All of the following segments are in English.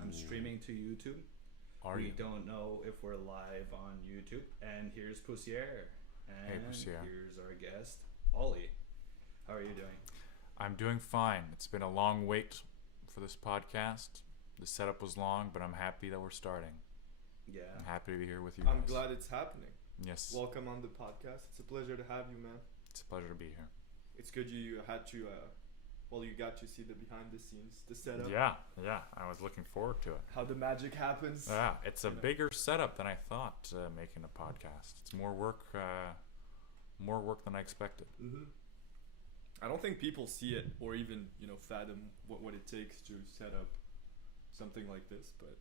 I'm streaming to YouTube. Are We you? don't know if we're live on YouTube. And here's Poussiere. Hey, And Poussiere. here's our guest, Ollie. How are you doing? I'm doing fine. It's been a long wait for this podcast. The setup was long, but I'm happy that we're starting. Yeah. I'm happy to be here with you I'm guys. glad it's happening. Yes, Welcome on the podcast. It's a pleasure to have you, man. it's a pleasure to be here. It's good you had to, you got to see the behind the scenes, the setup, Yeah, I was looking forward to it. how the magic happens. Yeah, it's a You know. bigger setup than I thought, making a podcast. It's more work than I expected. Mm-hmm. I don't think people see it or even, fathom what it takes to set up something like this, but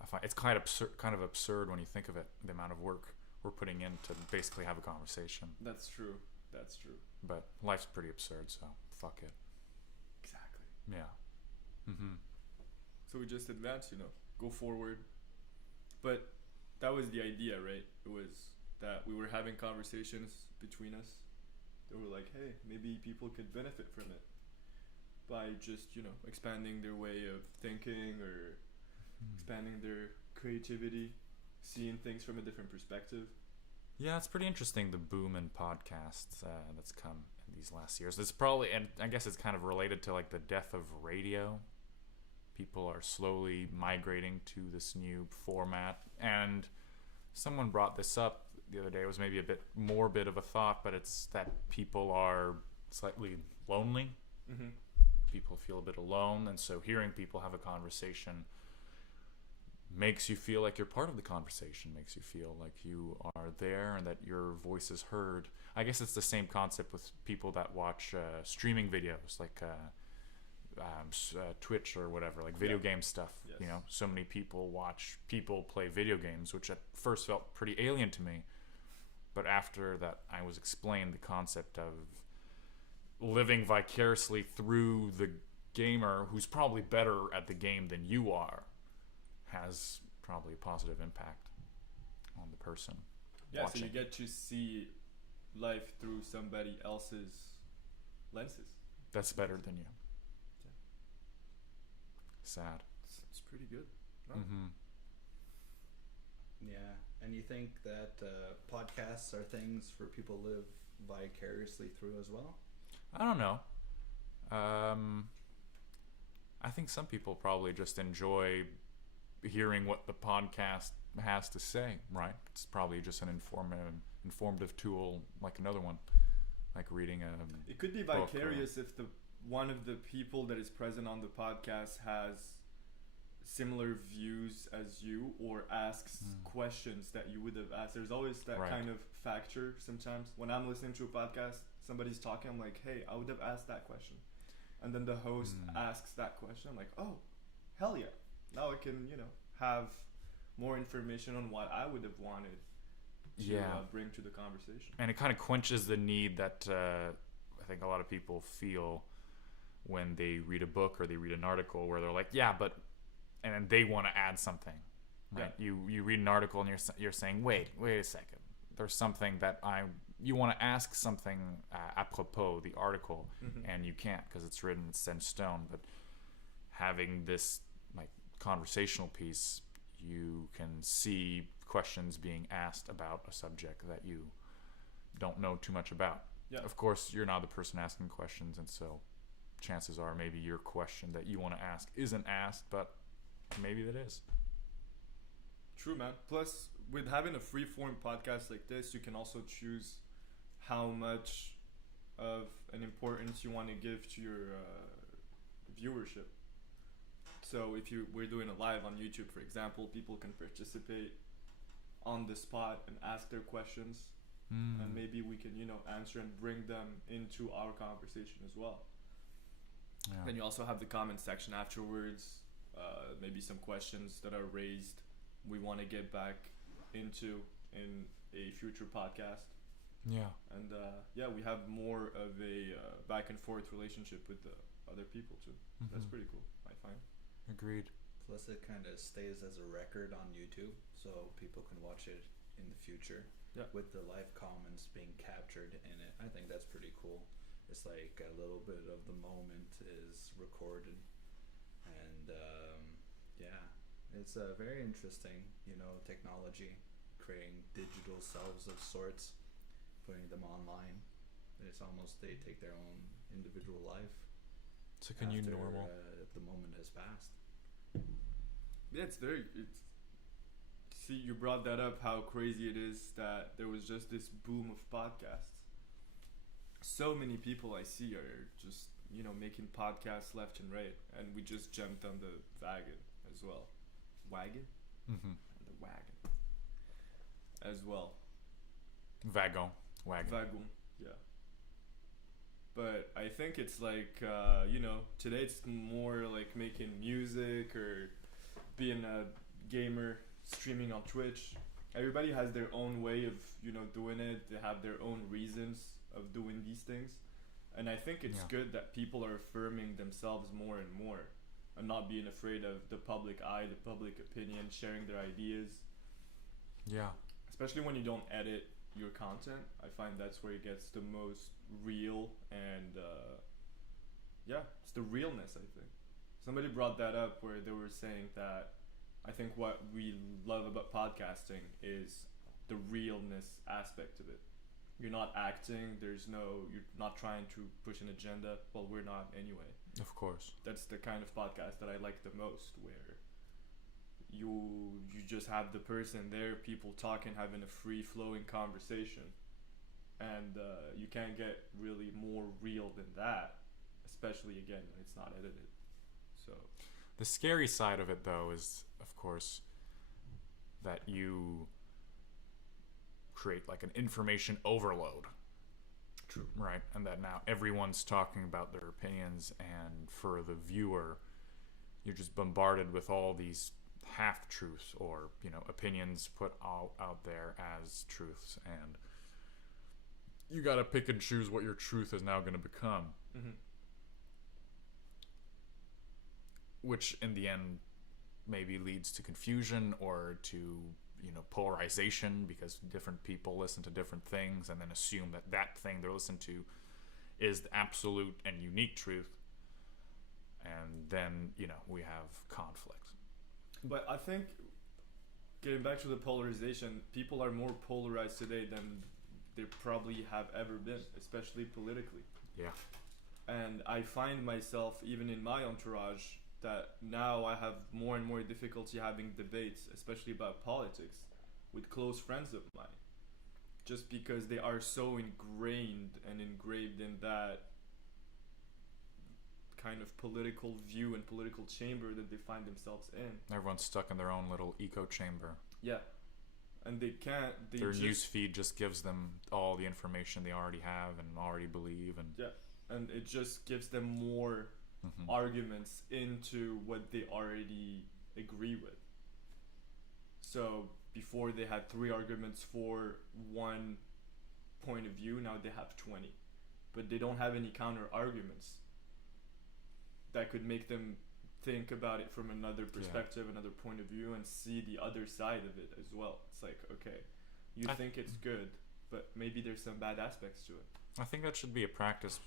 I find it's kind of absurd when you think of it, the amount of work we're putting in to basically have a conversation. that's true. That's true. But life's pretty absurd, so fuck it. Exactly. Yeah. Mm-hmm. So we just advance, go forward. But that was the idea, right? It was that we were having conversations between us. They were like, hey, maybe people could benefit from it by just, expanding their way of thinking or expanding their creativity, seeing things from a different perspective. Yeah, it's pretty interesting, the boom in podcasts that's come in these last years. It's probably, and I guess it's kind of related to like the death of radio. People are slowly migrating to this new format. And someone brought this up the other day. It was maybe a bit morbid of a thought, but it's that people are slightly lonely. Mm-hmm. People feel a bit alone. And so hearing people have a conversation makes you feel like you're part of the conversation, makes you feel like you are there and that your voice is heard. I guess it's the same concept with people that watch streaming videos like Twitch or whatever, like video game stuff. Yes. You know, so many people watch people play video games, which at first felt pretty alien to me. But after that, I was explained the concept of living vicariously through the gamer who's probably better at the game than you are, has probably a positive impact on the person Yeah, watching. so you get to see life through somebody else's lenses. That's better than you. Yeah. Sad. It's pretty good. No? Mm-hmm. Yeah. And you think that podcasts are things for people to live vicariously through as well? I don't know. I think some people probably just enjoy hearing what the podcast has to say, right? It's probably just an informative tool like another one, like reading a It could be book or- vicarious if one of the people that is present on the podcast has similar views as you or asks questions that you would have asked. There's always that Right. kind of factor sometimes. When I'm listening to a podcast, somebody's talking, I'm like, hey, I would have asked that question. And then the host asks that question. I'm like, oh, hell yeah. Now I can, have more information on what I would have wanted to bring to the conversation. and it kind of quenches the need that I think a lot of people feel when they read a book or they read an article where they're like, yeah, but, and then they want to add something, right? Yeah. You read an article and you're saying, wait a second, there's something that you want to ask something apropos the article, and you can't because it's written, it's set in stone. But having this like conversational piece, you can see questions being asked about a subject that you don't know too much about. Yeah. Of course, you're not the person asking questions, and so chances are maybe your question that you want to ask isn't asked, but maybe that is. True, man. Plus, with having a free-form podcast like this, you can also choose how much of an importance you want to give to your viewership. So if we're doing it live on YouTube, for example, people can participate on the spot and ask their questions, and maybe we can, answer and bring them into our conversation as well. Yeah. Then you also have the comment section afterwards, maybe some questions that are raised we want to get back into in a future podcast. Yeah. And we have more of a back and forth relationship with the other people too. That's pretty cool, I find. Agreed. Plus, it kind of stays as a record on YouTube, so people can watch it in the future with the live comments being captured in it. I think that's pretty cool. It's like a little bit of the moment is recorded, and It's very interesting, technology, creating digital selves of sorts, putting them online. It's almost they take their own individual life. It's like a new normal. The moment has passed. Yeah, see, you brought that up, how crazy it is that there was just this boom of podcasts. So many people I see are just, making podcasts left and right, and we just jumped on the wagon as well. Wagon? Mm-hmm. The wagon. As well. Wagon. Wagon, yeah. But I think it's like, today it's more like making music or being a gamer, streaming on Twitch. Everybody has their own way of, doing it. They have their own reasons of doing these things. And I think it's good that people are affirming themselves more and more and not being afraid of the public eye, the public opinion, sharing their ideas. Yeah. Especially when you don't edit your content. I find that's where it gets the most real and it's the realness, I think. Somebody brought that up where they were saying that I think what we love about podcasting is the realness aspect of it. You're not acting, you're not trying to push an agenda. Well, we're not anyway. Of course. That's the kind of podcast that I like the most, where you just have the person there, people talking, having a free-flowing conversation. And you can't get really more real than that, especially, again, when it's not edited. So the scary side of it, though, is, of course, that you create like an information overload. True. Right? And that now everyone's talking about their opinions, and for the viewer, you're just bombarded with all these half-truths or, opinions put out there as truths, and you gotta pick and choose what your truth is now going to become. Mm-hmm. Which in the end maybe leads to confusion or to, polarization, because different people listen to different things and then assume that thing they're listening to is the absolute and unique truth. And then, we have conflict. But I think, getting back to the polarization, people are more polarized today than they probably have ever been, especially politically. Yeah. And I find myself, even in my entourage, that now I have more and more difficulty having debates, especially about politics, with close friends of mine. Just because they are so ingrained and engraved in that kind of political view and political chamber that they find themselves in. Everyone's stuck in their own little echo chamber. Yeah. And they can't... Their news feed just gives them all the information they already have and already believe. And yeah. And it just gives them more arguments into what they already agree with. So before they had 3 arguments for one point of view, now they have 20. But they don't have any counter arguments that could make them think about it from another perspective, another point of view, and see the other side of it as well. It's like, okay, you think it's good, but maybe there's some bad aspects to it. I think that should be a practice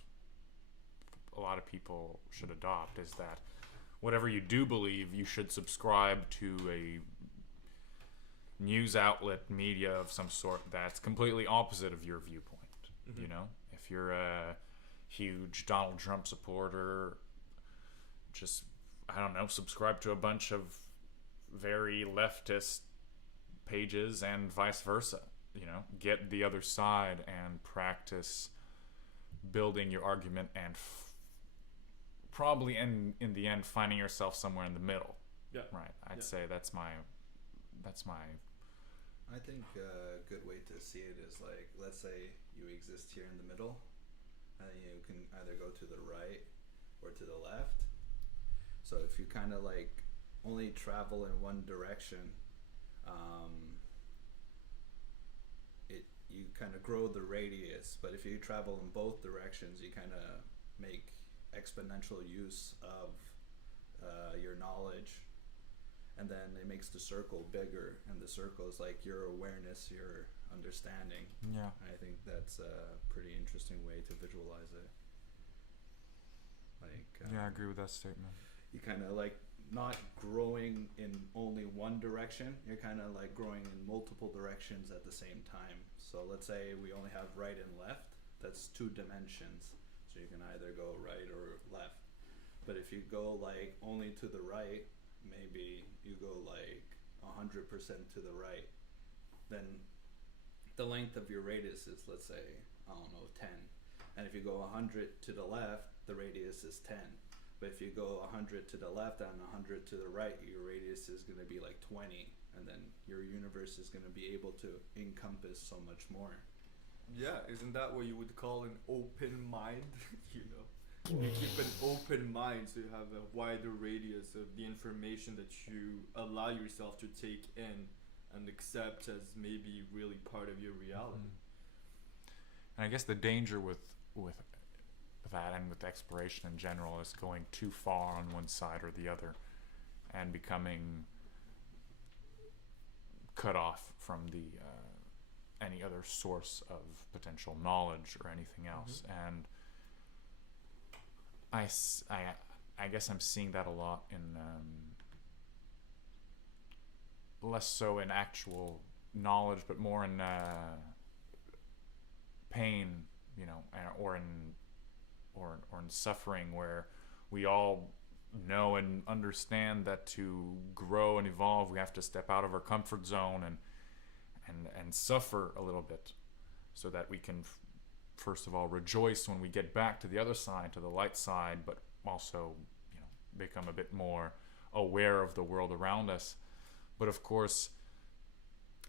a lot of people should adopt, is that whatever you do believe, you should subscribe to a news outlet, media of some sort that's completely opposite of your viewpoint. If you're a huge Donald Trump supporter, just, I don't know, subscribe to a bunch of very leftist pages and vice versa. Get the other side and practice building your argument and probably in the end finding yourself somewhere in the middle. Yeah. Right. I'd say that's my I think a good way to see it is like, let's say you exist here in the middle, and you can either go to the right or to the left. So if you kind of like only travel in one direction, you kind of grow the radius. But if you travel in both directions, you kind of make exponential use of your knowledge, and then it makes the circle bigger, and the circle is like your awareness, your understanding. Yeah. I think that's a pretty interesting way to visualize it. Like I agree with that statement. You kind of like not growing in only one direction, you're kind of like growing in multiple directions at the same time. So let's say we only have right and left. That's two dimensions. So you can either go right or left. But if you go like only to the right, maybe you go like 100% to the right, then the length of your radius is, let's say, I don't know, 10. And if you go 100 to the left, the radius is 10. But if you go 100 to the left and 100 to the right, your radius is going to be like 20. And then your universe is going to be able to encompass so much more. Yeah, isn't that what you would call an open mind? You know, you keep an open mind so you have a wider radius of the information that you allow yourself to take in and accept as maybe really part of your reality. And I guess the danger with that and with exploration in general is going too far on one side or the other and becoming cut off from the any other source of potential knowledge or anything else. And I guess I'm seeing that a lot in less so in actual knowledge, but more in pain, you know, or in suffering, where we all know and understand that to grow and evolve, we have to step out of our comfort zone and suffer a little bit, so that we can first of all rejoice when we get back to the other side, to the light side, but also, you know, become a bit more aware of the world around us. But of course,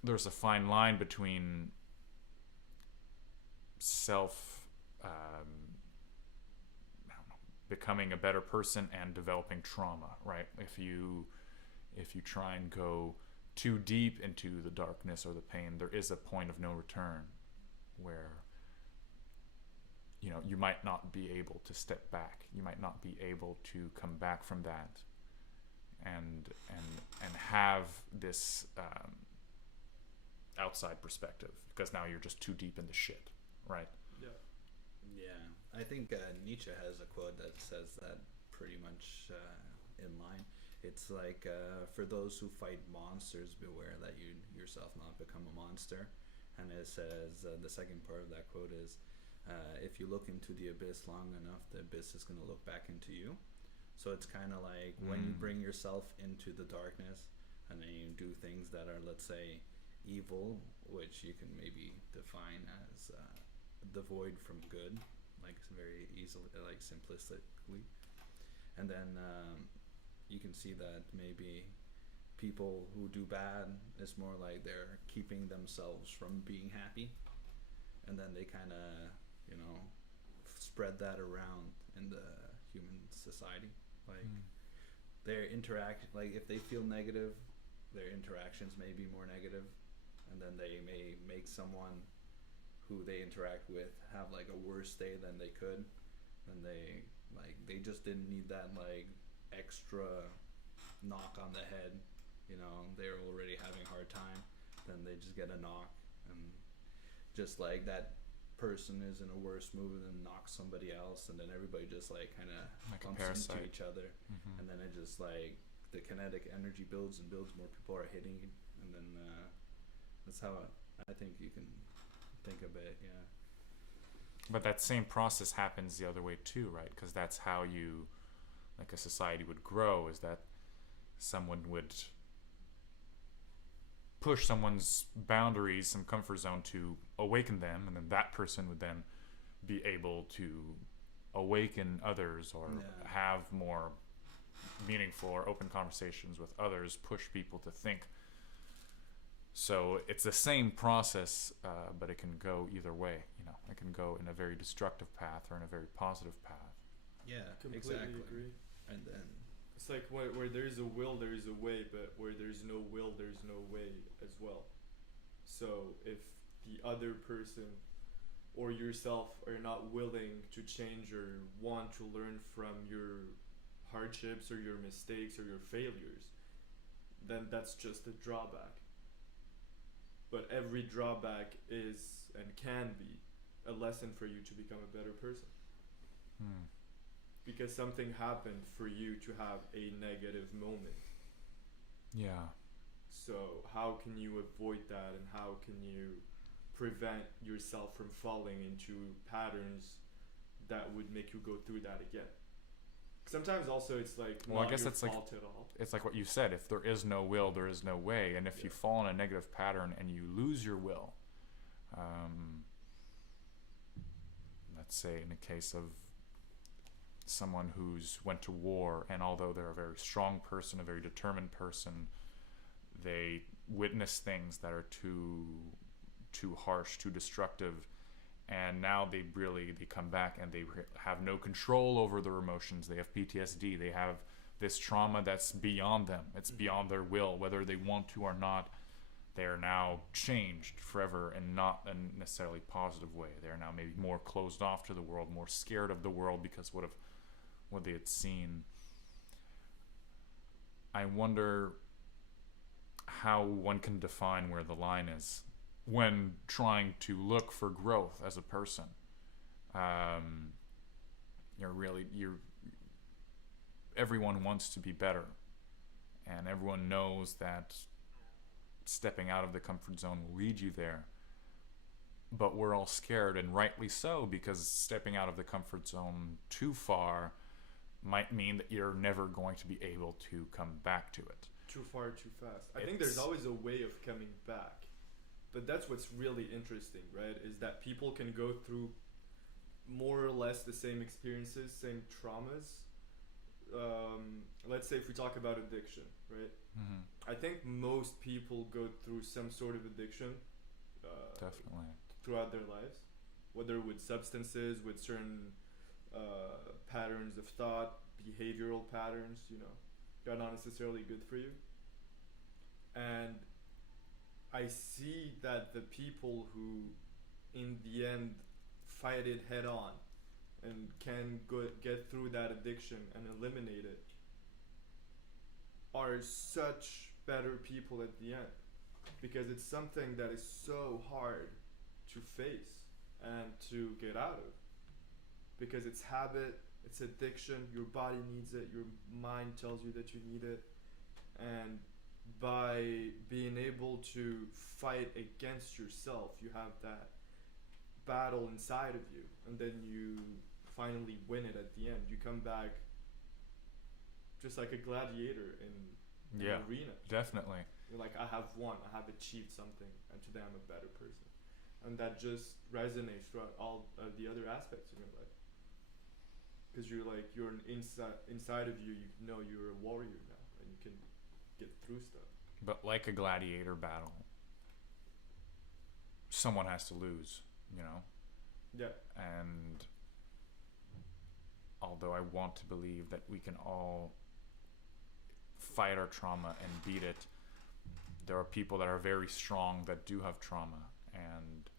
there's a fine line between becoming a better person and developing trauma, right? If you try and go too deep into the darkness or the pain, there is a point of no return where, you know, you might not be able to step back. You might not be able to come back from that and have this outside perspective, because now you're just too deep in the shit, right? Yeah, I think Nietzsche has a quote that says that pretty much in line. It's like, for those who fight monsters, beware that you yourself not become a monster. And it says, the second part of that quote is, if you look into the abyss long enough, the abyss is going to look back into you. So it's kind of like when you bring yourself into the darkness and then you do things that are, let's say, evil, which you can maybe define as devoid from good, like very easily, like simplistically. And then you can see that maybe people who do bad, it's more like they're keeping themselves from being happy, and then they kind of, you know, spread that around in the human society. Like their like if they feel negative, their interactions may be more negative, and then they may make someone who they interact with have like a worse day than they could, and they just didn't need that like extra knock on the head, you know, they're already having a hard time, then they just get a knock, and just like that person is in a worse mood and knocks somebody else, and then everybody just like kind of bumps into each other, and then it just like the kinetic energy builds and builds, more people are hitting, and then that's how I think you can think of it. Yeah, but that same process happens the other way too, right? Because that's how you, like, a society would grow, is that someone would push someone's boundaries, some comfort zone, to awaken them, and then that person would then be able to awaken others, or have more meaningful or open conversations with others, push people to think. So it's the same process, but it can go either way. You know, it can go in a very destructive path or in a very positive path. Yeah, Completely exactly. agree. And then It's like where there's a will, there is a way, but where there's no will, there's no way as well. So if the other person or yourself are not willing to change or want to learn from your hardships or your mistakes or your failures, then that's just a drawback. But every drawback is and can be a lesson for you to become a better person. Because something happened for you to have a negative moment. Yeah. So how can you avoid that, and how can you prevent yourself from falling into patterns that would make you go through that again? Sometimes also it's like Well, I not guess your it's like- fault at all. It's like what you said, if there is no will, there is no way. And if you Yeah. fall in a negative pattern and you lose your will, let's say in a case of someone who's went to war, and although they're a very strong person, a very determined person, they witness things that are too harsh, too destructive, and now they come back and they have no control over their emotions. They have PTSD. They have this trauma that's beyond them. It's beyond their will, whether they want to or not. They are now changed forever, and not in a necessarily positive way. They are now maybe more closed off to the world, more scared of the world because what they had seen. I wonder how one can define where the line is when trying to look for growth as a person. Everyone wants to be better, and everyone knows that stepping out of the comfort zone will lead you there. But we're all scared, and rightly so, because stepping out of the comfort zone too far might mean that you're never going to be able to come back to it. Too far, too fast. I think there's always a way of coming back. But that's what's really interesting, right? Is that people can go through more or less the same experiences, same traumas. Let's say if we talk about addiction, right? Mm-hmm. I think most people go through some sort of addiction Definitely. throughout their lives, whether with substances, with certain patterns of thought, behavioral patterns, that are not necessarily good for you. And I see that the people who in the end fight it head on and can get through that addiction and eliminate it are such better people at the end, because it's something that is so hard to face and to get out of, because it's habit, it's addiction, your body needs it, your mind tells you that you need it, and by being able to fight against yourself, you have that battle inside of you, and then you finally win it at the end. You come back just like a gladiator in an arena. Definitely. You're like, I have won, I have achieved something, and today I'm a better person. And that just resonates throughout all of the other aspects in your life. Because you're inside of you, you know you're a warrior now, and you can get through stuff. But like a gladiator battle, someone has to lose, Yeah. And although I want to believe that we can all fight our trauma and beat it, there are people that are very strong that do have trauma, and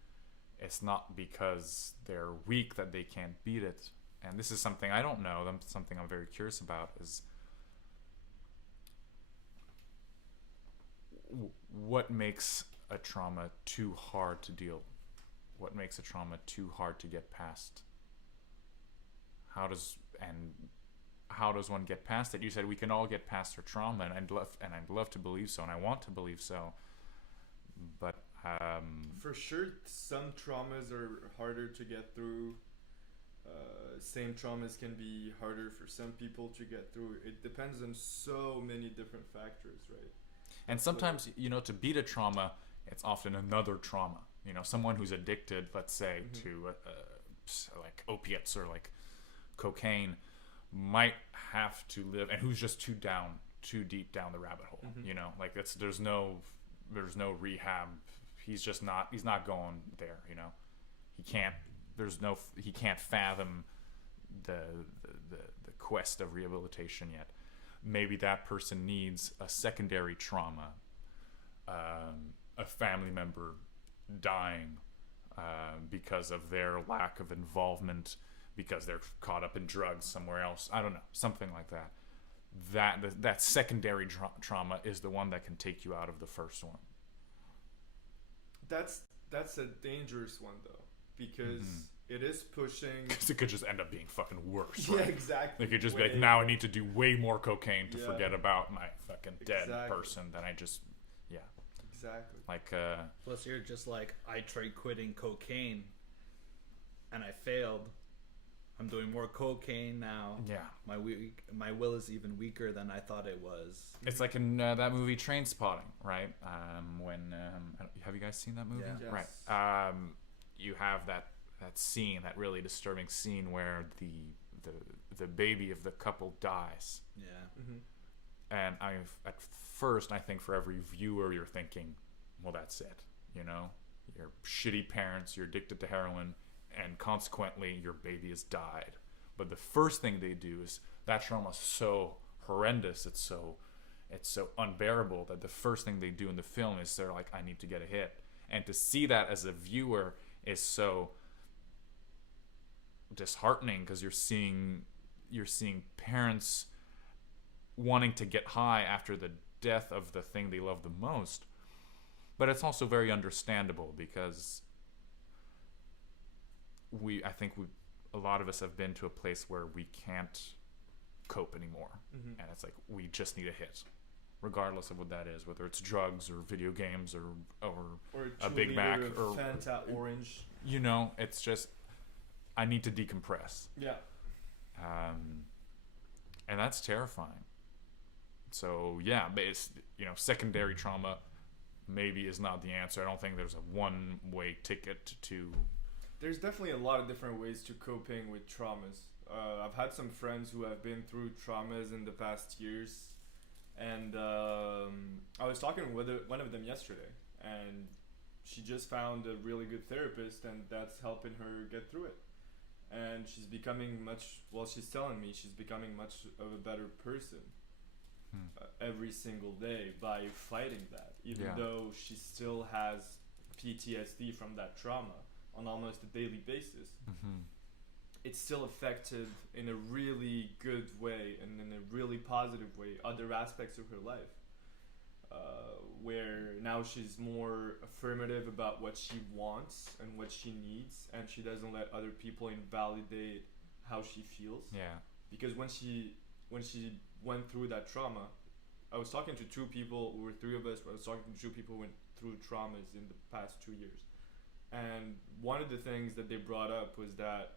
it's not because they're weak that they can't beat it. And this is something I don't know, something I'm very curious about, is what makes a trauma too hard to deal? What makes a trauma too hard to get past? How does one get past it? You said we can all get past our trauma, and I'd love to believe so, and I want to believe so. But for sure, some traumas are harder to get through. Same traumas can be harder for some people to get through. It depends on so many different factors, right? And sometimes, to beat a trauma, it's often another trauma. Someone who's addicted, let's say, to like opiates or like cocaine, might have to live, and who's just too deep down the rabbit hole. Like there's no rehab. He's not going there. He can't fathom the quest of rehabilitation yet. Maybe that person needs a secondary trauma, a family member dying because of their lack of involvement, because they're caught up in drugs somewhere else. I don't know, something like that. That secondary trauma is the one that can take you out of the first one. That's a dangerous one though, because it is pushing. Because it could just end up being fucking worse. Yeah, right? exactly. It could just be like, now I need to do way more cocaine to forget about my fucking dead Exactly. person that I just, Yeah. Exactly. Like, Plus, you're just like, I tried quitting cocaine, and I failed. I'm doing more cocaine now. yeah. My will is even weaker than I thought it was. It's like in that movie Trainspotting, right? When have you guys seen that movie? Yeah. Yes. Right. You have that scene, that really disturbing scene where the baby of the couple dies, Yeah. Mm-hmm. and at first I think for every viewer you're thinking, well, that's it. You know, you're shitty parents, you're addicted to heroin, and consequently your baby has died. But the first thing they do is, that trauma's so horrendous, it's so unbearable, that the first thing they do in the film is they're like, I need to get a hit. And to see that as a viewer is so disheartening, because you're seeing parents wanting to get high after the death of the thing they love the most. But it's also very understandable, because I think a lot of us have been to a place where we can't cope anymore. Mm-hmm. And it's like, we just need a hit, regardless of what that is, whether it's drugs or video games or a Big Mac or Fanta Orange. You know, it's just, I need to decompress. Yeah. And that's terrifying. So yeah, but it's, secondary trauma maybe is not the answer. I don't think there's a one-way ticket to. There's definitely a lot of different ways to coping with traumas. I've had some friends who have been through traumas in the past years, and I was talking with one of them yesterday, and she just found a really good therapist, and that's helping her get through it. And she's becoming she's telling me she's becoming much of a better person every single day by fighting that, even though she still has PTSD from that trauma on almost a daily basis. Mm-hmm. It's still affected in a really good way and in a really positive way other aspects of her life, where now she's more affirmative about what she wants and what she needs, and she doesn't let other people invalidate how she feels. Yeah. Because when she went through that trauma, I was talking to two people, we were three of us, but I was talking to two people who went through traumas in the past 2 years. And one of the things that they brought up was that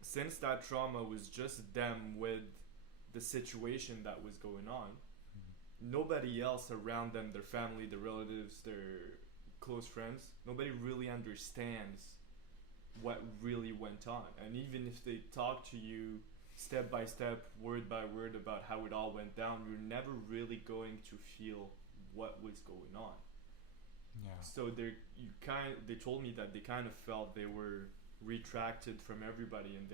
since that trauma was just them with the situation that was going on, nobody else around them, their family, their relatives, their close friends, nobody really understands what really went on. And even if they talk to you step by step, word by word about how it all went down, you're never really going to feel what was going on. Yeah. So they told me that they kind of felt they were retracted from everybody, and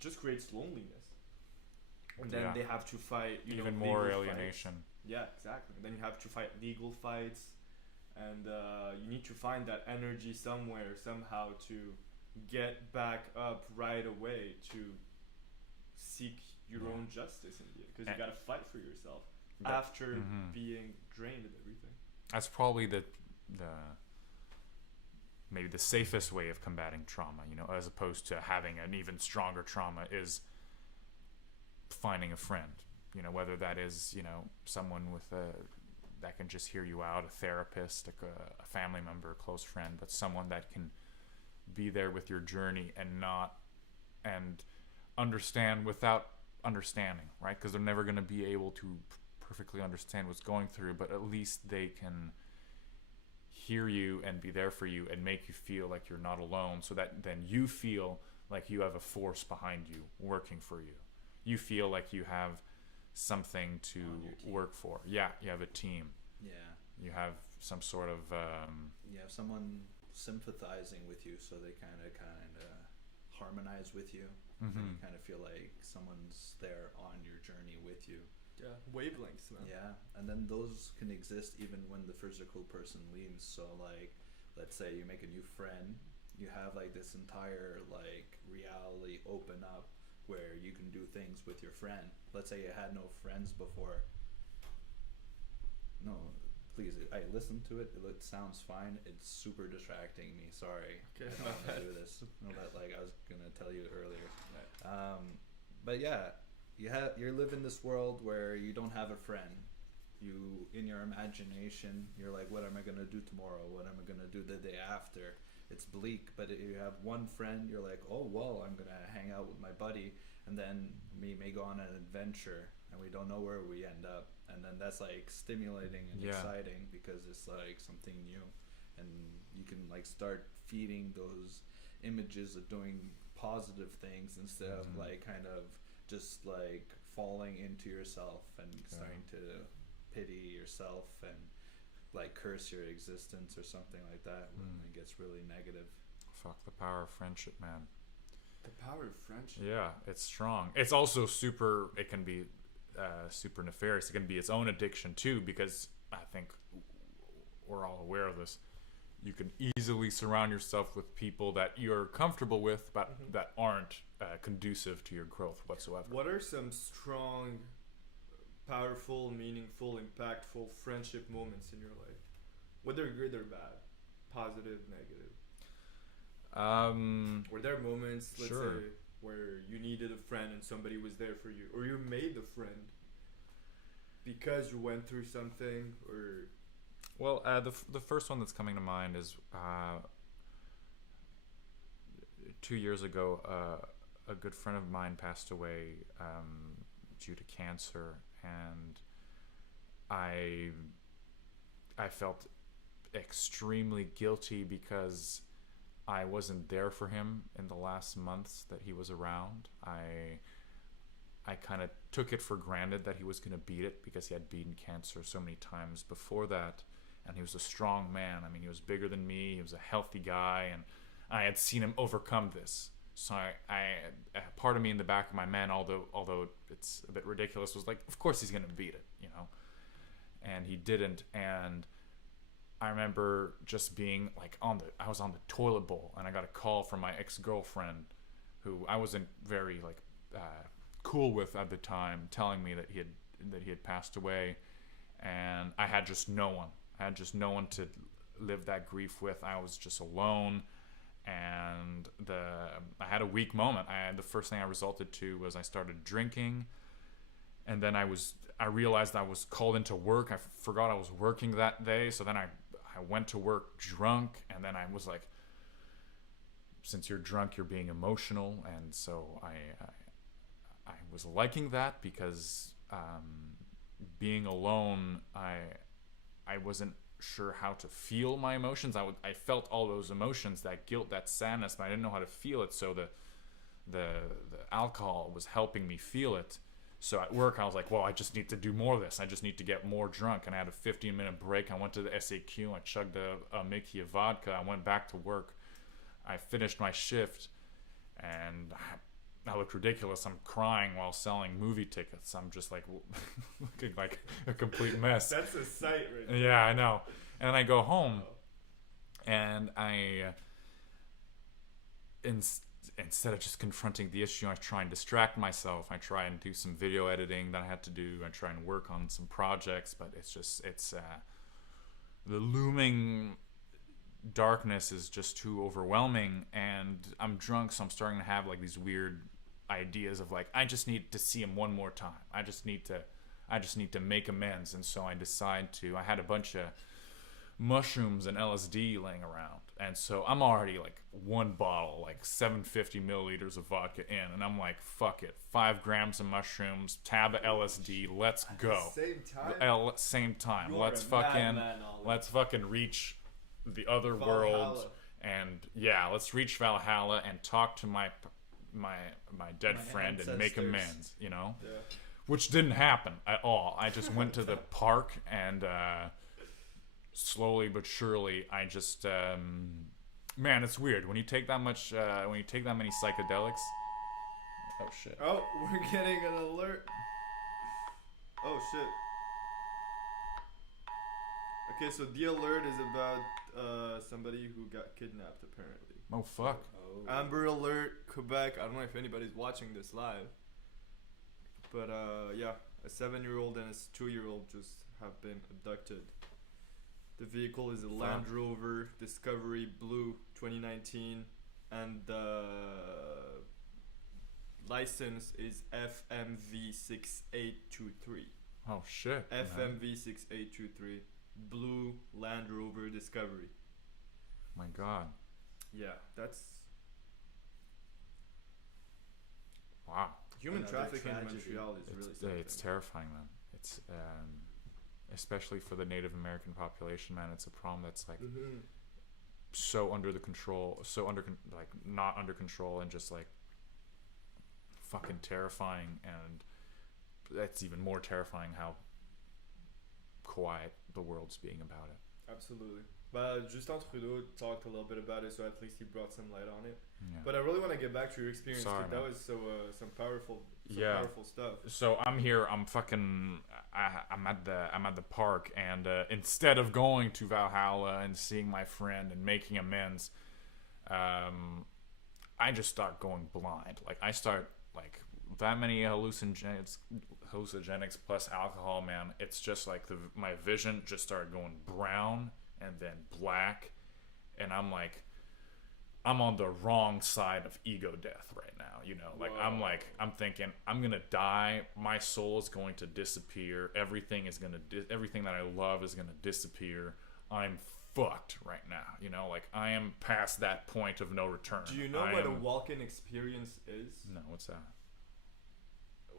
just creates loneliness. And then they have to fight even more legal alienation. fights. Yeah, exactly. And then you have to fight legal fights, and you need to find that energy somewhere, somehow, to get back up right away to seek your own justice in the end, because you got to fight for yourself after being drained of everything. That's probably maybe the safest way of combating trauma, as opposed to having an even stronger trauma, is finding a friend, whether that is, someone that can just hear you out, a therapist, like a family member, a close friend, but someone that can be there with your journey and understand without understanding, right? Because they're never going to be able to perfectly understand what's going through, but at least they can hear you and be there for you and make you feel like you're not alone, so that then you feel like you have a force behind you working for you. You feel like you have something to work for. Yeah, you have a team. Yeah. You have some sort of you have someone sympathizing with you, so they kind of harmonize with you. And you kind of feel like someone's there on your journey with you. Yeah, wavelengths, man. Yeah, and then those can exist even when the physical person leaves. So like, let's say you make a new friend, you have like this entire like reality open up where you can do things with your friend. Let's say you had no friends before. No, please, I listened to it. It sounds fine. It's super distracting me. Sorry. Okay, I don't want to do this. No, that like I was gonna tell you earlier. But yeah. You live in this world where you don't have a friend. you, in your imagination, you're like, what am I going to do tomorrow? What am I going to do the day after? It's bleak, but if you have one friend, you're like, oh, well, I'm going to hang out with my buddy, and then we may go on an adventure, and we don't know where we end up. And then that's like stimulating and exciting because it's like something new. And you can like start feeding those images of doing positive things instead of like kind of just like falling into yourself and starting to pity yourself and like curse your existence or something like that when it gets really negative. Fuck the power of friendship, man. The power of friendship. Yeah, it's strong. It's also super. It can be super nefarious. It can be its own addiction too, because I think we're all aware of this. You can easily surround yourself with people that you're comfortable with, but that aren't conducive to your growth whatsoever. What are some strong, powerful, meaningful, impactful friendship moments in your life? Whether good or bad, positive, negative. Were there moments, let's say, where you needed a friend and somebody was there for you, or you made a friend because you went through something, or? Well, the first one that's coming to mind is 2 years ago. A good friend of mine passed away due to cancer, and I felt extremely guilty because I wasn't there for him in the last months that he was around. I kind of took it for granted that he was going to beat it because he had beaten cancer so many times before that, and he was a strong man. I mean, he was bigger than me. He was a healthy guy, and I had seen him overcome this. So I part of me in the back of my mind, although it's a bit ridiculous, was like, of course he's going to beat it, you know? And he didn't. And I remember just being like I was on the toilet bowl, and I got a call from my ex-girlfriend, who I wasn't very like cool with at the time, telling me that he had passed away, and I had just no one. I had just no one to live that grief with. I was just alone, and I had a weak moment. The first thing I resorted to was I started drinking, and then I realized I was called into work. I forgot I was working that day, so then I went to work drunk, and then I was like, since you're drunk, you're being emotional, and so I was liking that because being alone, I wasn't sure how to feel my emotions. I felt all those emotions, that guilt, that sadness, but I didn't know how to feel it. So the alcohol was helping me feel it. So at work, I was like, well, I just need to do more of this. I just need to get more drunk. And I had a 15-minute break. I went to the SAQ. I chugged a Mickey of vodka. I went back to work. I finished my shift, and I looked ridiculous. I'm crying while selling movie tickets. I'm just like looking like a complete mess. That's a sight right there. Yeah, I know. And then I go home, and instead of just confronting the issue, I try and distract myself. I try and do some video editing that I had to do. I try and work on some projects, but it's the looming darkness is just too overwhelming, and I'm drunk, so I'm starting to have like these weird ideas of like, I just need to see him one more time. I just need to make amends. And so I had a bunch of mushrooms and LSD laying around, and so I'm already like one bottle, like 750 milliliters of vodka in, and I'm like, fuck it, 5 grams of mushrooms, tab of LSD, let's go. Same time. Let's fucking reach the other world, and let's reach Valhalla and talk to my dead friend and make amends, you know? Yeah. Which didn't happen at all. I just went to the park, and slowly but surely I just man, it's weird when you take that many psychedelics. Oh shit. Oh, we're getting an alert. Oh shit. Okay, so the alert is about somebody who got kidnapped, apparently. Oh, fuck. Amber Alert, Quebec. I don't know if anybody's watching this live. But, a 7-year-old and a 2-year-old just have been abducted. The vehicle is a Land Rover Discovery Blue 2019. And the license is FMV6823. Oh shit. man. FMV 6823 blue Land Rover Discovery. My God. Yeah, that's Wow. human Another trafficking in tragedy. Montreal is really something. It's terrifying, man. It's especially for the Native American population, man. It's a problem that's like so under the control, like not under control, and just like fucking terrifying. And that's even more terrifying how quiet the world's being about it. Absolutely. But Justin Trudeau talked a little bit about it, so at least he brought some light on it. Yeah. But I really want to get back to your experience. Sorry, 'Cause that man. was some powerful stuff. So I'm here. I'm fucking. I'm at the park, and instead of going to Valhalla and seeing my friend and making amends, I just start going blind. Like I start like that many hallucinogenics plus alcohol, man. It's just like my vision just started going brown and then black, and I'm like, I'm on the wrong side of ego death right now, you know. Like Whoa. I'm thinking I'm gonna die. My soul is going to disappear. Everything is gonna everything that I love is gonna disappear. I'm fucked right now, you know. Like I am past that point of no return. Do you know what a walk-in experience is? No, what's that?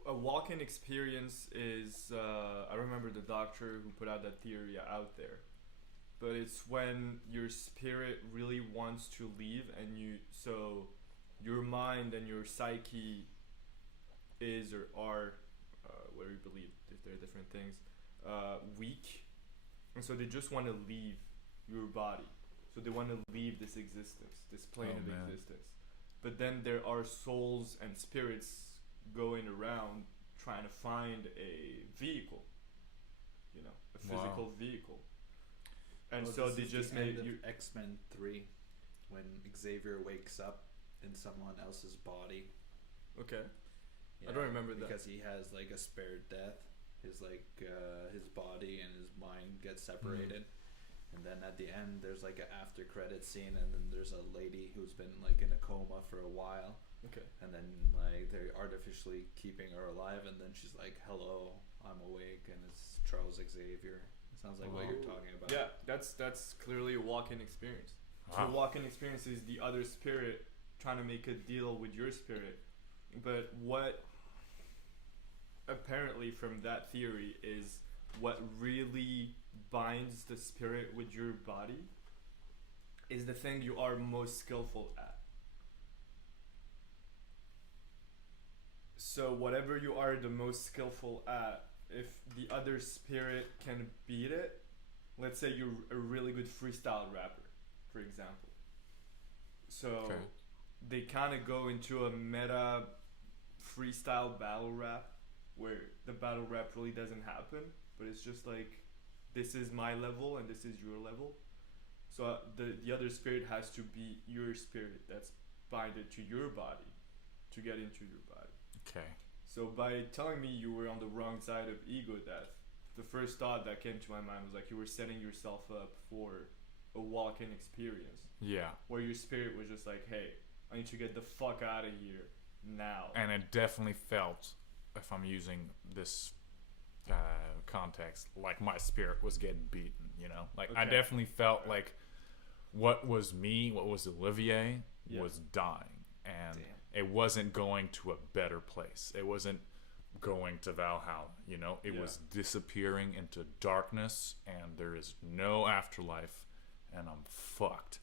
A walk-in experience is I remember the doctor who put out that theory out there, but it's when your spirit really wants to leave, and so your mind and your psyche is or are where you believe if there are different things weak, and so they just want to leave your body, so they want to leave this existence, this plane of existence. But then there are souls and spirits going around trying to find a vehicle, you know, a physical vehicle. And so they just made you X-Men 3 when Xavier wakes up in someone else's body. okay. I don't remember that. Because he has like a spared death. His his body and his mind get separated. And then at the end there's like an after credit scene, and then there's a lady who's been like in a coma for a while. Okay. And then like they're artificially keeping her alive, and then she's like, "Hello, I'm awake," and it's Charles Xavier. It sounds like what you're talking about. Yeah, that's clearly a walk-in experience. So Wow. the walk-in experience is the other spirit trying to make a deal with your spirit. But what apparently from that theory is what really binds the spirit with your body is the thing you are most skillful at. So whatever you are the most skillful at, if the other spirit can beat it, let's say you're a really good freestyle rapper, for example. So they kind of go into a meta freestyle battle rap where the battle rap really doesn't happen, but it's just like, this is my level and this is your level. So the other spirit has to be your spirit that's binded to your body to get into your body. Okay. So by telling me you were on the wrong side of ego death, the first thought that came to my mind was like you were setting yourself up for a walk-in experience. Yeah. Where your spirit was just like, hey, I need to get the fuck out of here now. And it definitely felt, if I'm using this context, like my spirit was getting beaten, you know? Like I definitely felt like what was me, what was Olivier, was dying. And it wasn't going to a better place. It wasn't going to Valhalla, you know? It was disappearing into darkness, and there is no afterlife, and I'm fucked.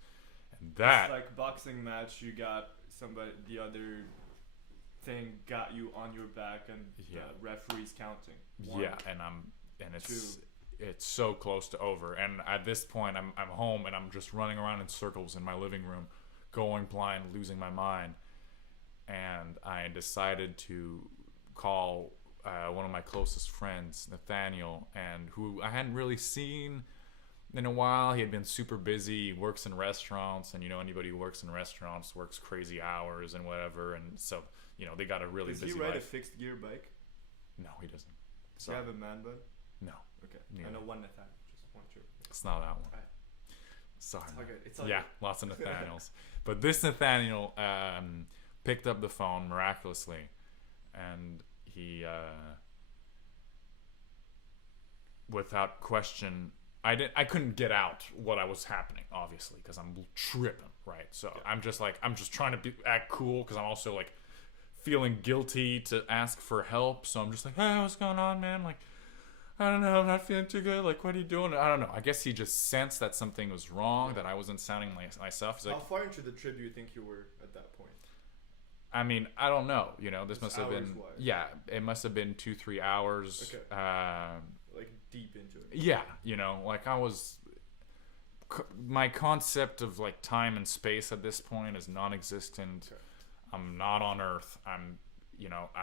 And that... It's like boxing match, you got somebody, the other thing got you on your back, and the referee's counting. One, and it's so close to over. And at this point, I'm home, and I'm just running around in circles in my living room, going blind, losing my mind. And I decided to call one of my closest friends, Nathaniel, and who I hadn't really seen in a while. He had been super busy. He works in restaurants, and you know, anybody who works in restaurants works crazy hours and whatever. And so, you know, they got a really busy life. Does he ride a fixed gear bike? No, he doesn't. Does he have a man bun? No. Okay. Yeah. I know one Nathaniel. Just one, two. It's not that one. Alright. Sorry. It's all good. It's all Yeah, good. lots of Nathaniels. But this Nathaniel picked up the phone miraculously, and he without question, I couldn't get out what I was happening, obviously, because I'm tripping, right? So I'm just trying to act cool, because I'm also like feeling guilty to ask for help. So I'm just like, hey, what's going on, man? Like, I don't know, I'm not feeling too good. Like, what are you doing? I don't know. I guess he just sensed that something was wrong, that I wasn't sounding like myself. He's like, how far into the trip do you think you were at that point? I mean, I don't know. You know, this must have been, hours-wise. yeah, it must have been 2-3 hours. Okay. Like deep into it. Yeah, you know, like my concept of like time and space at this point is non-existent. Okay. I'm not on Earth. I'm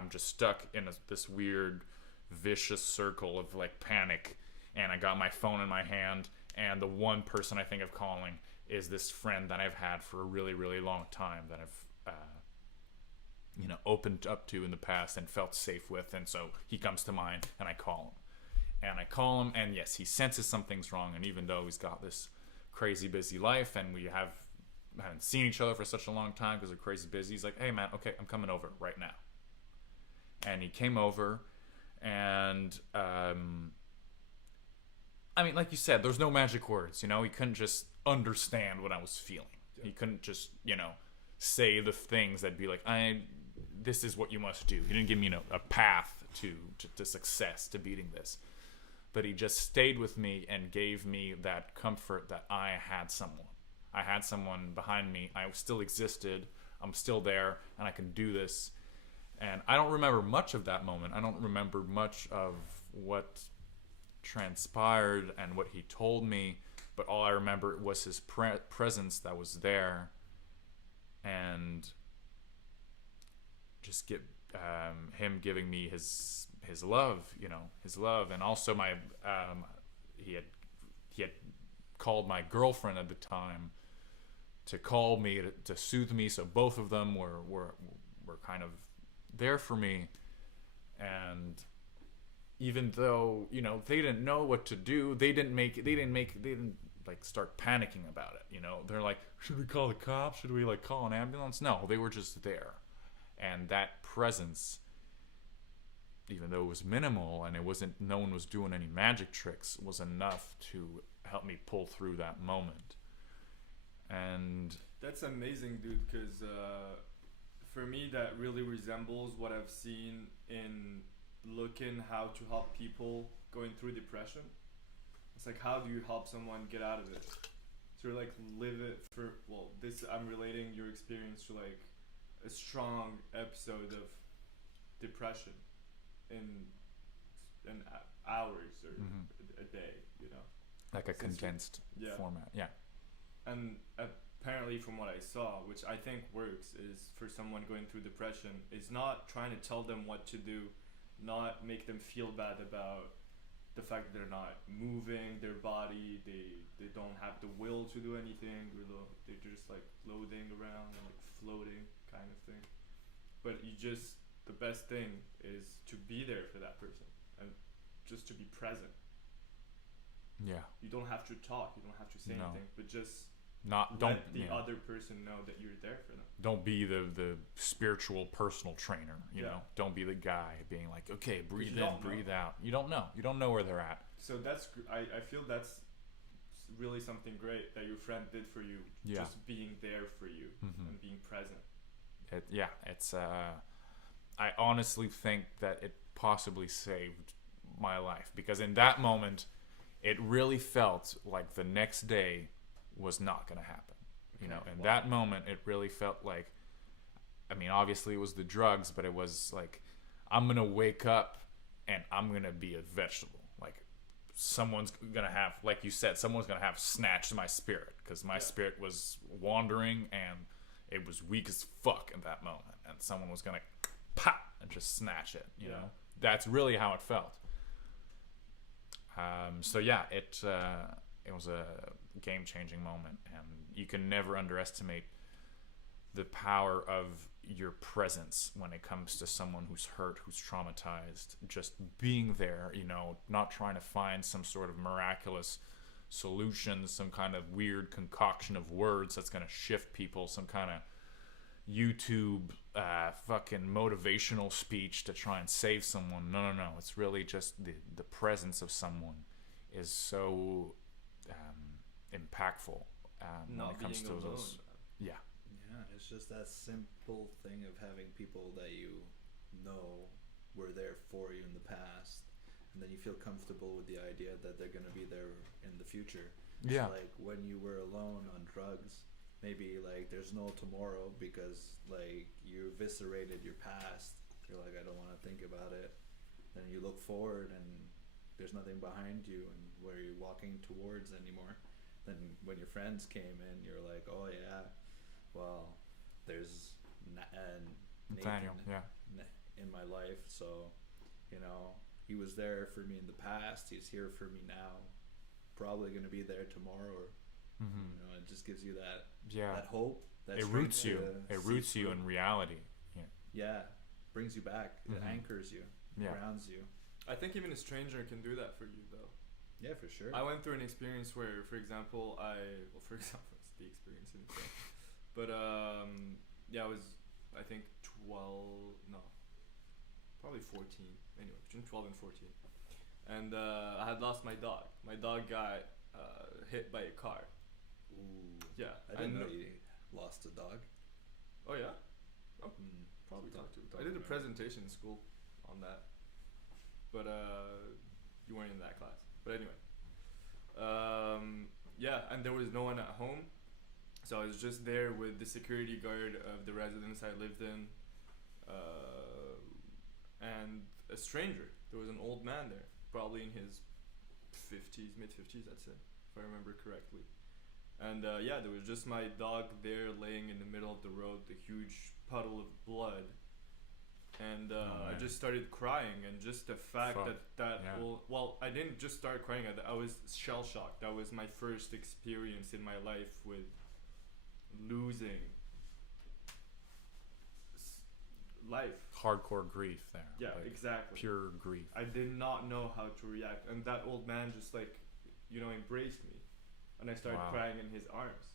just stuck in this weird, vicious circle of like panic. And I got my phone in my hand, and the one person I think of calling is this friend that I've had for a really, really long time, that I've opened up to in the past and felt safe with. And so he comes to mind, and I call him. And yes, he senses something's wrong. And even though he's got this crazy busy life, and we haven't seen each other for such a long time because we're crazy busy, he's like, hey man, okay, I'm coming over right now. And he came over, and I mean, like you said, there's no magic words, you know. He couldn't just understand what I was feeling. Yeah. He couldn't just, say the things that'd be like, this is what you must do. He didn't give me a path to success, to beating this. But he just stayed with me and gave me that comfort that I had someone. I had someone behind me. I still existed. I'm still there, and I can do this. And I don't remember much of that moment. I don't remember much of what transpired and what he told me. But all I remember was his presence that was there. And just him giving me his love, his love. And also he had called my girlfriend at the time to call me to soothe me. So both of them were kind of there for me. And even though, they didn't know what to do, they didn't like start panicking about it. They're like, should we call the cops? Should we like call an ambulance? No, they were just there. And that presence, even though it was minimal and no one was doing any magic tricks, was enough to help me pull through that moment. And that's amazing, dude, because for me that really resembles what I've seen in looking how to help people going through depression. It's like, how do you help someone get out of it? So like live it for, I'm relating your experience to like a strong episode of depression in hours or a day, like a condensed format. Yeah. And apparently from what I saw, which I think works, is for someone going through depression, is not trying to tell them what to do, not make them feel bad about the fact that they're not moving their body, they don't have the will to do anything, they're just like floating around and like floating kind of thing. But the best thing is to be there for that person and just to be present. Yeah. You don't have to talk, you don't have to say anything, but just let the other person know that you're there for them. Don't be the spiritual personal trainer, you know. Don't be the guy being like, okay, breathe in, breathe out. You don't know where they're at. So I feel that's really something great that your friend did for you. Just being there for you and being present. It's I honestly think that it possibly saved my life, because in that moment it really felt like the next day was not going to happen. In that moment it really felt like, I mean, obviously it was the drugs, but it was like, I'm going to wake up and I'm going to be a vegetable. Like, someone's going to have, like you said, someone's going to have snatched my spirit, because my spirit was wandering and it was weak as fuck in that moment, and someone was going to pop and just snatch it, you know. That's really how it felt. It was a game-changing moment, and you can never underestimate the power of your presence when it comes to someone who's hurt, who's traumatized. Just being there, not trying to find some sort of miraculous solution, some kind of weird concoction of words that's going to shift people, some kind of YouTube fucking motivational speech to try and save someone. No. It's really just the presence of someone is so impactful when Not it comes being to alone. those. Yeah, Yeah, it's just that simple thing of having people that you know were there for you in the past, and then you feel comfortable with the idea that they're going to be there in the future. yeah, It's like when you were alone on drugs, maybe like there's no tomorrow because like you eviscerated your past. You're like, I don't want to think about it. Then you look forward and there's nothing behind you and where you're walking towards anymore. Then when your friends came in, you're like, oh yeah, well, there's Nathaniel. Yeah, in my life, so you know he was there for me in the past. He's here for me now. Probably going to be there tomorrow. Or, mm-hmm. you know, it just gives you that Yeah. that hope. That It strength roots you. to It see roots you through. in reality. Yeah, Yeah, brings you back. It Mhm. anchors you. Yeah. Grounds you. I think even a stranger can do that for you, though. Yeah, for sure. I went through an experience where, for example, for example, it's the experience in itself. But yeah, I was, I think 12, no, probably 14. Anyway, between 12 and 14. And I had lost my dog. My dog got hit by a car. Ooh. Yeah, I didn't know kn- you lost a dog. Oh yeah, Probably talked to. don't I did a remember. presentation in school on that, but you weren't in that class. But anyway, yeah, and there was no one at home, so I was just there with the security guard of the residence I lived in, and a stranger. There was an old man there, probably in his 50s, mid 50s, I'd say, if I remember correctly. And yeah, there was just my dog there laying in the middle of the road, the huge puddle of blood. And I man. just started crying, and just the fact Fuck. that Yeah. well, I didn't just start crying. I was shell shocked. That was my first experience in my life with losing life. hardcore grief there. Yeah, like, exactly. pure grief. I did not know how to react, and that old man just embraced me, and I started Wow. crying in his arms.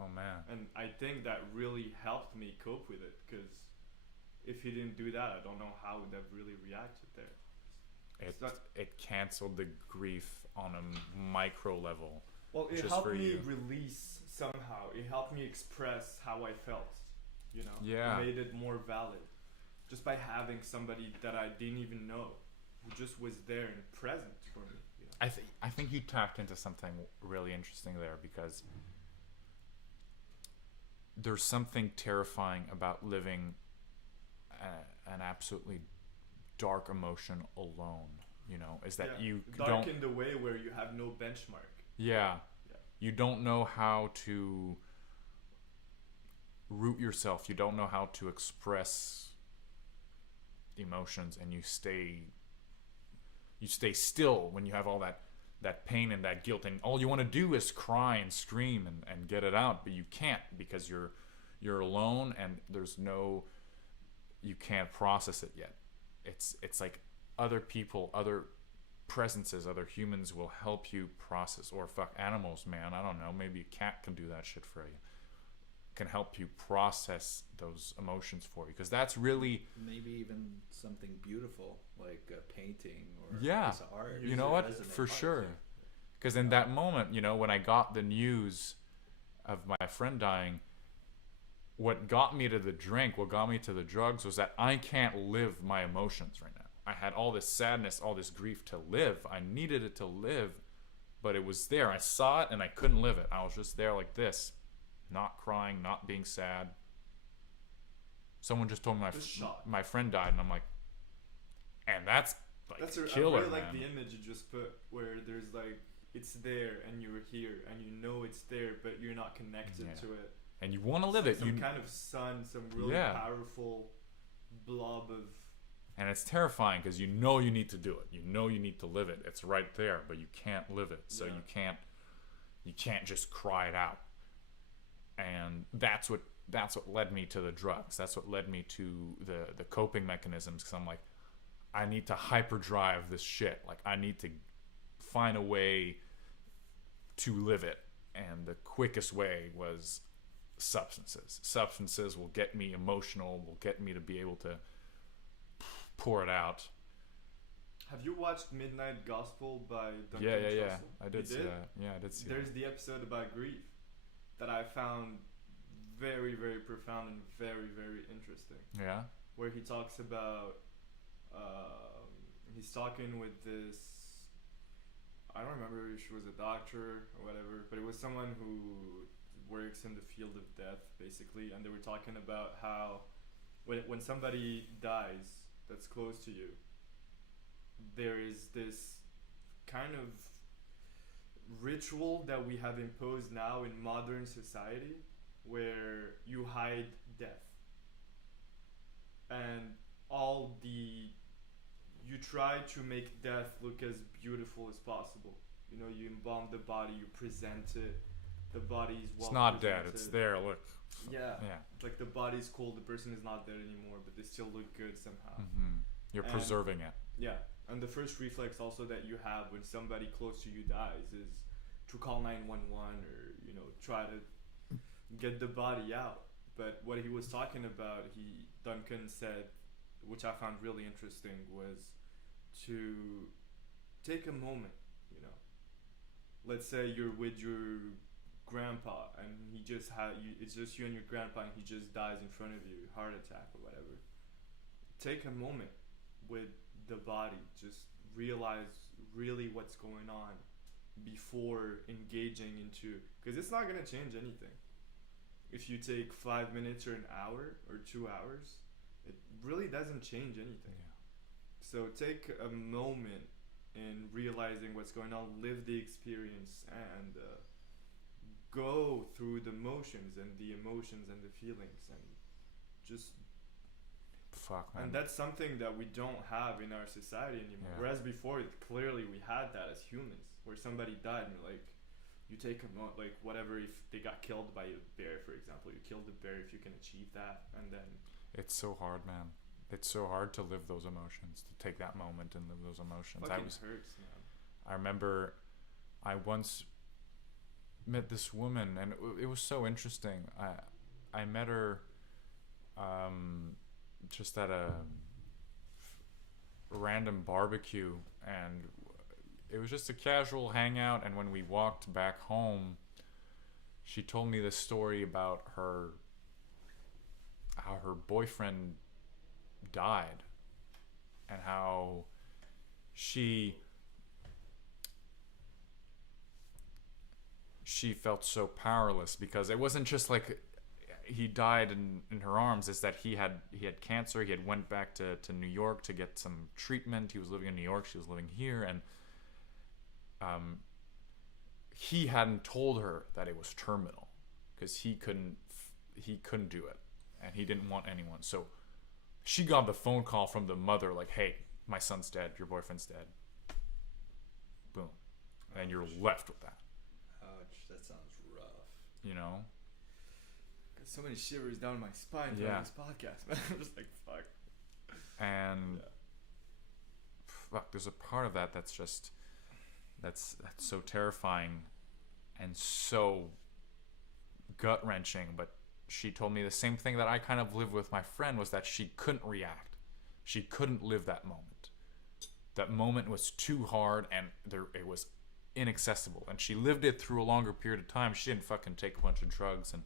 Oh man. And I think that really helped me cope with it, because if he didn't do that, I don't know how I would have really reacted there. It canceled the grief on a micro level. Well, it Just helped for me you. release somehow. It helped me express how I felt. You know, Yeah. It made it more valid, just by having somebody that I didn't even know, who just was there and present for me. You know? I think you tapped into something really interesting there, because there's something terrifying about living an absolutely dark emotion alone. You know, is that Yeah. you dark don't. in the way where you have no benchmark. Yeah. Yeah. You don't know how to root yourself. You don't know how to express emotions, and you stay still when you have all that pain and that guilt, and all you want to do is cry and scream and get it out, but you can't, because you're alone, and you can't process it yet. It's like other people, other presences, other humans will help you process, or animals, man, I don't know, maybe a cat can do that shit for you, can help you process those emotions for you, because that's really, Maybe even something beautiful like a painting or Yeah. a piece of art. you know what, for sure, because in that moment, when I got the news of my friend dying, what got me to the drink, what got me to the drugs, was that I can't live my emotions right now. I had all this sadness, all this grief to live. I needed it to live, but it was there. I saw it and I couldn't live it. I was just there like this, not crying, not being sad. Someone just told me Just shocked. my friend died, and I'm like, and that's like That's a I killer, really like man. the image you just put, where there's like, it's there and you're here and you know it's there, but you're not connected Yeah. to it. And you want to live it. Some kind of sun, some really Yeah. powerful blob of. And it's terrifying, because you need to do it. You need to live it. It's right there, but you can't live it. So Yeah. you can't just cry it out. And that's what led me to the drugs. That's what led me to the coping mechanisms, because I'm like, I need to hyperdrive this shit. Like, I need to find a way to live it. And the quickest way was substances. Substances will get me emotional, will get me to be able to pour it out. Have you watched Midnight Gospel by Duncan Yeah. Trussell? I did You see that. Yeah, I did see There's that. the episode about grief that I found very, very profound and very, very interesting. Yeah. Where he talks about, he's talking with this, I don't remember if she was a doctor or whatever, but it was someone who works in the field of death, basically, and they were talking about how when somebody dies that's close to you, there is this kind of ritual that we have imposed now in modern society where you hide death and you try to make death look as beautiful as possible. You know, you embalm the body, you present it, the body is well It's not presented. dead. It's there. Look. Yeah. Yeah. Like the body's cold, the person is not dead anymore, but they still look good somehow. You're And- preserving it. Yeah, and the first reflex also that you have when somebody close to you dies is to call 911 or, you know, try to get the body out. But what he was talking about, Duncan said, which I found really interesting, was to take a moment, you know. Let's say you're with your grandpa and it's just you and your grandpa and he just dies in front of you, heart attack or whatever. Take a moment with the body, just realize really what's going on before engaging into, because it's not going to change anything. If you take 5 minutes or an hour or 2 hours, it really doesn't change anything. Yeah. So take a moment in realizing what's going on, live the experience, and go through the motions and the emotions and the feelings, and just Fuck, man. and that's something that we don't have in our society anymore. Yeah. Whereas before, clearly we had that as humans, where somebody died and like, you take a like whatever, if they got killed by a bear, for example, you kill the bear if you can achieve that, and then It's so hard, man. It's so hard to live those emotions, to take that moment and live those emotions. fucking hurts, man. I remember I once met this woman, and it was so interesting. I met her just at a random barbecue, and it was just a casual hangout. And when we walked back home, she told me this story about how her boyfriend died, and how she felt so powerless, because it wasn't just like he died in her arms. It's that he had cancer. He had went back to New York to get some treatment. He was living in New York, she was living here, and he hadn't told her that it was terminal, because he couldn't do it, and he didn't want anyone. So she got the phone call from the mother, like, hey, my son's dead, your boyfriend's dead. Boom. And you're left with that. Ouch, that sounds rough. You know? Got so many shivers down my spine Yeah. throughout this podcast, man. I'm just like, fuck. And Yeah. fuck, there's a part of that that's so terrifying and so gut wrenching. But she told me the same thing that I kind of lived with my friend, was that she couldn't react. She couldn't live that moment. That moment was too hard, and it was inaccessible. And she lived it through a longer period of time. She didn't fucking take a bunch of drugs and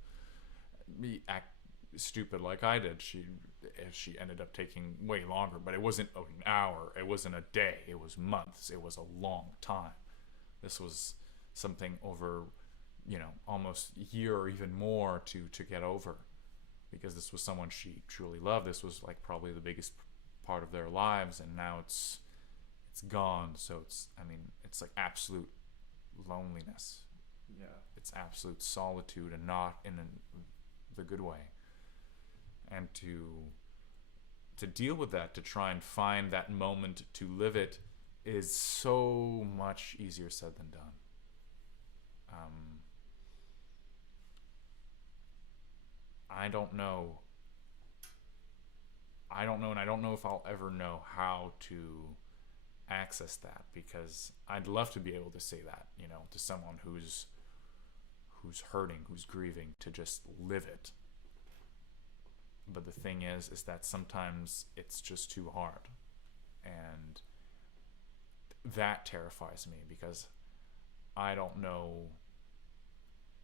act stupid like I did. She ended up taking way longer, but it wasn't an hour, it wasn't a day, it was months, it was a long time. This was something over, almost a year or even more to get over, because this was someone she truly loved. This was like probably the biggest part of their lives, and now it's gone. So it's like absolute loneliness. Yeah. It's absolute solitude, and not in the good way. And to deal with that, to try and find that moment to live it, is so much easier said than done. I don't know, and I don't know if I'll ever know how to access that, because I'd love to be able to say that, to someone who's hurting, who's grieving, to just live it. But the thing is that sometimes it's just too hard, and that terrifies me, because I don't know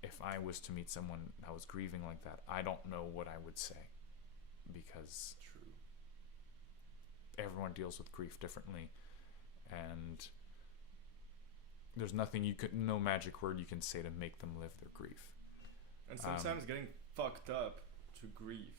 if I was to meet someone that was grieving like that. I don't know what I would say, because True. everyone deals with grief differently, and there's no magic word you can say to make them live their grief. And sometimes getting fucked up to grieve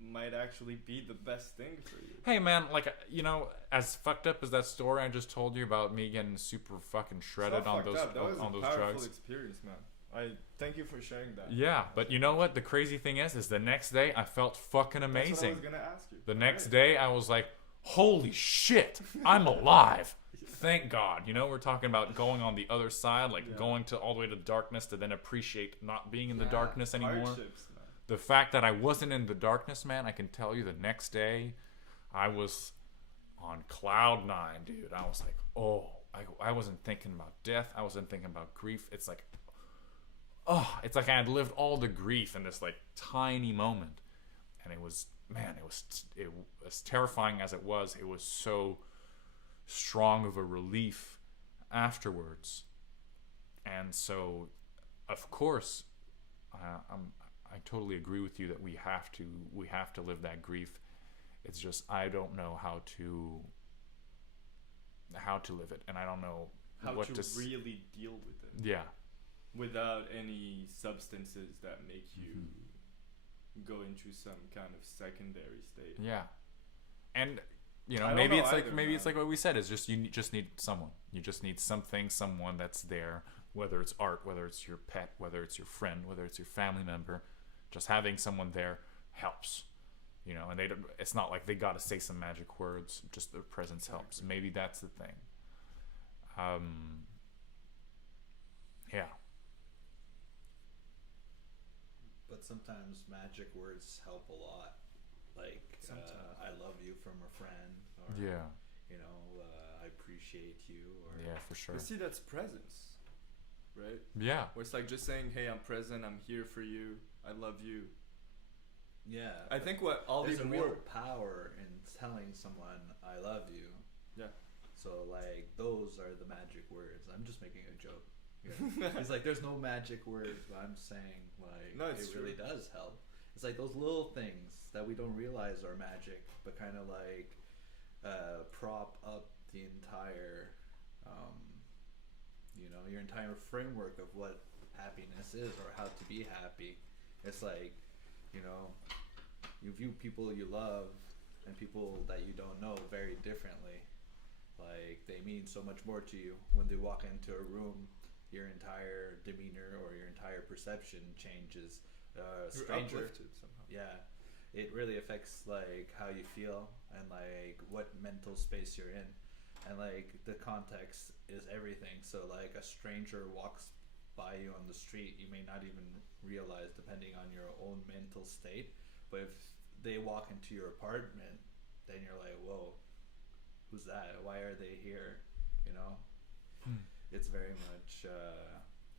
might actually be the best thing for you. Hey man, like, you know, as fucked up as that story I just told you about me getting super fucking shredded on those That was on a those powerful drugs. experience, man. I thank you for sharing that. Yeah, but you know what? The crazy thing is the next day I felt fucking amazing. That's what I was gonna ask you. The next day I was like, holy shit, I'm alive. Thank God. You know, we're talking about going on the other side, like going to all the way to darkness to then appreciate not being in the darkness anymore. Hardships, man. The fact that I wasn't in the darkness, man, I can tell you the next day I was on cloud 9, dude. I was like, oh, I wasn't thinking about death. I wasn't thinking about grief. It's like, oh, it's like I had lived all the grief in this like tiny moment. And it was, man, it was as terrifying as it was so strong of a relief afterwards. And so, of course, I totally agree with you that we have to live that grief. It's just I don't know how to live it, and I don't know how what to really deal with it. Yeah. Without any substances that make you go into some kind of secondary state. Yeah. And you know, I don't maybe know it's like either, maybe man. it's like what we said, is just you just need someone. You just need someone that's there, whether it's art, whether it's your pet, whether it's your friend, whether it's your family member. Just having someone there helps. You know, and it's not like they got to say some magic words, just their presence helps. Maybe that's the thing. Yeah. But sometimes magic words help a lot. Like, I love you from a friend. Or, Yeah. you know, I appreciate you. Or, Yeah, for sure. But see, that's presence, right? Yeah. Where it's like just saying, hey, I'm present, I'm here for you, I love you. Yeah. I think what all there's these a more real power in telling someone I love you. Yeah. So like those are the magic words. I'm just making a joke. Yeah. It's like there's no magic words, but I'm saying like No, it's it really does help. It's like those little things that we don't realize are magic, but kind of like prop up the entire, you know, your entire framework of what happiness is or how to be happy. It's like, you know, you view people you love and people that you don't know very differently. Like they mean so much more to you when they walk into a room. Your entire demeanor or your entire perception changes. you're Stranger, uplifted somehow. yeah, it really affects like how you feel and like what mental space you're in, and like the context is everything. So like a stranger walks by you on the street, you may not even realize, depending on your own mental state. But if they walk into your apartment, then you're like, whoa, who's that? Why are they here? You know. It's very much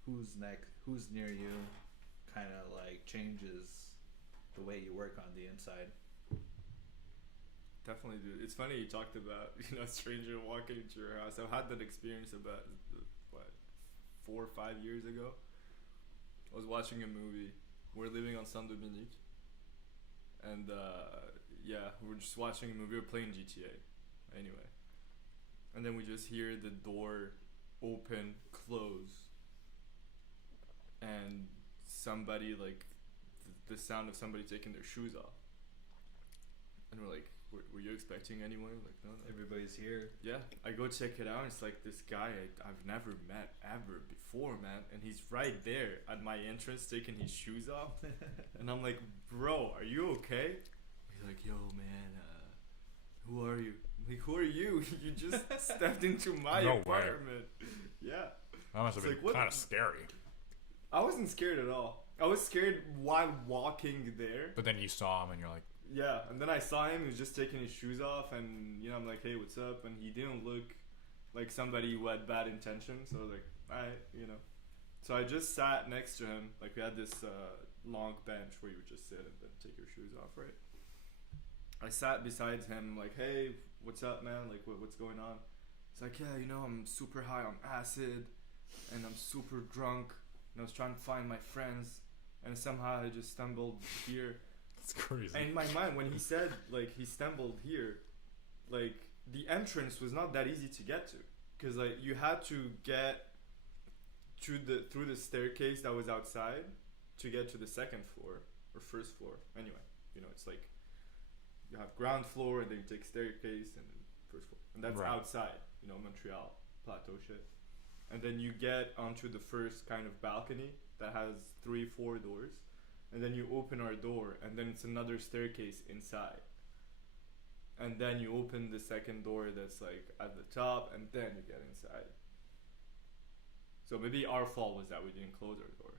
who's near you, kind of like changes the way you work on the inside. Definitely, dude. It's funny you talked about, you know, a stranger walking into your house. I've had that experience about, 4 or 5 years ago. I was watching a movie. We're living on Saint Dominique. And, yeah, we're just watching a movie. We're playing GTA. Anyway. And then we just hear the door open, close. And somebody, like, the sound of somebody taking their shoes off. And we're like, were you expecting anyone? Like, no. Everybody's here. Yeah, I go check it out. And it's like this guy I've never met ever before, man. And he's right there at my entrance taking his shoes off. And I'm like, bro, are you okay? He's like, yo, man, who are you? I'm like, who are you? You just stepped into my No way. apartment. Yeah. That must have It's been like, what- kind of scary. I wasn't scared at all. I was scared while walking there. But then you saw him and you're like, Yeah, and then I saw him. He was just taking his shoes off, and you know, I'm like, "Hey, what's up?" And he didn't look like somebody who had bad intentions. So I was like, "Alright, you know." So I just sat next to him. Like we had this long bench where you would just sit and then take your shoes off, right? I sat beside him, like, "Hey, what's up, man? Like, what's going on?" It's like, yeah, you know, I'm super high on acid, and I'm super drunk, and I was trying to find my friends, and somehow I just stumbled here. That's crazy. And in my mind, when he said like he stumbled here, like the entrance was not that easy to get to, because like you had to get through the staircase that was outside to get to the second floor or first floor. Anyway, you know, it's like you have ground floor and then you take staircase and then first floor, and that's Right. outside, you know, Montreal plateau shit. And then you get onto the first kind of balcony that has 3-4 doors, and then you open our door, and then it's another staircase inside, and then you open the second door that's like at the top, and then you get inside. So maybe our fault was that we didn't close our door,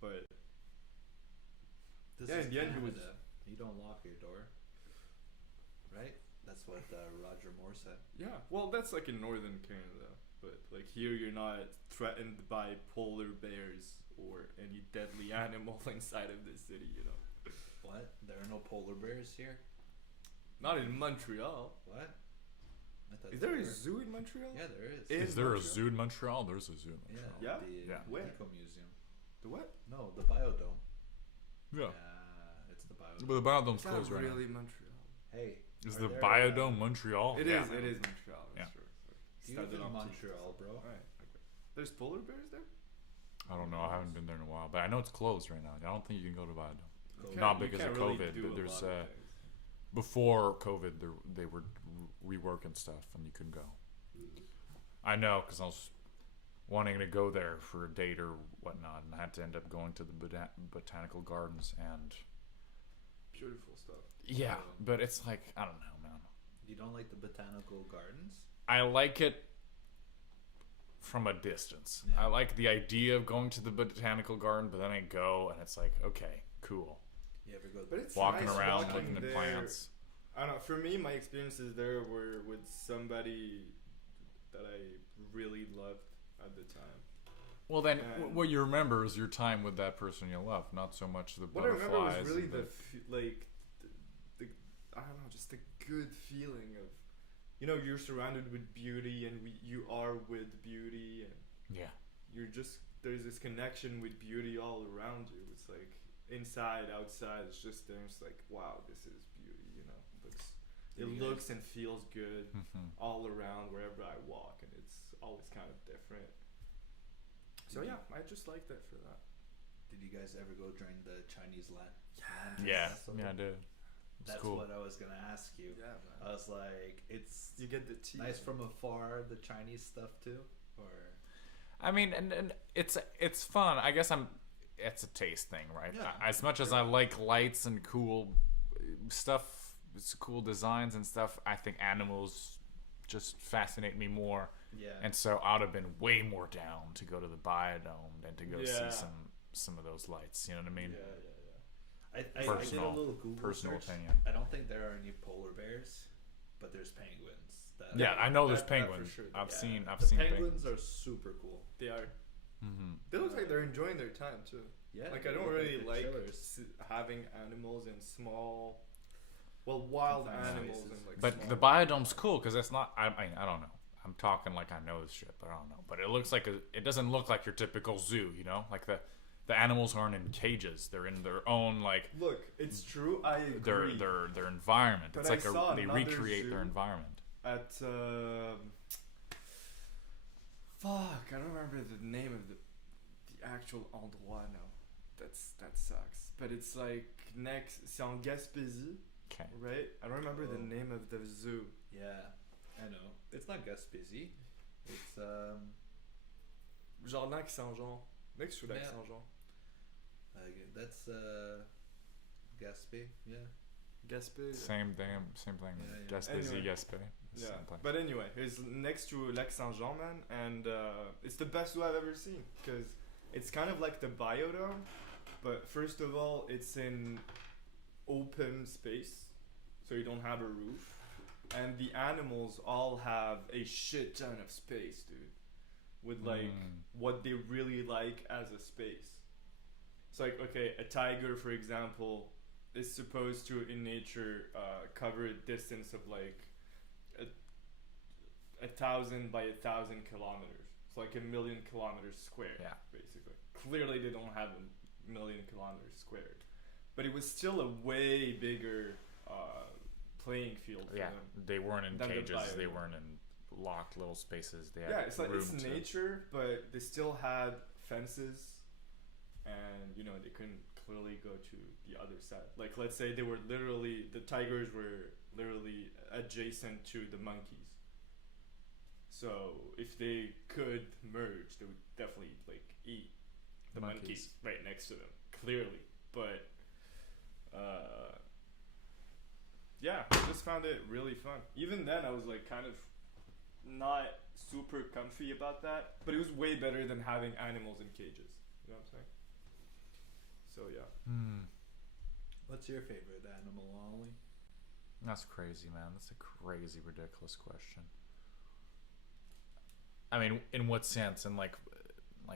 but This Yeah, is in the end, he was- Canada. You don't lock your door, right? That's what Roger Moore said. yeah, well, that's like in northern Canada, but like here you're not threatened by polar bears or any deadly animal inside of the city, you know. What? There are no polar bears here? Not in Montreal. What? I thought Is there a were. zoo in Montreal? Yeah, there is. In Is there a Montreal? zoo in Montreal? There's a zoo in Yeah. Montreal. Yeah? The Yeah. Where? Eco Museum. The what? No, the Biodome. Yeah. It's the But Biodome. the Biodome's It's not closed right really Montreal. Hey. now. Is are the there, Biodome Montreal? It Yeah. is. It is Montreal. That's Yeah. true. You live in Montreal, bro. Alright. Okay. There's polar bears there? I don't know. I haven't been there in a while, but I know it's closed right now. I don't think you can go to Biodome. Cool. Not You because can't of really COVID, do but a there's, lot of things. Before COVID, they were reworking stuff, and you couldn't go. I know, because I was wanting to go there for a date or whatnot, and I had to end up going to the botanical gardens, and Beautiful stuff. yeah, but it's like, I don't know, man. You don't like the botanical gardens? I like it from a distance. Yeah. I like the idea of going to the botanical garden, but then I go, and it's like, okay, cool. You ever go? But it's Walking nice around, walking looking at there. plants. I don't know. For me, my experiences there were with somebody that I really loved at the time. Well, then, And- what you remember is your time with that person you love, not so much the What I remember butterflies. was really and the I don't know, just the good feeling of, you know, you're surrounded with beauty, and you are with beauty, and yeah. you're just, there's this connection with beauty all around you. It's like inside, outside, it's just there. It's like, wow, this is beauty, you know. Did It you looks guys- and feels good Hmm. all around wherever I walk, and it's always kind of different. So Did yeah, I just liked it for that. Did you guys ever go during the Chinese land? Yeah, Festival? I did. It's That's cool. what I was gonna ask you. Yeah, man. I was like, it's You get the tea. nice from afar, the Chinese stuff too, or I mean, and it's fun. I guess it's a taste thing, right? Yeah, As much as I like lights and cool stuff, it's cool designs and stuff, I think animals just fascinate me more. yeah. And so I'd have been way more down to go to the Biodome than to go Yeah. see some of those lights. You know what I mean? Yeah. I did a Personal- little Google personal search. opinion. I don't think there are any polar bears, but there's penguins. That Yeah, I know there's That for penguins. sure. I've Yeah. seen the penguins. penguins are super cool. They are. Hmm. They look like they're enjoying their time too. Yeah, Like they I don't look really they're like chillers. having animals in small, wild Confined animals spaces. in like. But small the Biodome's cool because it's not. I mean, I don't know. I'm talking like I know this shit, but I don't know. But it looks like it doesn't look like your typical zoo. You know, like the animals aren't in cages. They're in their own like Look, it's true. I agree. their environment. But It's I like saw they another recreate their zoo. environment. At fuck, I don't remember the name of the actual endroit now. That sucks. But it's like next. C'est en Gaspésie, Okay. right? I don't remember the Oh. name of the zoo. Yeah, I know. It's not Gaspésie. It's Genre Lac Saint-Jean. Next to Lac Yeah. Saint-Jean. that's Gaspé. Yeah. Gaspé. Same thing. Yeah, yeah. Gaspésie, Anyway. Gaspé. Yeah, Same place. but anyway, it's next to Lac Saint-Jean, man, and it's the best zoo I've ever seen because it's kind of like the Biodome, but first of all, it's in open space, so you don't have a roof, and the animals all have a shit ton of space, dude, with like what they really like as a space. It's like, okay, a tiger, for example, is supposed to in nature cover a distance of like 1,000 by 1,000 kilometers. It's like 1,000,000 kilometers squared. Yeah. Basically, clearly they don't have 1,000,000 kilometers squared, but it was still a way bigger playing field for Yeah, them. they weren't in Than the cages. They bio. weren't in locked little spaces. They had Yeah, it's like room it's to- nature, but they still had fences, and they couldn't clearly go to the other side. Like, let's say the tigers were literally adjacent to the monkeys. So if they could merge, they would definitely like eat the monkeys right next to them, clearly. But yeah, I just found it really fun. Even then, I was like kind of not super comfy about that, but it was way better than having animals in cages. You know what I'm saying? So yeah. What's your favorite animal, Ollie? That's crazy, man. That's a crazy, ridiculous question. I mean, in what sense? In like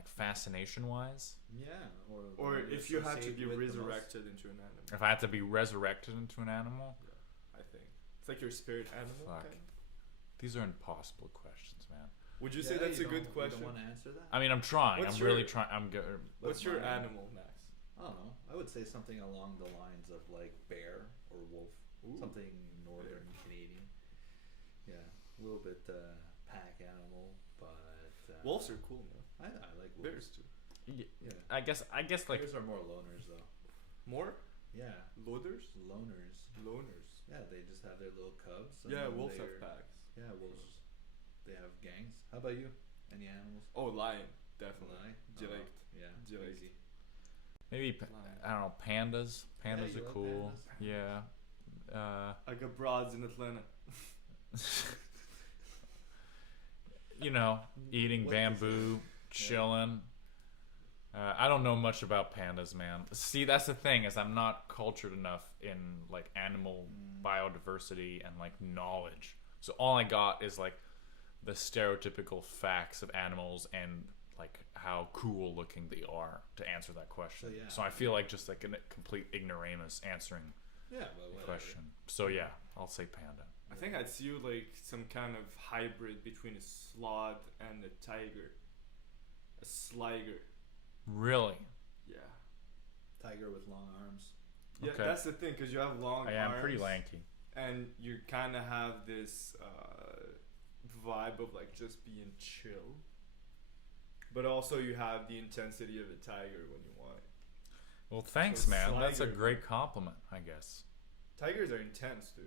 fascination wise? Yeah, Or if you had to associate be with the most- resurrected into an animal. If I had to be resurrected into an animal, Yeah, I think it's like your spirit animal. Fuck. Kind of. these are impossible questions, man. Would you Yeah, say that's a don't- good question? You don't want to answer that? I mean, I'm trying. What's I'm really your- trying. What's your mine? animal, Max? I don't know. I would say something along the lines of like bear or wolf. Ooh. Something northern Canadian. Yeah, a little bit pack animal, but Wolves are cool, man. I like wolves. Bears too. Yeah, I guess like bears are more loners though. More Yeah, loaders, loners. loners. Yeah, they just have their little cubs. and Yeah, then wolves they're- have packs. Yeah, wolves. They have gangs. How about you? Any animals? Oh, lion, definitely. Lie? Direct. Yeah, Direct. easy. maybe I don't know, pandas. Pandas you are like cool. pandas? Yeah. I got broads in Atlanta. Eating What bamboo, chilling. I don't know much about pandas, man. See, that's the thing is I'm not cultured enough in like animal biodiversity and like knowledge. So all I got is like the stereotypical facts of animals and like how cool looking they are to answer that question. So, yeah. So I feel like just like a complete ignoramus answering Yeah, but the whatever. question. So yeah, I'll say panda. I think I'd see you like some kind of hybrid between a sloth and a tiger. A sliger. Really? Yeah. Tiger with long arms. Yeah, Okay. that's the thing, because you have long I arms. am pretty lanky. And you kind of have this vibe of like just being chill. But also you have the intensity of a tiger when you want it. Well, thanks, So man. That's a sliger. great compliment, I guess. Tigers are intense, dude.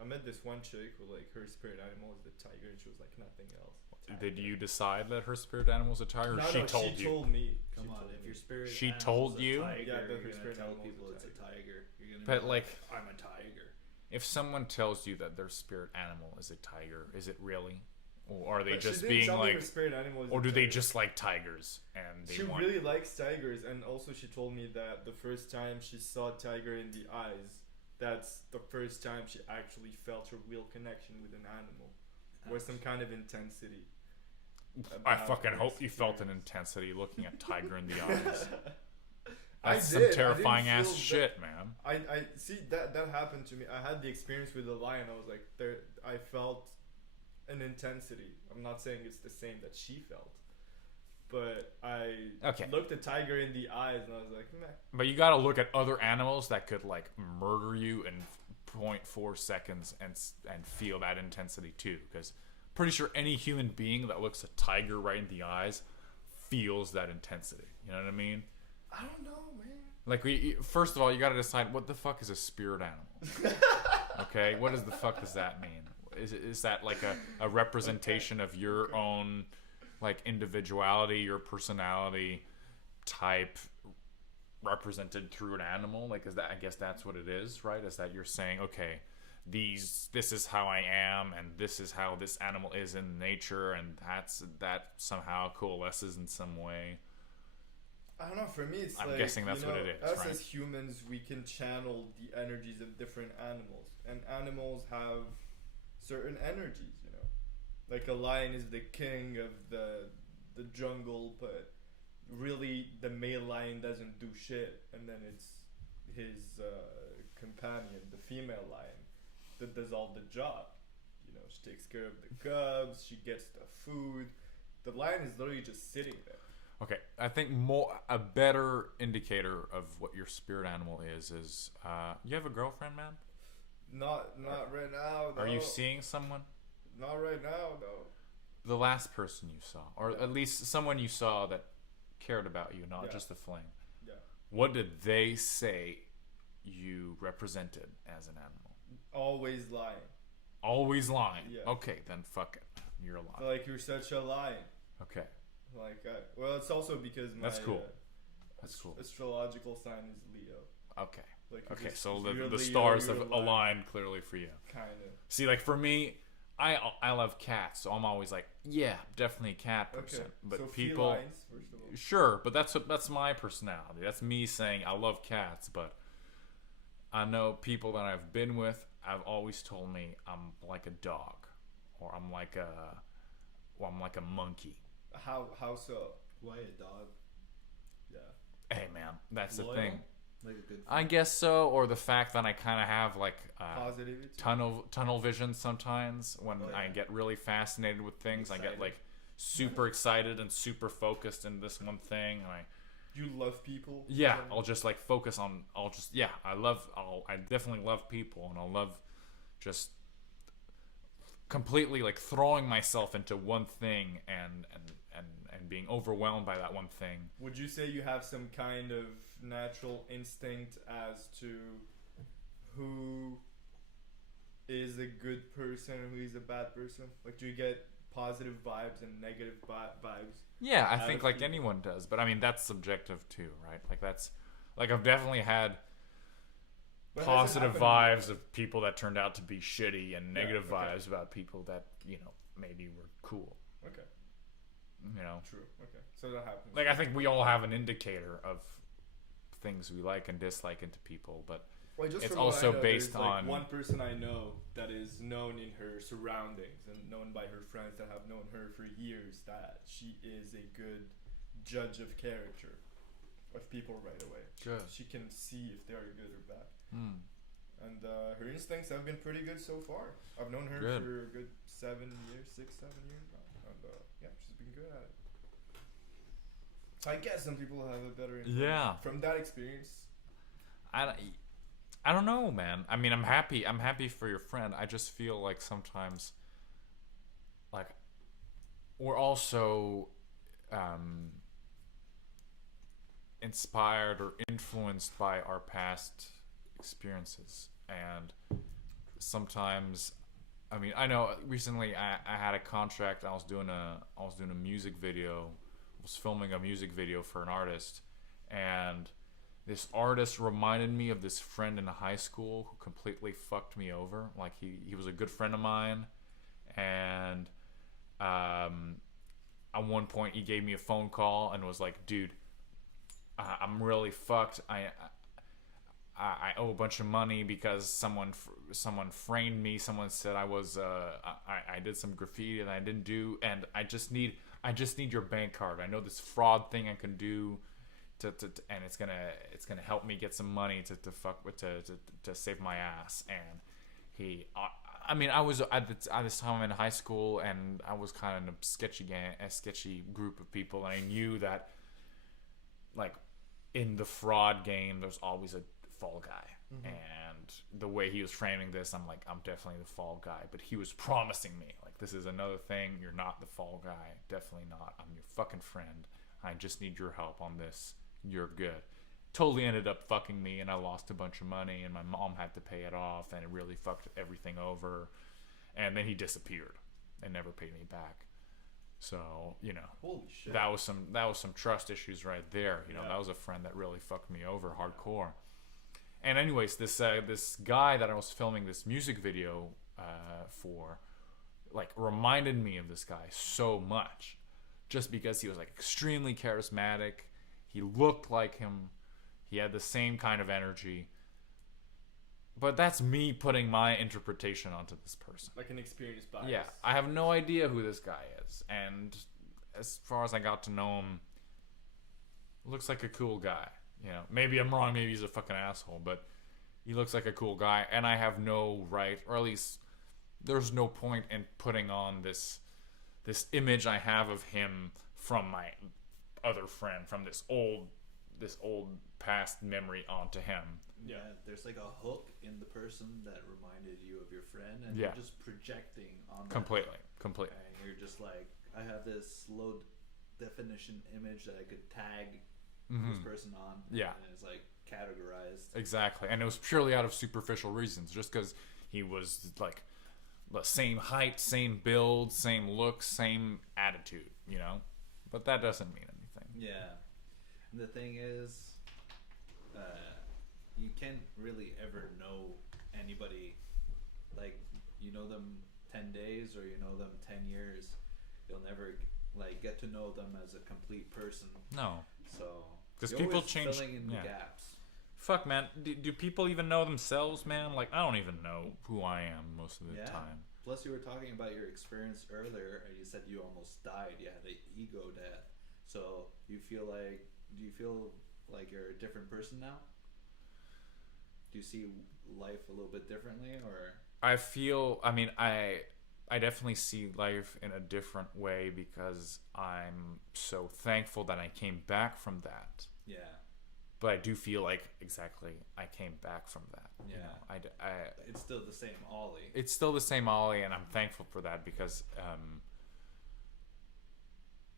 I met this one chick who like her spirit animal is the tiger, and she was like nothing else. Did you decide that her spirit animal was a tiger? Or No, she no, told she you. told me. Come She on, told if me. your spirit She animal's told a you? tiger, Yeah, that her you're spirit gonna tell animal is people a it's a tiger. tiger. You're gonna But be like, I'm a tiger. if someone tells you that their spirit animal is a tiger, is it really, or are they But she just didn't being tell me like, her spirit animal is or a do they tiger. just like tigers and they She want? really likes tigers, and also she told me that the first time she saw a tiger in the eyes, that's the first time she actually felt her real connection with an animal, or some kind of intensity. I about fucking her hope you felt an experience. intensity looking at tiger in the eyes. I That's did. some I didn't terrifying ass feel that- shit, man. I see that happened to me. I had the experience with the lion. I was like, I felt an intensity. I'm not saying it's the same that she felt, but I Okay. looked a tiger in the eyes and I was like, meh. But you got to look at other animals that could like murder you in 0.4 seconds and feel that intensity too. Because pretty sure any human being that looks a tiger right in the eyes feels that intensity. You know what I mean? I don't know, man. Like first of all, you got to decide what the fuck is a spirit animal. Okay, what does the fuck does that mean? Is that like a representation of your own like individuality, your personality type represented through an animal? Like, is that, I guess that's what it is, right? Is that you're saying, okay, this is how I am, and this is how this animal is in nature, and that somehow coalesces in some way. I don't know. For me, it's I'm like, guessing that's what it is, Us right? as humans, we can channel the energies of different animals, and animals have certain energies. You know, like a lion is the king of the jungle, but really the male lion doesn't do shit, and then it's his companion, the female lion, that does all the job. she takes care of the cubs, she gets the food. The lion is literally just sitting there. Okay, I think a better indicator of what your spirit animal is you have a girlfriend, man? Not right now, though. Are you seeing someone? Not right now, though. The last person you saw, or at least someone you saw that cared about you, not just a fling. Yeah. What did they say you represented as an animal? Always lying. Always lying. Yeah. Okay, then fuck it. You're a liar. Like, you're such a lion. Okay. Like, well, it's also because my That's cool. That's cool. astrological sign is Leo. Okay. Like, Okay, just, so if you're the Leo, stars you're have a lion. aligned clearly for you. Kind of. See, like for me, I love cats, so I'm always like, yeah, definitely a cat person. Okay. But so people, felines, first of all. sure, but that's my personality. That's me saying I love cats, but I know people that I've been with have always told me I'm like a dog, or I'm like a monkey. How so? Why a dog? Yeah. Hey man, that's Loyal? the thing. Like a good I guess so, or the fact that I kind of have like Positivity. tunnel vision sometimes when Oh, I yeah. get really fascinated with things. I get Excited. like super excited and super focused in this one thing, and You love people. I'll just like focus on. I definitely love people, and I'll love just completely like throwing myself into one thing and being overwhelmed by that one thing. Would you say you have some kind of natural instinct as to who is a good person and who is a bad person? Like, do you get positive vibes and negative vibes? Yeah, I Out think of like people. anyone does, but I mean that's subjective too, right? Like that's like I've definitely had But has it positive happened- vibes of people that turned out to be shitty and negative okay. vibes about people that maybe were cool. Okay, true. Okay, so that happens. Like I think we all have an indicator of things we like and dislike into people, but Well, just it's from what I also know, based there's, like, on- one person I know that is known in her surroundings and known by her friends that have known her for years that she is a good judge of character of people right away. Good. She can see if they are good or bad. Hmm. And her instincts have been pretty good so far. I've known her Good. for a good 7 years, 7 years now. And yeah, she's been good at it. So I guess some people have a better influence. Yeah. From that experience. I don't know, man. I mean, I'm happy for your friend. I just feel like sometimes like we're also inspired or influenced by our past experiences, and sometimes I mean I know recently I had a contract. I was doing a music video. I was filming a music video for an artist, and this artist reminded me of this friend in high school who completely fucked me over. Like he was a good friend of mine, and at one point he gave me a phone call and was like, dude, I'm really fucked. I owe a bunch of money because someone framed me. Someone said I was I did some graffiti that I didn't do, and I just need your bank card. I know this fraud thing I can do and it's gonna help me get some money to save my ass. And I mean I was at this time in high school, and I was kind of in a sketchy group of people, and I knew that like in the fraud game there's always a fall guy. Mm-hmm. And the way he was framing this, I'm like, I'm definitely the fall guy. But he was promising me like, this is another thing, you're not the fall guy, definitely not, I'm your fucking friend, I just need your help on this, you're good. Totally ended up fucking me, and I lost a bunch of money, and my mom had to pay it off, and it really fucked everything over. And then he disappeared and never paid me back. So Holy shit. that was some trust issues right there. Yeah. That was a friend that really fucked me over hardcore. And anyways, this guy that I was filming this music video for, like, reminded me of this guy so much, just because he was like extremely charismatic. He looked like him. He had the same kind of energy. But that's me putting my interpretation onto this person. Like an experience bias. Yeah, I have no idea who this guy is, and as far as I got to know him, looks like a cool guy. Maybe I'm wrong, maybe he's a fucking asshole, but he looks like a cool guy, and I have no right, or at least there's no point in putting on this image I have of him from my other friend, from this old past memory onto him. Yeah, there's like a hook in the person that reminded you of your friend, and Yeah. you're just projecting on that Completely. hook. And you're just like, I have this low definition image that I could tag this person on. Yeah. And it's like categorized. Exactly. And it was purely out of superficial reasons, just because he was like the same height, same build, same look, same attitude, you know? But that doesn't mean anything. Yeah. And the thing is, you can't really ever know anybody. Like, you know them 10 days or you know them 10 years. You'll never like get to know them as a complete person. No. So, Because you're people always change. filling in the Yeah. gaps. Fuck, man. Do people even know themselves, man? Like, I don't even know who I am most of the Yeah. time. Plus, you were talking about your experience earlier, and you said you almost died. You had an ego death. So, do you feel like you're a different person now? Do you see life a little bit differently, or? I definitely see life in a different way because I'm so thankful that I came back from that. Yeah. But I do feel like exactly I came back from that. Yeah. You know, It's still the same Ollie. it's still the same Ollie, and I'm thankful for that because,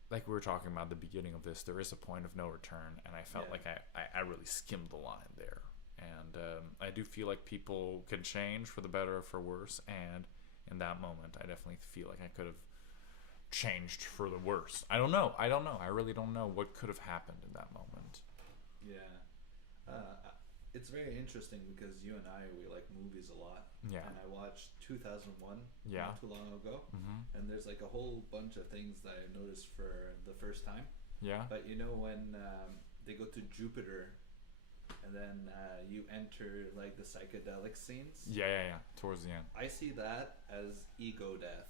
like we were talking about at the beginning of this, there is a point of no return, and I felt like I really skimmed the line there. And I do feel like people can change for the better or for worse, and in that moment, I definitely feel like I could have changed for the worse. I don't know. I really don't know what could have happened in that moment. Yeah. It's very interesting because you and we like movies a lot. Yeah. And I watched 2001 Yeah. not too long ago. Mm-hmm. And there's like a whole bunch of things that I noticed for the first time. Yeah. But you know when they go to Jupiter and then you enter like the psychedelic scenes? Yeah. Towards the end. I see that as ego death.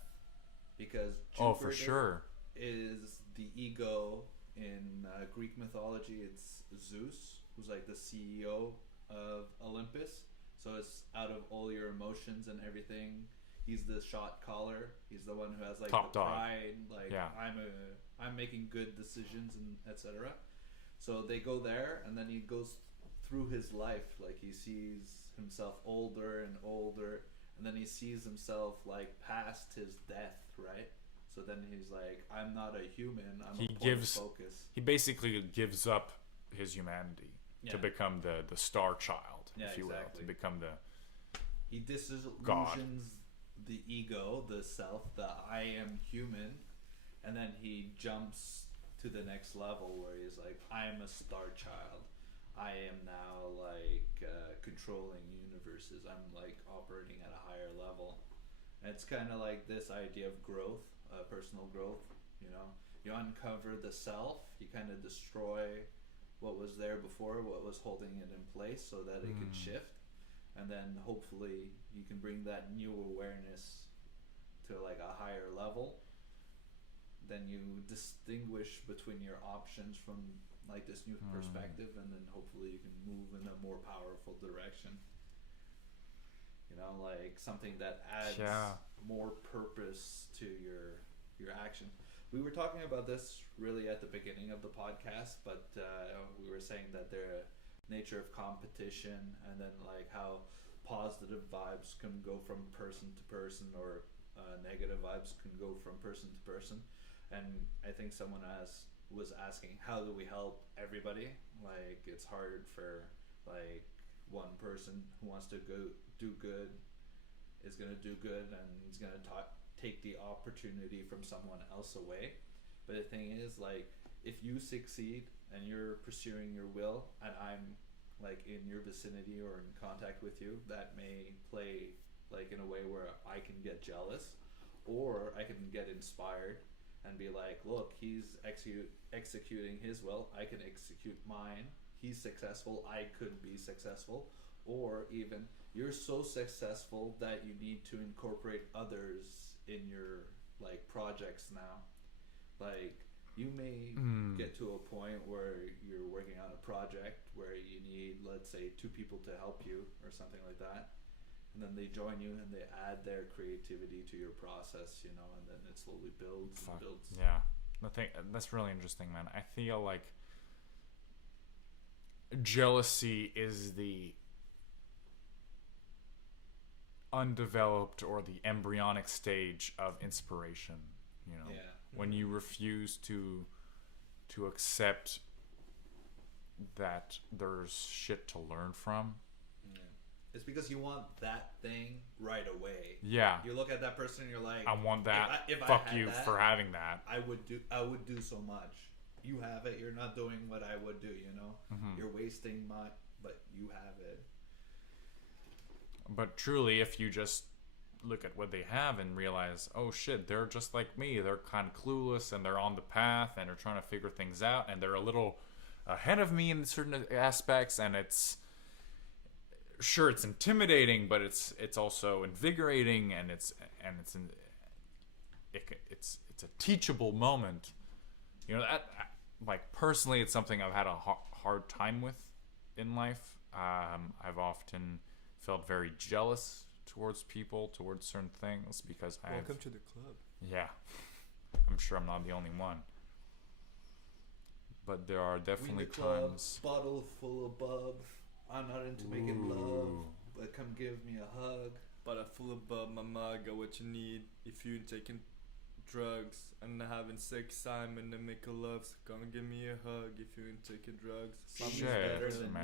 Because Jupiter Oh, for sure. is the ego in Greek mythology. It's Zeus, who's like the CEO of Olympus. So it's out of all your emotions and everything. He's the shot caller. He's the one who has like Top the dog. pride. Like Yeah. I'm making good decisions and etc. So they go there, and then he goes through his life. Like he sees himself older and older, and then he sees himself like past his death, right? So then he's like, I'm not a human. I'm a point of focus. He basically gives up his humanity to Yeah. become the star child, Yeah, if you will, exactly. to become the He disillusions God. the ego, the self, the I am human, and then he jumps to the next level where he's like, I am a star child. I am now like controlling universes. I'm like operating at a higher level. And it's kind of like this idea of growth, personal growth. You know, you uncover the self. You kind of destroy what was there before, what was holding it in place, so that it could shift. And then hopefully you can bring that new awareness to like a higher level. Then you distinguish between your options from like this new perspective, and then hopefully you can move in a more powerful direction. You know, like something that adds more purpose to your action. We were talking about this really at the beginning of the podcast, but we were saying that the nature of competition, and then like how positive vibes can go from person to person, or negative vibes can go from person to person. And I think someone was asking, how do we help everybody? Like, it's hard for like one person who wants to go do good is going to do good, and is going to take the opportunity from someone else away. But the thing is, like, if you succeed and you're pursuing your will, and I'm like in your vicinity or in contact with you, that may play like in a way where I can get jealous, or I can get inspired and be like, look, he's executing his will, I can execute mine. He's successful, I could be successful. Or even, you're so successful that you need to incorporate others in your like projects now. Like, you may get to a point where you're working on a project where you need, let's say, 2 people to help you or something like that. and then they join you and they add their creativity to your process, you know, and then it slowly builds and builds. Yeah, that's really interesting, man. I feel like jealousy is the undeveloped or the embryonic stage of inspiration, you know. Yeah. When you refuse to accept that there's shit to learn from. Yeah. It's because you want that thing right away. Yeah. You look at that person and you're like, I want that. If Fuck I had you that, for having that. I would do so much. You have it. You're not doing what I would do, you know? Mm-hmm. You're wasting but you have it. But truly, if you just look at what they have and realize, oh shit, they're just like me. They're kind of clueless and they're on the path and they're trying to figure things out and they're a little ahead of me in certain aspects, and it's intimidating, but it's also invigorating, and it's a teachable moment. You know, that like personally, it's something I've had a hard time with in life. I've often felt very jealous towards people, towards certain things, because Welcome to the club. Yeah, I'm sure I'm not the only one. But there are definitely times. Bottle full of bub. I'm not into making love, but come give me a hug. Bottle full of bub, mama, got what you need. If you taking drugs and having sex time and then make a love, so come give me a hug. If you ain't taking drugs, shit, man,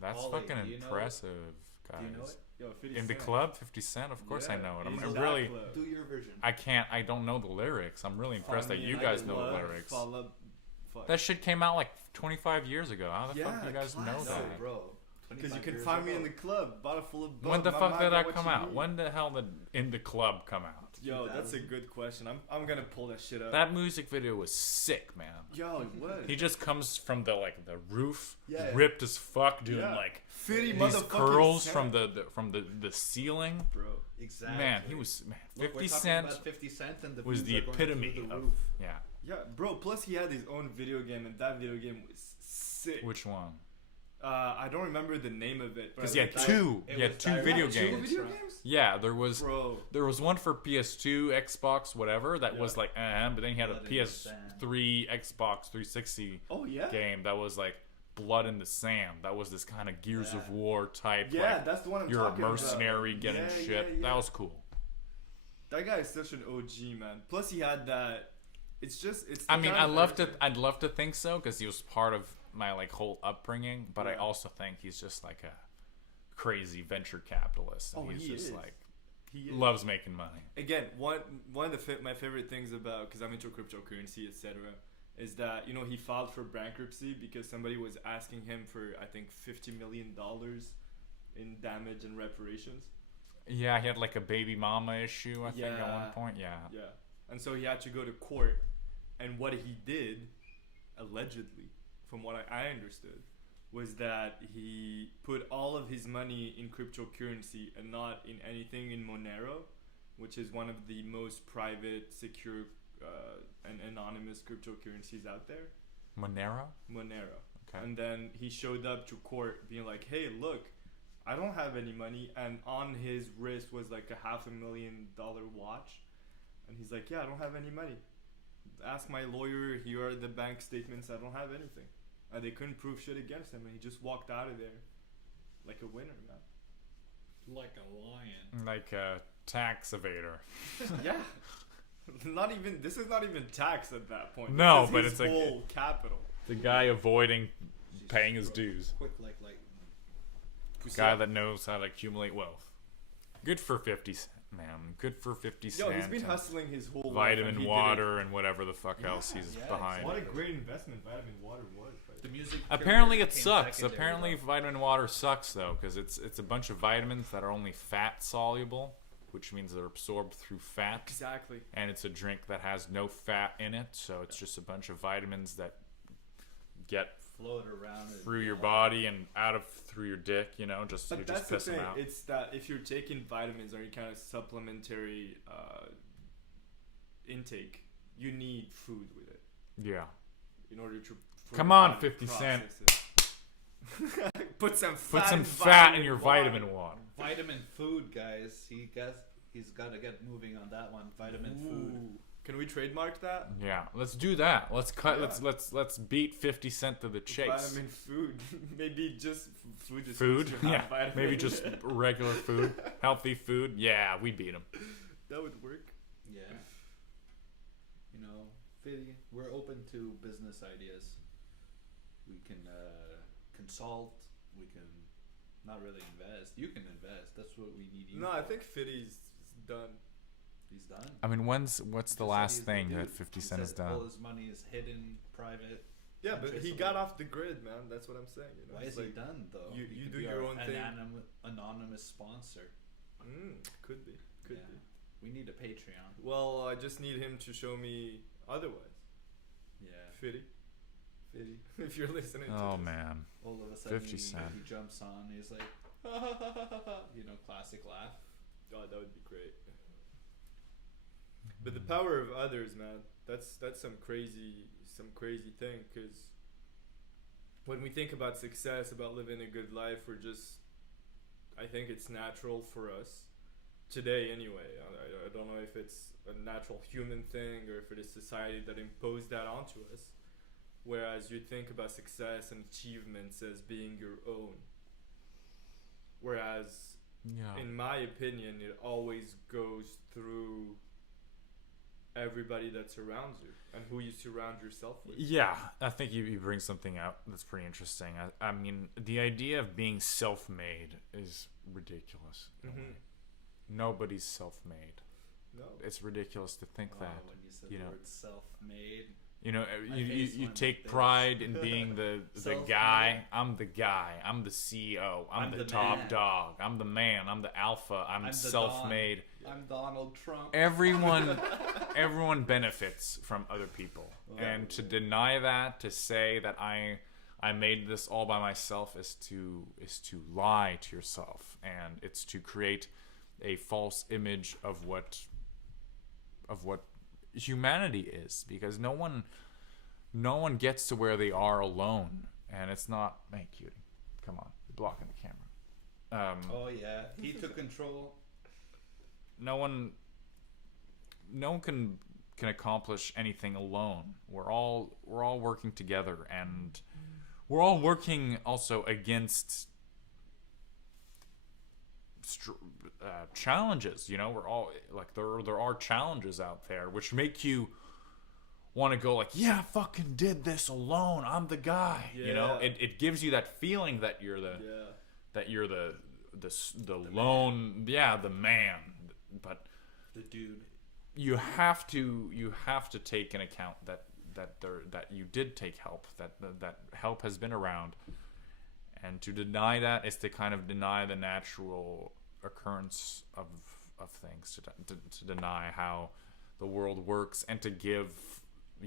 that's Ollie, fucking impressive, guys. Do you know it? Yo, 50 In the Cent. club, 50 Cent, of course I know it. he's I'm that really, club. Do your version. I don't know the lyrics. I'm really impressed that you guys know the lyrics. Fuck. That shit came out like 25 years ago. How the fuck do you guys know classic, that? Bro. Because you can find me in the club, bottle full of bub. When the fuck mama, did got that what come you out? need. When the hell did In the Club come out? Yo, that's a good question. I'm gonna pull that shit up. That music video was sick, man. Yo, what? He just comes from the roof, Yeah. ripped as fuck, doing like 50 these motherfucking curls cent. from the ceiling. Bro. Exactly. Man, 50 Look, we're talking Cent about 50 Cent and the was views the are going epitome through the of roof. yeah. Yeah, bro. Plus, he had his own video game, and that video game was sick. Which one? I don't remember the name of it. Because he had two. He had two video games. Two video games? Yeah, there was Bro. there was one for PS2, Xbox, whatever. That was like, but then he had a Blood in the PS3, Xbox 360 Oh, yeah? game that was like Blood in the Sand. That was this kind of Gears of Yeah. War type. Yeah, like, that's the one I'm you're a talking about. mercenary getting Yeah, shit. yeah, yeah. That was cool. That guy is such an OG, man. Plus, he had that. It's just. It's. I mean, I'd love to think so because he was part of my like whole upbringing. But I Yeah. also think he's just like a crazy venture capitalist. And Oh, he's he just is. like He is. loves making money. Again, one of my favorite things about, because I'm into cryptocurrency, etc., is that, you know, he filed for bankruptcy because somebody was asking him for, I think, $50 million in damage and reparations. Yeah, he had like a baby mama issue, I think, at Yeah. one point. Yeah. Yeah. And so he had to go to court. And what he did, allegedly, from what I understood, was that he put all of his money in cryptocurrency and not in anything in Monero, which is one of the most private, secure, and anonymous cryptocurrencies out there. Monero? Monero. Okay. And then he showed up to court being like, hey, look, I don't have any money. And on his wrist was like a $500,000 watch. And he's like, yeah, I don't have any money. Ask my lawyer, here are the bank statements, I don't have anything. And they couldn't prove shit against him, and he just walked out of there like a winner, man. Like a lion. Like a tax evader. Yeah. This is not even tax at that point. No, This is but his it's like- whole capital. The guy avoiding paying his dues. Quick like lightning. Guy that knows how to accumulate wealth. Good for 50 Cent, man. Good for 50 Yo, Cent. he's been and hustling his whole life. and he vitamin did it. water and whatever the fuck Yeah, else he's yeah, behind. What a great investment vitamin water was. The music. Apparently career it came sucks. secondary, Apparently though. vitamin water sucks though, because it's a bunch of vitamins that are only fat soluble, which means they're absorbed through fat. Exactly. And it's a drink that has no fat in it, so it's just a bunch of vitamins that get float around and through your body and through your dick, you know, just But you that's just the piss them thing. out. It's that if you're taking vitamins or any kind of supplementary intake, you need food with it Yeah. in order to. for Come your on, body to 50 Cent. process it. Put some fat in your vitamin water. Vitamin food, guys. He's got to get moving on that one. Vitamin food. Can we trademark that? Yeah, let's do that. Let's cut. Yeah. Let's beat 50 Cent to the chase. Vitamin food. Maybe just food. Is Food, supposed to have yeah. vitamin. Maybe just regular food, healthy food. Yeah, we beat him. That would work. Yeah. You know, we're open to business ideas. We can consult. We can not really invest. You can invest. That's what we need you No, for. I think 50's done. He's done. I mean, what's the He said last he's thing the that dude. 50 He Cent has said done? all his money is hidden, private. Yeah, but he untraceable. got off the grid, man. That's what I'm saying. You know? Why It's is he like, done though? you- He you could do be your our own thing. Anonymous sponsor. Could be. Could Yeah. be. We need a Patreon. Well, I just need him to show me otherwise. Yeah. Fitty. If you're listening Oh to this. man. All of a sudden 50 he Cent. jumps on. He's like, you know, classic laugh. Oh, that would be great. But the power of others, man, that's some crazy thing. Because when we think about success, about living a good life, I think it's natural for us today, anyway. I don't know if it's a natural human thing or if it is society that imposed that onto us. Whereas you think about success and achievements as being your own. Whereas Yeah. in my opinion, it always goes through everybody that surrounds you and who you surround yourself with. Yeah, I think you bring something out that's pretty interesting. I mean, the idea of being self-made is ridiculous. in a way. Nobody's self-made. No. It's ridiculous to think Wow, that. when you said you the know. word self-made. You know, My you face went take like this. pride in being the Self-made. guy. I'm the guy. I'm the CEO. I'm the the top man. dog. I'm the man. I'm the alpha. I'm the self-made. Don. I'm Donald Trump. Everyone benefits from other people, and to deny that, to say that I made this all by myself, is to lie to yourself, and it's to create a false image of what humanity is, because no one gets to where they are alone, and it's not. Hey, cutie, come on, you're blocking the camera. Oh yeah, he took control. No one can accomplish anything alone. We're all working together, and we're all working also against challenges. You know, we're all like, there are challenges out there which make you want to go like, yeah, I fucking did this alone. I'm the guy. You know, Yeah. it gives you that feeling that you're the Yeah. that you're the lone, yeah, the man. But The dude. you have to take in account that you did take help, that help has been around, and to deny that is to kind of deny the natural occurrence of things, to deny how the world works, and to give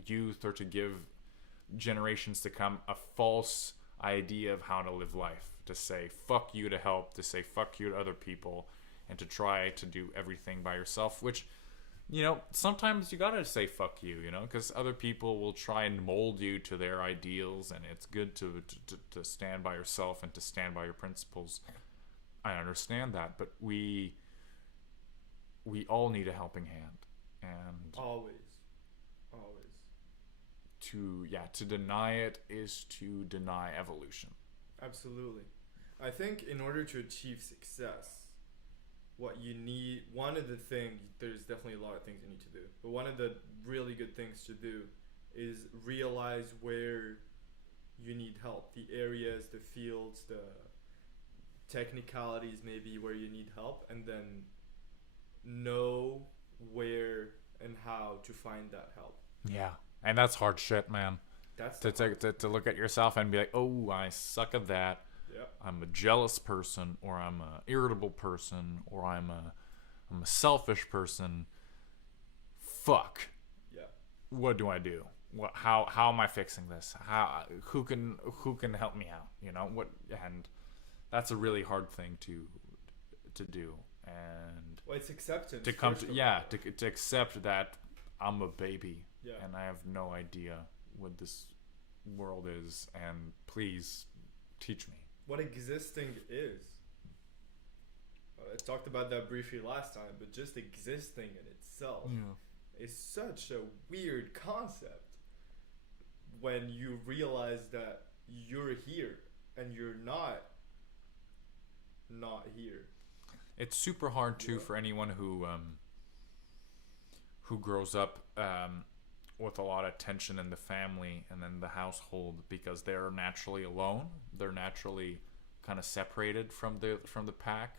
youth, or to give generations to come, a false idea of how to live life, to say fuck you to help, to say fuck you to other people, and to try to do everything by yourself, which, you know, sometimes you gotta say fuck you, you know, because other people will try and mold you to their ideals, and it's good to stand by yourself and to stand by your principles. I understand that, but we all need a helping hand, and Always. to deny it is to deny evolution. Absolutely. I think in order to achieve success, what you need, one of the things, there's definitely a lot of things you need to do, but one of the really good things to do is realize where you need help, the areas, the fields, the technicalities maybe where you need help, and then know where and how to find that help. Yeah, and that's hard shit, man. That's To look at yourself and be like, oh, I suck at that. Yeah. I'm a jealous person, or I'm a irritable person, or I'm a selfish person. Fuck. Yeah. What do I do? How am I fixing this? Who can help me out? You know what? And that's a really hard thing to do. And Well, it's acceptance. to come first to of yeah all. to accept that I'm a baby, Yeah. and I have no idea what this world is, and please teach me. what existing is. I talked about that briefly last time, but just existing in itself is such a weird concept when you realize that you're here and you're not here. It's super hard too for anyone who grows up with a lot of tension in the family and then the household, because they're naturally alone. They're naturally kind of separated from the pack,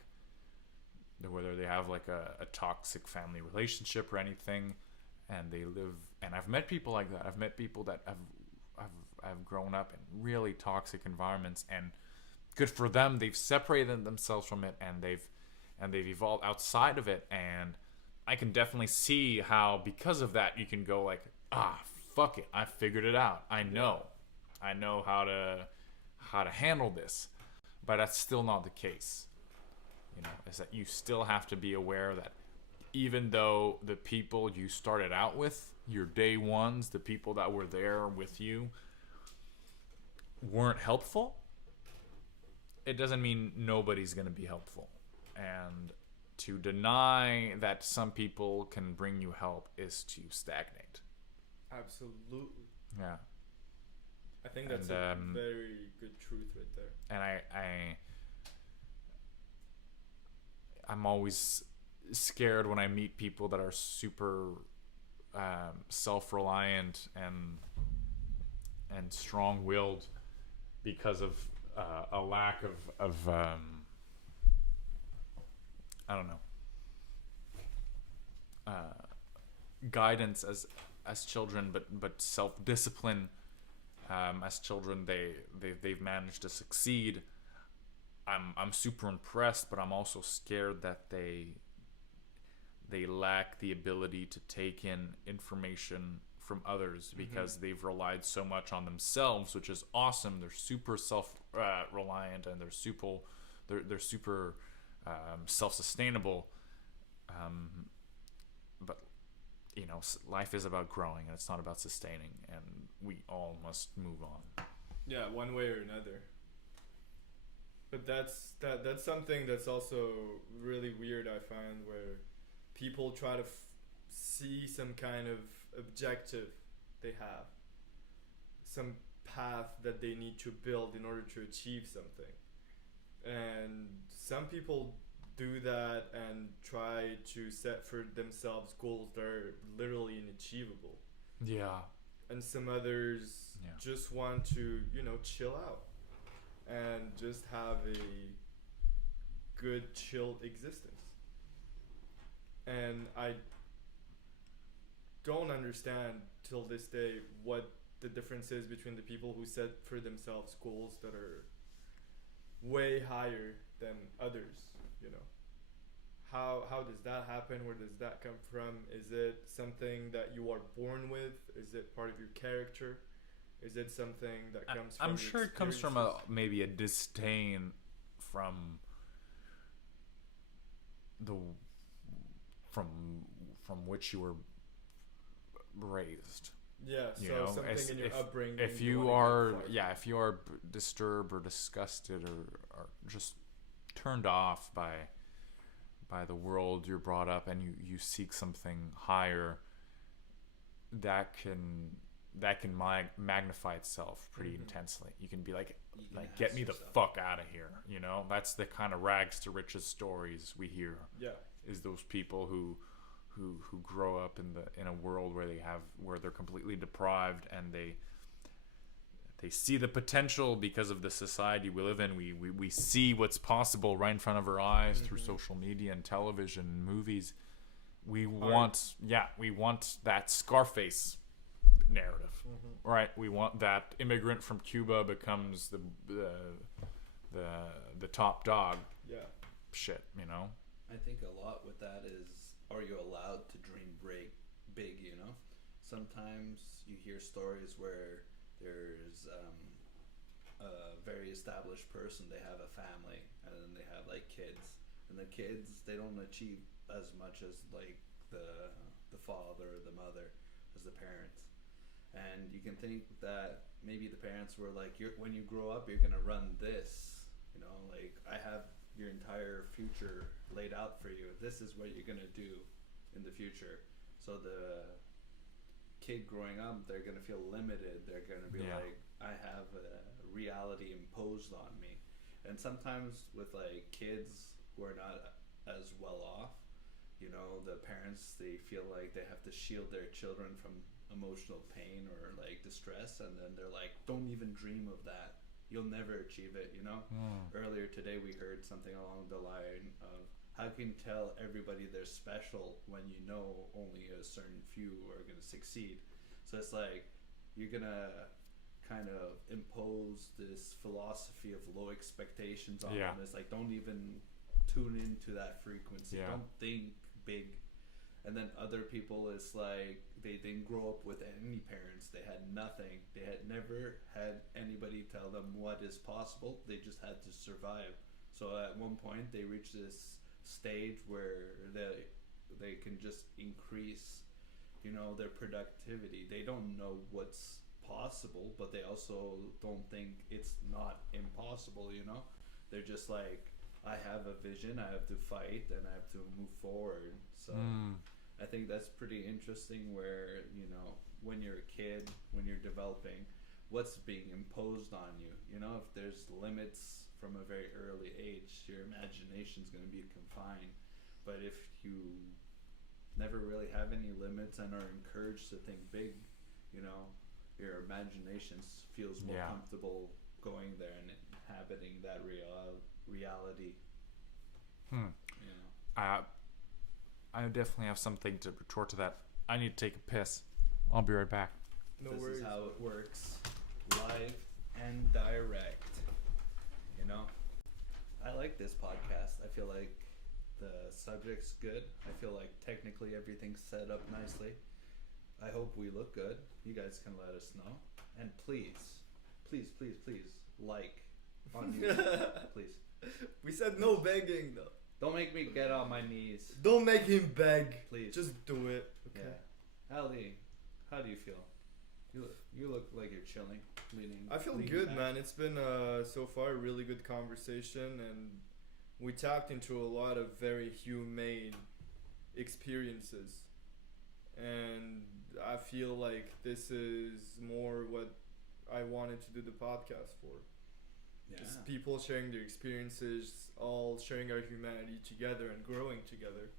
whether they have like a toxic family relationship or anything, and they live. And I've met people like that. I've met people that have grown up in really toxic environments, and good for them. They've separated themselves from it, and they've evolved outside of it. And I can definitely see how, because of that, you can go like, fuck it, I figured it out. I know how to handle this. But that's still not the case. You know, is that you still have to be aware that even though the people you started out with, your day ones, the people that were there with you, weren't helpful, it doesn't mean nobody's going to be helpful. And to deny that some people can bring you help is to stagnate. Absolutely. Yeah. I think that's a very good truth right there. And I'm always scared when I meet people that are super self-reliant and strong-willed because of a lack of I don't know, guidance as children, but self-discipline. As children, they've managed to succeed. I'm super impressed, but I'm also scared that they lack the ability to take in information from others because they've relied so much on themselves, which is awesome. They're super self-reliant, and they're super self-sustainable. But you know, life is about growing, and it's not about sustaining, and we all must move on. Yeah, one way or another. But that's something that's also really weird, I find, where people try to see some kind of objective they have, some path that they need to build in order to achieve something. And some people do that and try to set for themselves goals that are literally unachievable. Yeah. And some others just want to, chill out and just have a good, chilled existence. And I don't understand till this day what the difference is between the people who set for themselves goals that are way higher than others, How does that happen? Where does that come from? Is it something that you are born with? Is it part of your character? Is it something that comes from I'm sure it comes from maybe a disdain from which you were raised. Yeah, so something in your upbringing. If you are disturbed or disgusted or just turned off by the world you're brought up, and you seek something higher, that can magnify itself pretty intensely. You can be like get me the fuck out of here. That's the kind of rags to riches stories we hear. Yeah, is those people who grow up in a world where they're completely deprived, and they see the potential because of the society we live in. We see what's possible right in front of our eyes through social media and television and movies. We want that Scarface narrative, right? We want that immigrant from Cuba becomes the top dog. Yeah, shit. I think a lot with that is, are you allowed to dream big? Sometimes you hear stories where there's a very established person, they have a family, and then they have like kids, and the kids, they don't achieve as much as like the father or the mother as the parents. And you can think that maybe the parents were like, when you grow up, you're gonna run this You know, like, I have your entire future laid out for you. This is what you're gonna do in the future. So the kid growing up, they're gonna feel limited. They're gonna be Yeah. like, I have a reality imposed on me. And sometimes with like kids who are not as well off, you know, the parents, they feel like they have to shield their children from emotional pain or like distress, and then they're like, don't even dream of that. You'll never achieve it, you know? Earlier today we heard something along the line of, how can you tell everybody they're special when you know only a certain few are going to succeed? So it's like, you're going to kind of impose this philosophy of low expectations on Yeah. them. It's like, don't even tune into that frequency. Yeah. Don't think big. And then other people, it's like, they didn't grow up with any parents. They had nothing. They had never had anybody tell them what is possible. They just had to survive. So at one point they reach this stage where they can just increase, you know, their productivity. They don't know what's possible, but they also don't think it's not impossible, you know? They're just like, I have a vision, I have to fight, and I have to move forward. So I think that's pretty interesting where, you know, when you're a kid, when you're developing, what's being imposed on you. You know, if there's limits from a very early age, your imagination's going to be confined. But if you never really have any limits and are encouraged to think big, you know, your imagination feels more Yeah. comfortable going there and inhabiting that reality. You know. I definitely have something to retort to that. I need to take a piss. I'll be right back. No This worries. is how it works, live and direct. You know, I like this podcast. I feel like the subject's good. I feel like technically everything's set up nicely. I hope we look good. You guys can let us know. And please, like on YouTube, please. We said no begging though. Don't make me get on my knees, Don't make him beg. please. Just do it. Okay. Yeah. Ali, how do you feel? You look like you're chilling, leaning. I feel leaning good, back. man. It's been so far a really good conversation, and we tapped into a lot of very humane experiences, and I feel like this is more what I wanted to do the podcast for. Yeah. Just people sharing their experiences, all sharing our humanity together and growing together.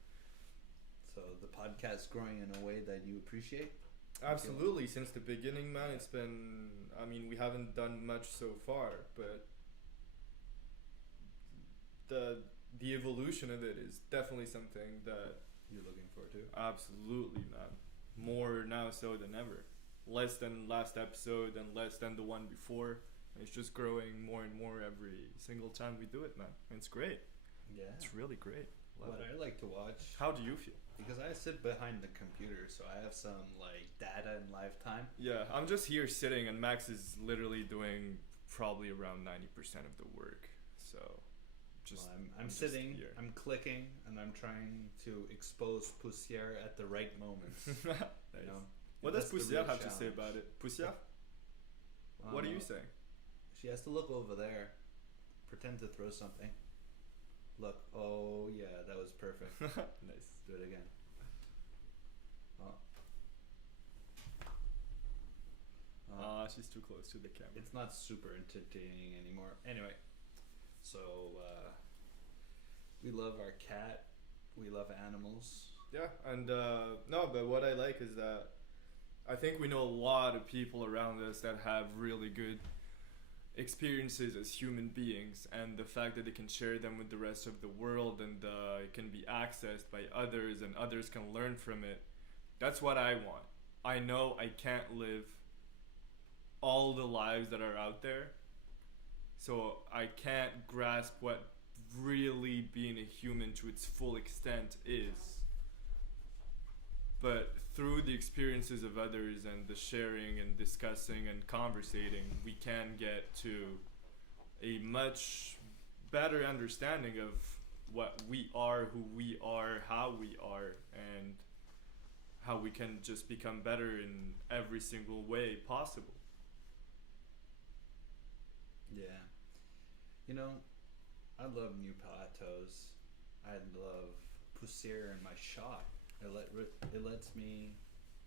So the podcast's growing in a way that you appreciate. Absolutely, since the beginning, man. It's been, I mean, we haven't done much so far, but the evolution of it is definitely something that You're looking forward to. absolutely, man. More now so than ever. Less than last episode and less than the one before. It's just growing more and more every single time we do it, man. It's great. Yeah. It's really great. Love What it. I like to watch, How do you feel? because I sit behind the computer, so I have some like data in lifetime. Yeah, I'm just here sitting, and Max is literally doing probably around 90% of the work. So, just Well, I'm just sitting, here. I'm clicking, and I'm trying to expose poussière at the right moments. You Nice. know. What That's does the Poussière real have to say challenge. about it? Poussière? What are you saying? She has to look over there, pretend to throw something. Look, oh yeah, that was perfect. Nice. Do it again. Oh. She's too close to the camera. It's not super entertaining anymore. Anyway, so we love our cat. We love animals. Yeah, and no, but what I like is that I think we know a lot of people around us that have really good experiences as human beings, and the fact that they can share them with the rest of the world, and it can be accessed by others and others can learn from it. That's what I want. I know I can't live all the lives that are out there, so I can't grasp what really being a human to its full extent is. But through the experiences of others and the sharing and discussing and conversating, we can get to a much better understanding of what we are, who we are, how we are, and how we can just become better in every single way possible. Yeah. You know, I love new plateaus. I love poussière in my shot. It lets me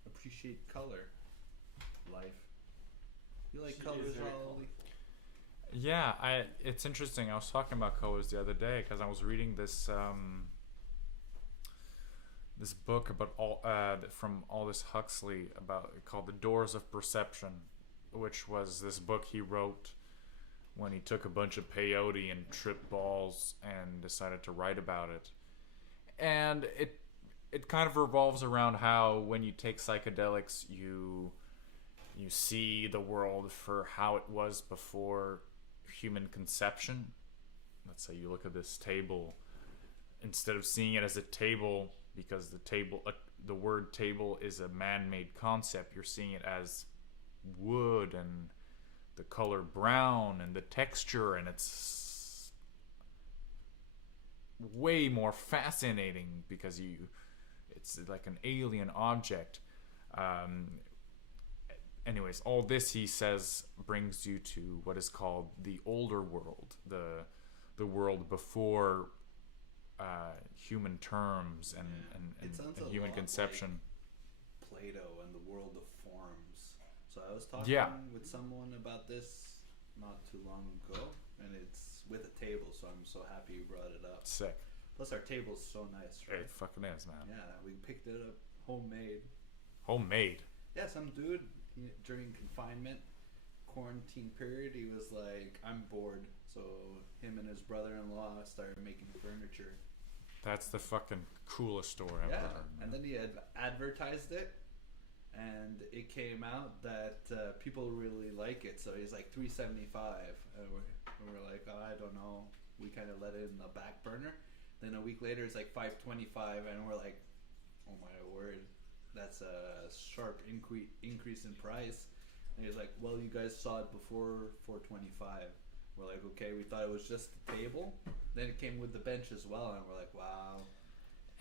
appreciate color, life. You like She is colors, very Ollie? Yeah, it's interesting. I was talking about colors the other day because I was reading this this book about from Aldous Huxley called The Doors of Perception, which was this book he wrote when he took a bunch of peyote and tripped balls and decided to write about it. And it kind of revolves around how when you take psychedelics, you see the world for how it was before human conception. Let's say you look at this table, instead of seeing it as a table, because the word table is a man-made concept, you're seeing it as wood and the color brown and the texture, and it's way more fascinating because it's like an alien object. Anyways, all this, he says, brings you to what is called the older world, the world before human terms and human conception. Like Plato and the world of forms. So I was talking with someone about this not too long ago, and it's with a table, so I'm so happy you brought it up. Sick. Plus our table's so nice, right? It fucking is, man. Yeah, we picked it up homemade. Homemade? Yeah, some dude during confinement, quarantine period, he was like, I'm bored. So him and his brother-in-law started making furniture. That's the fucking coolest story I've ever heard. And then he had advertised it, and it came out that people really like it. So he's like $375, and we're like, oh, I don't know. We kind of let it in the back burner. Then a week later, it's like $525, and we're like, oh my word, that's a sharp increase in price. And he's like, well, you guys saw it before $425. We're like, okay, we thought it was just the table. Then it came with the bench as well, and we're like, wow.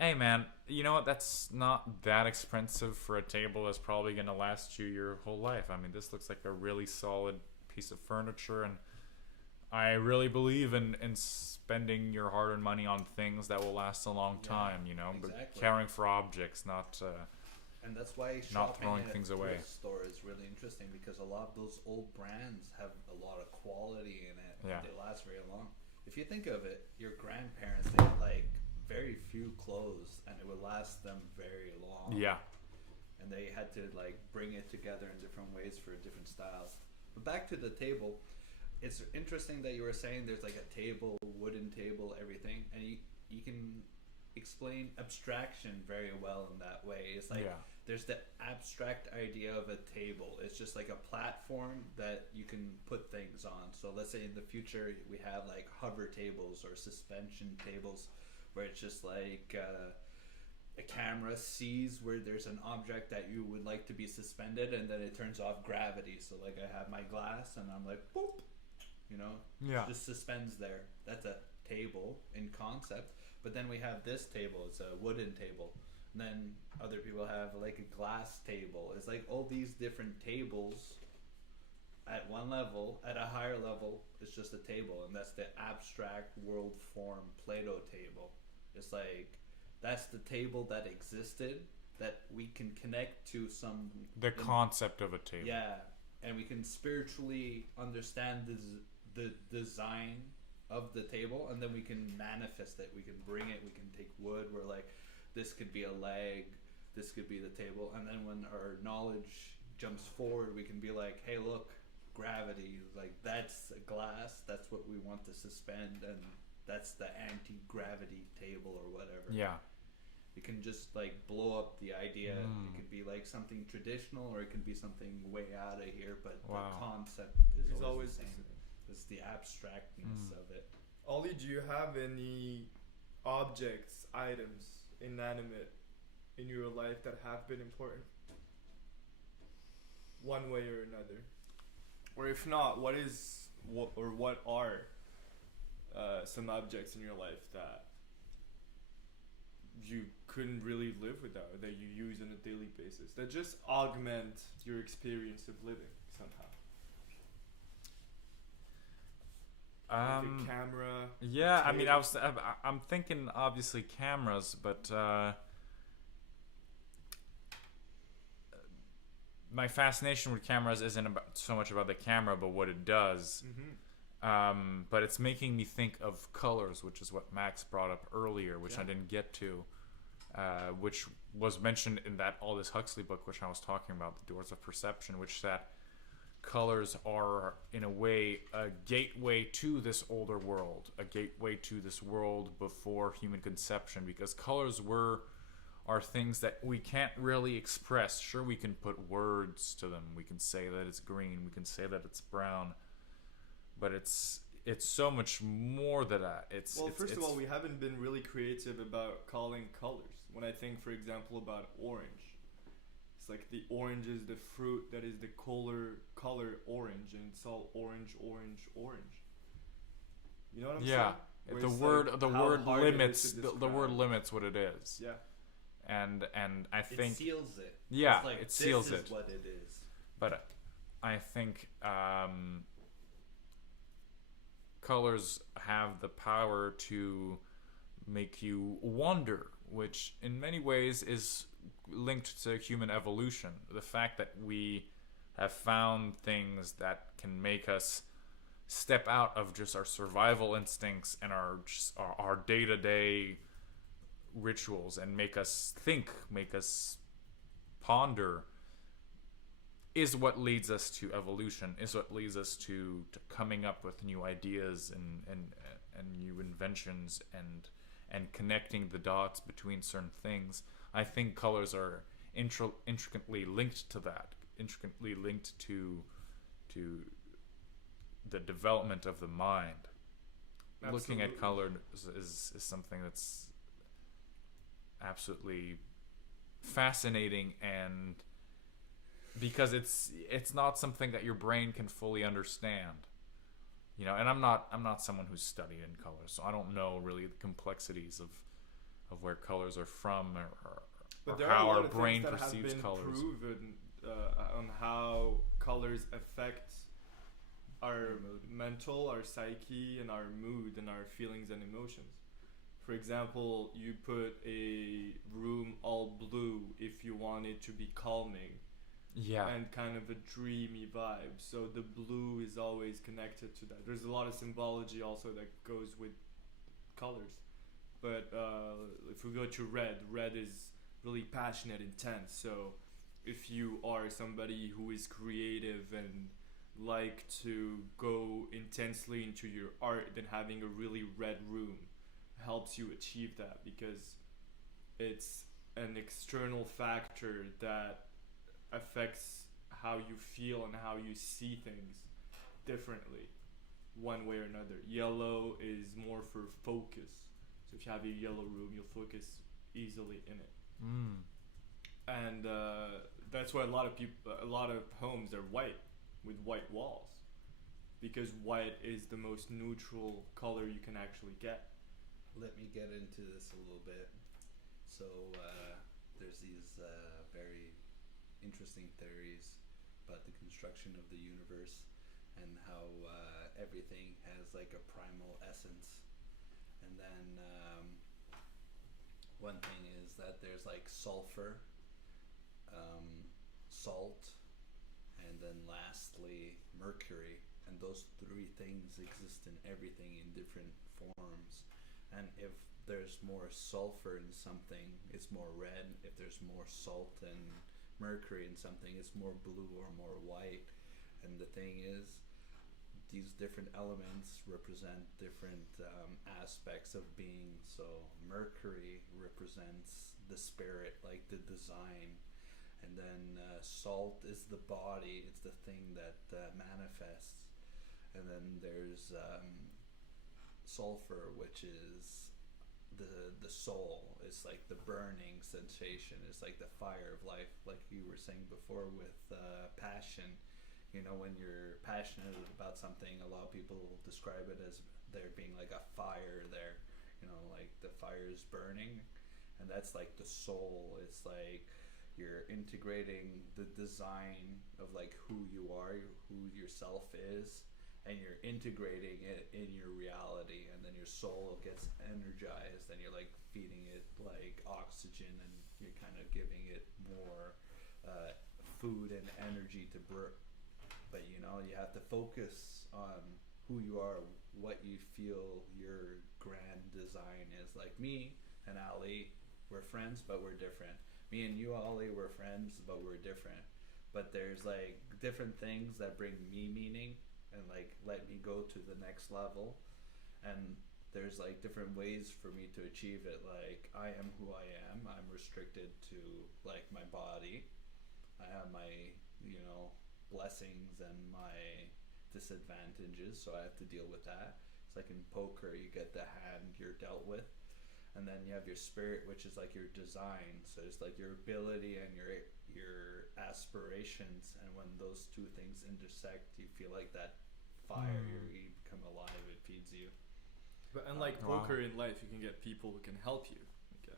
Hey man, you know what? That's not that expensive for a table that's probably going to last you your whole life. I mean, this looks like a really solid piece of furniture, and I really believe in spending your hard-earned money on things that will last a long time, you know, exactly. But caring for objects, not and that's why not shopping throwing at things a away. thrift store is really interesting, because a lot of those old brands have a lot of quality in it. Yeah. And they last very long. If you think of it, your grandparents, they had like very few clothes, and it would last them very long. Yeah. And they had to like bring it together in different ways for different styles. But back to the table, it's interesting that you were saying there's like a table, wooden table, everything, and you can explain abstraction very well in that way. It's like there's the abstract idea of a table. It's just like a platform that you can put things on. So let's say in the future we have like hover tables or suspension tables, where it's just like a camera sees where there's an object that you would like to be suspended, and then it turns off gravity. So like I have my glass, and I'm like, boop, you know, it just suspends there. That's a table in concept. But then we have this table. It's a wooden table. And then other people have like a glass table. It's like all these different tables at one level. At a higher level, it's just a table, and that's the abstract world form Plato table. It's like that's the table that existed, that we can connect to the concept of a table. Yeah, and we can spiritually understand the design of the table, and then we can manifest it. We can bring it. We can take wood. We're like, this could be a leg. This could be the table. And then when our knowledge jumps forward, we can be like, hey, look, gravity. Like that's a glass. That's what we want to suspend, and that's the anti-gravity table or whatever. Yeah. You can just like blow up the idea. It could be like something traditional, or it can be something way out of here, but the concept is always the same. It's the abstractness of it. Ollie, do you have any objects, items, inanimate in your life that have been important? One way or another. Or if not, what are some objects in your life that you couldn't really live without, that you use on a daily basis, that just augment your experience of living somehow? Like a camera, Yeah, I mean, tape. I'm thinking obviously cameras, but my fascination with cameras isn't so much about the camera, but what it does. But it's making me think of colors, which is what Max brought up earlier, which I didn't get to, which was mentioned in that Aldous Huxley book, which I was talking about, The Doors of Perception, which that colors are in a way a gateway to this older world, a gateway to this world before human conception, because colors are things that we can't really express. Sure, we can put words to them. We can say that it's green. We can say that it's brown. But it's so much more than that. First of all, we haven't been really creative about calling colors. When I think, for example, about orange, it's like the orange is the fruit that is the color orange, and it's all orange, orange, orange. You know what I'm saying? Where The it's word like the how word hard it is limits to the word describe. limits what it is. Yeah. And I think it seals it. yeah, It's like, it seals this it. is what it is. But I think colors have the power to make you wonder, which in many ways is linked to human evolution. The fact that we have found things that can make us step out of just our survival instincts and our day-to-day rituals and make us think, make us ponder, is what leads us to evolution, is what leads us to coming up with new ideas and new inventions and connecting the dots between certain things. I think colors are intricately linked to that, intricately linked to the development of the mind. Absolutely. Looking at color is something that's absolutely fascinating, and because it's not something that your brain can fully understand, you know. And I'm not someone who's studied in color, so I don't know really the complexities of where colors are from or There how are a lot our of brain things that have perceives been colors. proven on how colors affect our mental, our psyche, and our mood, and our feelings and emotions. For example, you put a room all blue if you want it to be calming Yeah. and kind of a dreamy vibe. So the blue is always connected to that. There's a lot of symbology also that goes with colors. But if we go to red is really passionate, intense. So if you are somebody who is creative and like to go intensely into your art, then having a really red room helps you achieve that, because it's an external factor that affects how you feel and how you see things differently one way or another. Yellow is more for focus. So if you have a yellow room, you'll focus easily in it. And that's why a lot of homes are white with white walls, because white is the most neutral color you can actually get. Let me get into this a little bit. So there's these very interesting theories about the construction of the universe and how everything has like a primal essence. And then one thing is that there's like sulfur, salt, and then lastly mercury. And those three things exist in everything in different forms. And if there's more sulfur in something, it's more red. If there's more salt and mercury in something, it's more blue or more white. And the thing is, these different elements represent different aspects of being. So mercury represents the spirit, like the design. And then salt is the body, it's the thing that manifests. And then there's sulfur, which is the soul. It's like the burning sensation. It's like the fire of life, like you were saying before with passion. You know, when you're passionate about something, a lot of people describe it as there being like a fire there. You know, like the fire is burning, and that's like the soul. It's like you're integrating the design of like who you are, who yourself is, and you're integrating it in your reality, and then your soul gets energized, and you're like feeding it like oxygen, and you're kind of giving it more food and energy to but you know, you have to focus on who you are, what you feel your grand design is. Like me and Ali, we're friends, but we're different. Me and you, Ali, we're friends, but we're different. But there's like different things that bring me meaning and like let me go to the next level. And there's like different ways for me to achieve it. Like I am who I am. I'm restricted to like my body. I have my, you know, blessings and my disadvantages, so I have to deal with that. It's like in poker, you get the hand you're dealt with, and then you have your spirit, which is like your design. So it's like your ability and your aspirations, and when those two things intersect, you feel like that fire. You become alive. It feeds you. But unlike Wow. poker in life, you can get people who can help you. Okay.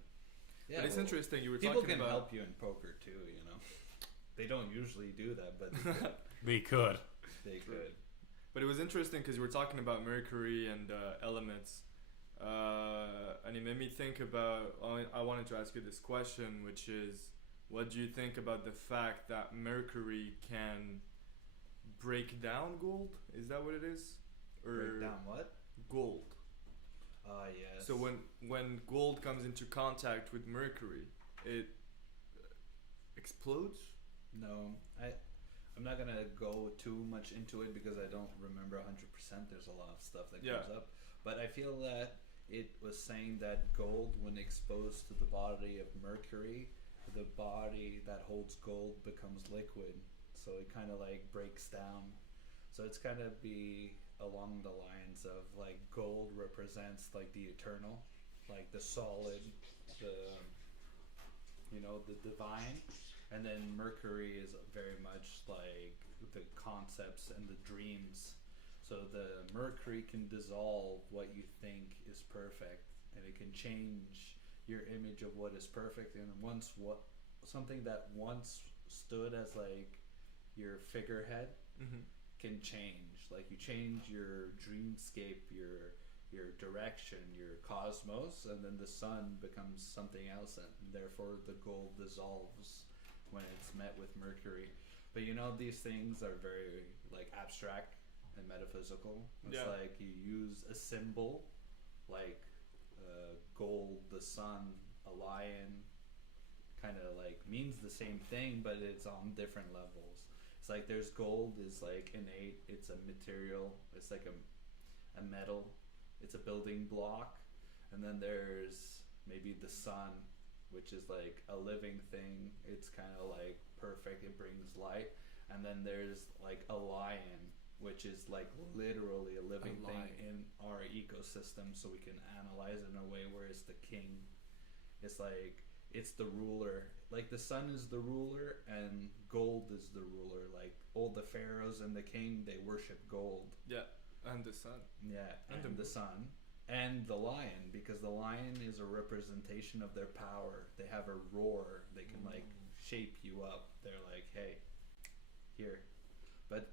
Yeah, But it's interesting. You were people talking can about. help you in poker too. You know, they don't usually do that, but They could. they could. But it was interesting because you were talking about Mercury and elements, and it made me think about. I wanted to ask you this question, which is, what do you think about the fact that Mercury can break down gold? Is that what it is? Or Break down what? gold. Yes. So when gold comes into contact with Mercury, it explodes. No, I'm not gonna go too much into it because I don't remember 100%. There's a lot of stuff that Yeah. comes up, but I feel that it was saying that gold, when exposed to the body of Mercury, the body that holds gold becomes liquid, so it kind of like breaks down. So it's kind of be along the lines of like gold represents like the eternal, like the solid, the, you know, the divine. And then Mercury is very much like the concepts and the dreams. So the Mercury can dissolve what you think is perfect, and it can change your image of what is perfect. And once something that once stood as like your figurehead Mm-hmm. can change. Like you change your dreamscape, your direction, your cosmos, and then the sun becomes something else, and therefore the gold dissolves when it's met with Mercury. But you know, these things are very like abstract and metaphysical. It's Yeah. like you use a symbol like gold, the sun, a lion, kind of like means the same thing, but it's on different levels. It's like there's gold is like innate, it's a material, it's like a metal, it's a building block. And then there's maybe the sun, which is like a living thing, it's kind of like perfect, it brings light. And then there's like a lion, which is like literally a living A thing lion. in our ecosystem, so we can analyze it in a way where it's the king. It's like it's the ruler. Like the sun is the ruler and gold is the ruler. Like all the pharaohs and the king, they worship gold. Yeah, and the sun. Yeah, And and the the sun and the lion, because the lion is a representation of their power. They have a roar. They can like shape you up. They're like, hey, here. But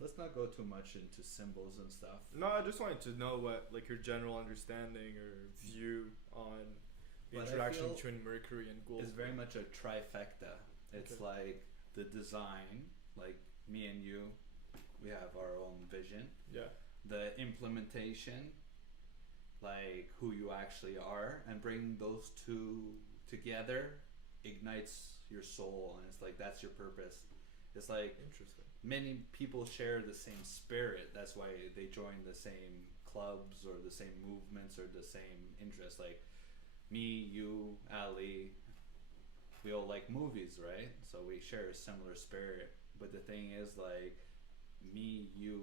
let's not go too much into symbols and stuff. No, I just wanted to know what like your general understanding or view on the What I interaction feel between Mercury and gold. It's very much a trifecta. It's Okay. like the design, like me and you, we have our own vision. Yeah. The implementation, like who you actually are, and bringing those two together ignites your soul, and it's like that's your purpose. It's like Interesting. many people share the same spirit. That's why they join the same clubs or the same movements or the same interests. Like me, you, Ali, we all like movies, right? So we share a similar spirit. But the thing is, like, me, you,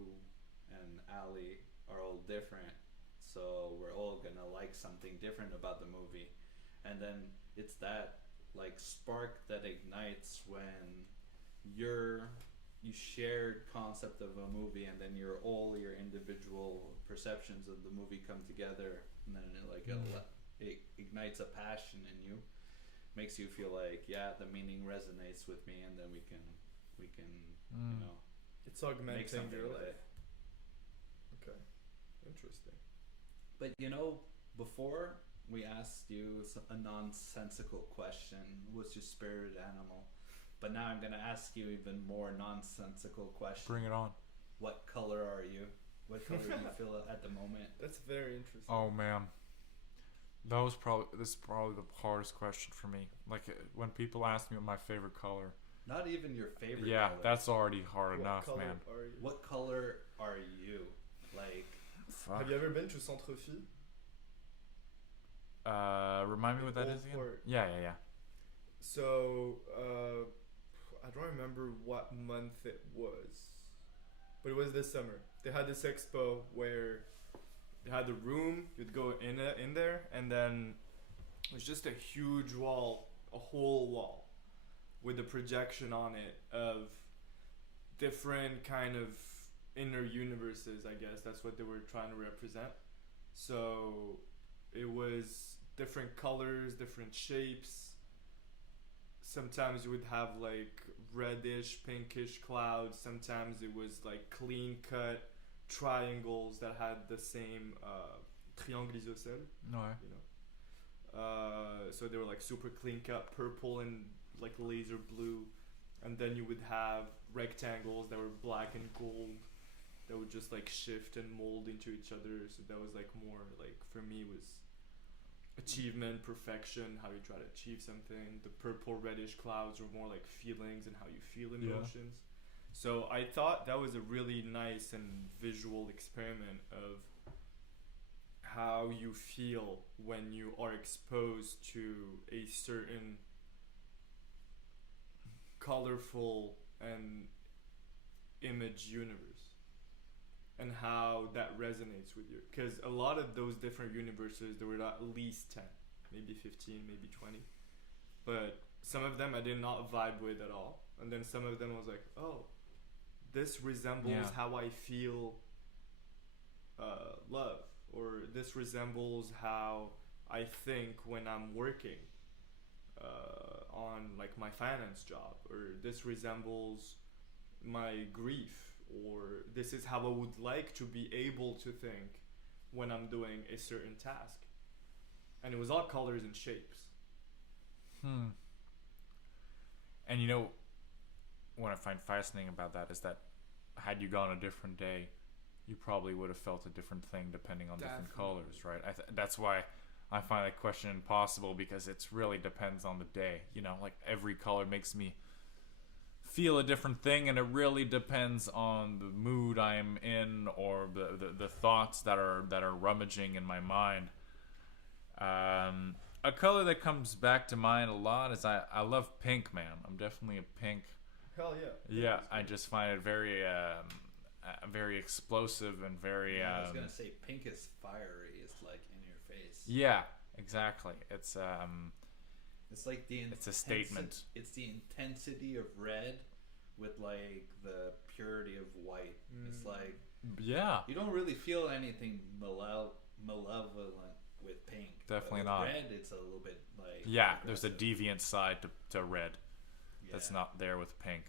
and Ali are all different. So we're all gonna like something different about the movie. And then it's that, like, spark that ignites when you shared concept of a movie, and then all your individual perceptions of the movie come together, and then it ignites a passion in you, makes you feel like, yeah, the meaning resonates with me, and then we can you know, It's make augmenting something your with life. it. Interesting. But you know, before we asked you a nonsensical question, what's your spirit animal? But now I'm gonna ask you even more nonsensical question. Bring it on. What color are you? What color do you feel at the moment? That's very interesting. Oh man, this is probably the hardest question for me. Like when people ask me what my favorite color. Not even your favorite. Yeah, color. that's already hard What enough, color man. are you? What color are you? Like, Fuck. Have you ever been to Centre-Fille? Remind me what that Old is again. Port. Yeah. So, I don't remember what month it was, but it was this summer. They had this expo where they had the room. You'd go in there, and then it was just a huge wall, a whole wall, with a projection on it of different kind of inner universes. I guess that's what they were trying to represent. So it was different colors, different shapes. Sometimes you would have like reddish, pinkish clouds. Sometimes it was like clean cut triangles that had the same triangle isocèle, No. you know. So they were like super clean cut, purple and like laser blue. And then you would have rectangles that were black and gold that would just like shift and mold into each other. So that was like more like, for me, was achievement, perfection, how you try to achieve something. The purple reddish clouds were more like feelings and how you feel emotions. So I thought that was a really nice and visual experiment of how you feel when you are exposed to a certain colorful and image universe, and how that resonates with you. Because a lot of those different universes, there were at least 10, maybe 15, maybe 20. But some of them I did not vibe with at all. And then some of them I was like, oh, this resembles how I feel love. Or this resembles how I think when I'm working on like my finance job. Or this resembles my grief. Or this is how I would like to be able to think when I'm doing a certain task. And it was all colors and shapes. And you know, what I find fascinating about that is that had you gone a different day, you probably would have felt a different thing depending on different colors, right? That's why I find that question impossible, because it really depends on the day. You know, like every color makes me feel a different thing, and it really depends on the mood I'm in or the thoughts that are rummaging in my mind. A color that comes back to mind a lot is I love pink, man. I'm definitely a pink. Hell yeah. Yeah, I just find it very very explosive and very. I was gonna say pink is fiery. It's like in your face. Yeah, exactly. It's like it's a statement. It's the intensity of red with like the purity of white. It's like you don't really feel anything malevolent with pink. Definitely with not. Red, it's a little bit like there's a deviant side to red that's not there with pink.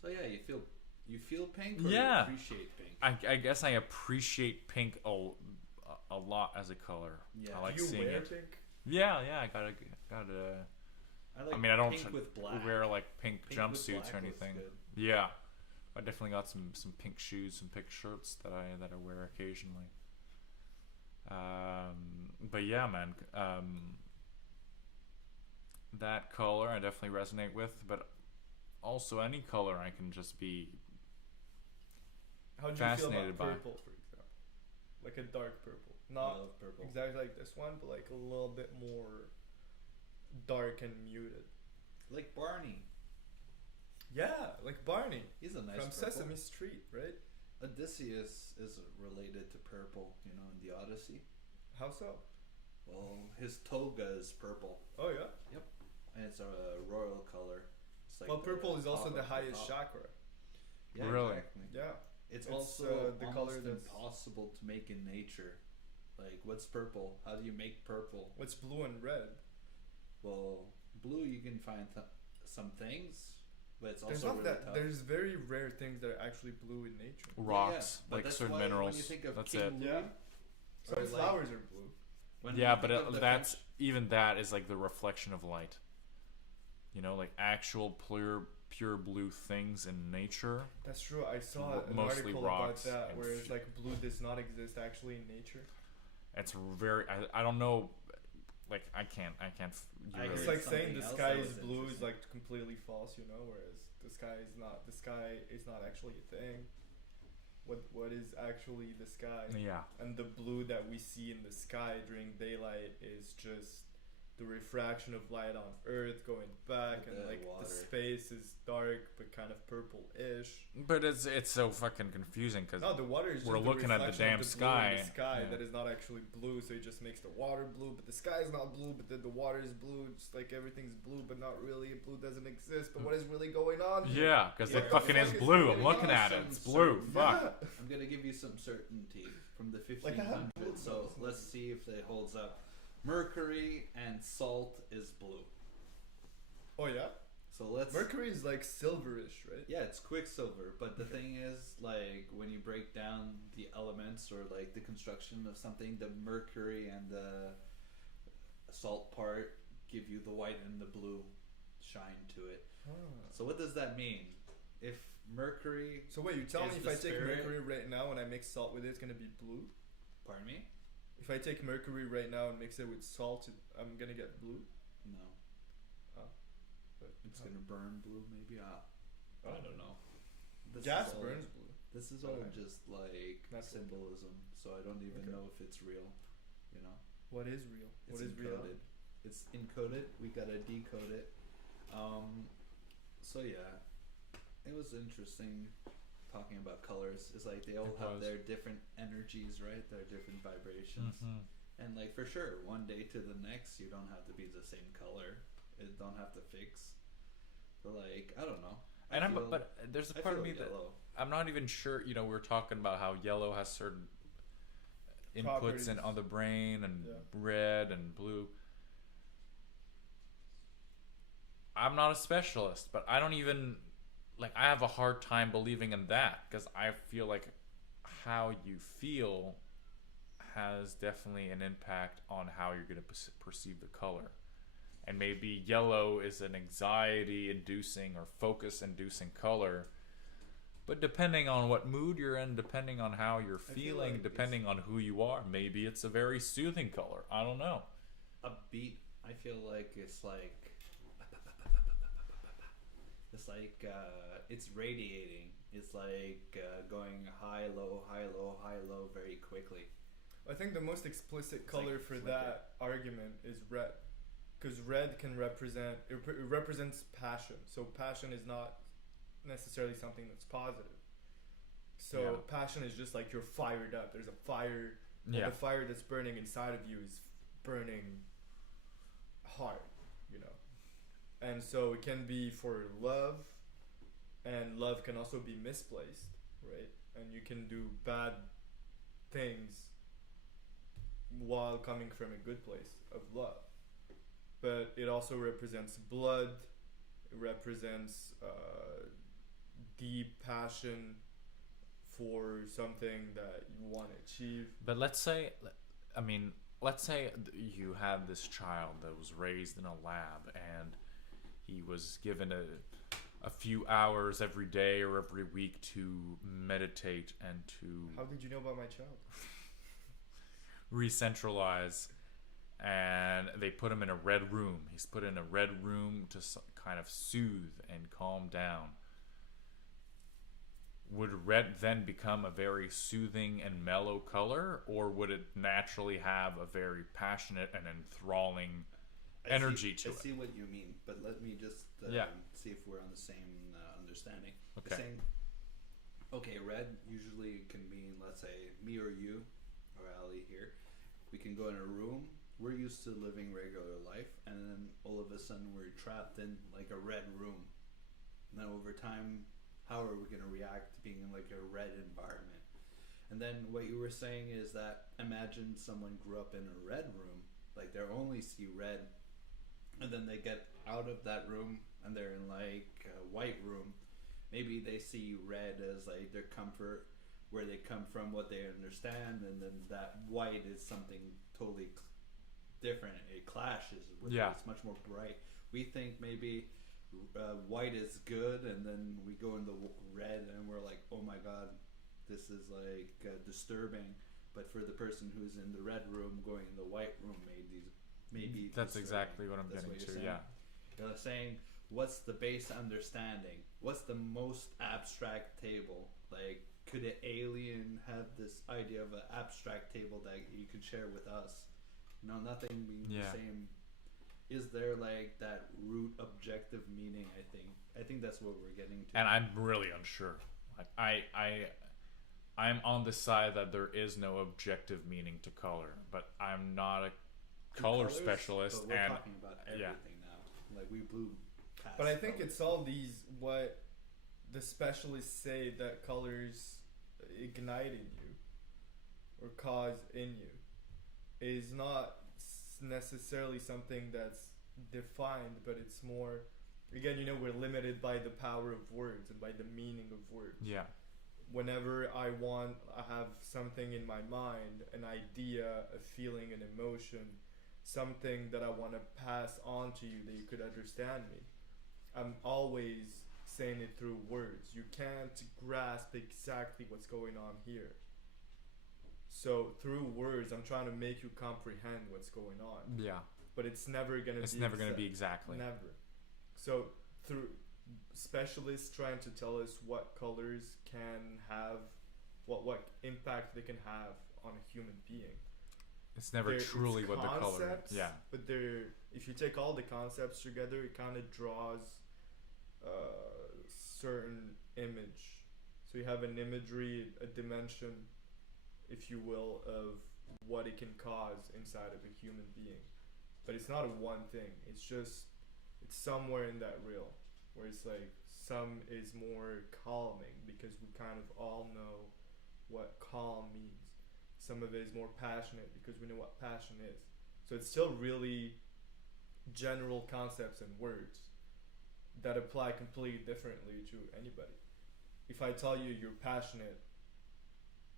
So you feel pink, or you appreciate pink? I guess I appreciate pink a lot as a color. Yeah. I like Do you seeing wear it. pink? Yeah, I gotta. I mean, I don't pink with black. wear like pink Pink with jumpsuits black or looks anything. good. Yeah, I definitely got some pink shoes, some pink shirts that I wear occasionally. But yeah, man, that color I definitely resonate with, but also any color I can just be How do you feel fascinated about by. purple, for example? Like a dark purple. I Not love purple. exactly like this one, but like a little bit more dark and muted. Like Barney. Yeah, like Barney He's a nice from purple. Sesame Street, right? Odysseus is related to purple, in the Odyssey. How so? Well, his toga is purple. Oh yeah. Yep. And it's a royal color. It's like Well, purple is also top the of highest top. chakra. Yeah, Really? exactly. Yeah. It's It's, also the almost color that's- impossible to make in nature. Like, what's purple? How do you make purple? What's blue and red? Well, blue you can find some things, but it's There's also not really that. tough. There's very rare things that are actually blue in nature. Rocks, but like that's certain why minerals. When you think of That's King it. Louis, Yeah. or Some like- flowers are blue. when Yeah, you but think of the that's French- even that is like the reflection of light. You know, like actual pure blue things in nature. That's true. I saw an Mostly article rocks about that and where it's like blue does not exist actually in nature. It's very. I don't know. Like I can't. I really- It's heard like saying something the else sky that is was blue is interesting. like completely false, you know, whereas the sky is not actually a thing. What is actually the sky? Yeah. And the blue that we see in the sky during daylight is just the refraction of light on Earth going back, With and the like water. the space is dark but kind of purple-ish. But it's so fucking confusing because No, the water is just we're the looking at the reflection damn of the blue in sky. the sky Yeah. that is not actually blue, so it just makes the water blue, but the sky is not blue, but then the water is blue, just like everything's blue, but not really. Blue doesn't exist, but what is really going on here? yeah, because Yeah, it fucking what is the fuck is blue. going I'm looking on? at it. Some It's blue. certain- Fuck. Yeah. I'm gonna give you some certainty from the Like I have 1500s. blue So ones. let's see if it holds up. Mercury and salt is blue. Oh yeah, So let's. Mercury is like silverish, right? Yeah, it's quicksilver, but the thing is, like, when you break down the elements or like the construction of something, the mercury and the salt part give you the white and the blue shine to it. Ah. So what does that mean? If mercury, So wait, you tell Is me if the I take spirit- mercury right now and I mix salt with it, it's gonna be blue? pardon me, If I take mercury right now and mix it with salt, I'm gonna get blue? no, But it's gonna burn blue. Maybe I don't know. This Gas is all- burns blue. This is all Okay. just like That's cool. symbolism, so I don't even Okay. know if it's real. You know. What is real? It's What is encoded. real? It's encoded. We gotta decode it. So yeah, it was interesting talking about colors. It's like they all It have was. their different energies, right? Their different vibrations, Mhm. and like for sure, one day to the next, you don't have to be the same color. It don't have to fix. But like I don't know. And I feel, but there's a I part feel of me that yellow. I'm not even sure. You know, we were talking about how yellow has certain inputs in Properties. on the brain, and Yeah. red and blue. I'm not a specialist, but I don't even like. I have a hard time believing in that because I feel like how you feel has definitely an impact on how you're going to perceive the color. And maybe yellow is an anxiety-inducing or focus-inducing color. But depending on what mood you're in, depending on how you're feel feeling, like depending on who you are, maybe it's a very soothing color. I don't know. Upbeat. I feel like it's like it's radiating. It's like going high, low, high, low, high, low very quickly. I think the most explicit It's color like for flicker. that argument is red, because red can represent it represents passion. So passion is not necessarily something that's positive. So Yeah. passion is just like you're fired up. There's a fire. And Yeah. the fire that's burning inside of you is burning hard, you know. And so it can be for love, and love can also be misplaced, right? And you can do bad things while coming from a good place of love. But it also represents blood. It represents deep passion for something that you want to achieve. But let's say you had this child that was raised in a lab and he was given a few hours every day or every week to meditate and to How did you know about my child? re-centralize, and they put him in a red room. He's put in a red room to kind of soothe and calm down. Would red then become a very soothing and mellow color, or would it naturally have a very passionate and enthralling energy to I it? see what you mean, but let me just see if we're on the same understanding. Okay. You're saying, okay, red usually can mean, let's say, me or you, or Ali here. We can go in a room. We're used to living regular life, and then all of a sudden we're trapped in like a red room. And then over time, how are we going to react to being in like a red environment? And then what you were saying is that imagine someone grew up in a red room, like they only see red, and then they get out of that room and they're in like a white room, maybe they see red as like their comfort, where they come from, what they understand, and then that white is something totally different. It clashes with it. It's much more bright. We think maybe white is good, and then we go into red and we're like, oh my god, this is like disturbing. But for the person who's in the red room going in the white room, maybe that's disturbing. exactly what I'm That's getting what to. saying. Yeah. You're saying, what's the base understanding? What's the most abstract table? Like, could an alien have this idea of an abstract table that you could share with us? You know, nothing being the same. Is there like that root objective meaning? I think that's what we're getting to. And I'm really unsure. Like I'm on the side that there is no objective meaning to color, but I'm not a color specialist. But we're and talking about everything now. Like we blew past. But I think colors. it's all these what the specialists say that colors ignite in you or cause in you is not necessarily something that's defined, but it's more, again, you know, we're limited by the power of words and by the meaning of words. Yeah. Whenever I have something in my mind, an idea, a feeling, an emotion, something that I want to pass on to you that you could understand me, I'm always saying it through words. You can't grasp exactly what's going on here. So through words, I'm trying to make you comprehend what's going on. Yeah. But it's never gonna be exactly. Never. So through specialists trying to tell us what colors can have, what impact they can have on a human being. It's never truly what the color. Yeah. But if you take all the concepts together, it kind of draws a certain image. So you have an imagery, a dimension, if you will, of what it can cause inside of a human being. But it's not a one thing. It's somewhere in that reel where it's like some is more calming because we kind of all know what calm means. Some of it is more passionate because we know what passion is. So it's still really general concepts and words that apply completely differently to anybody. If I tell you you're passionate,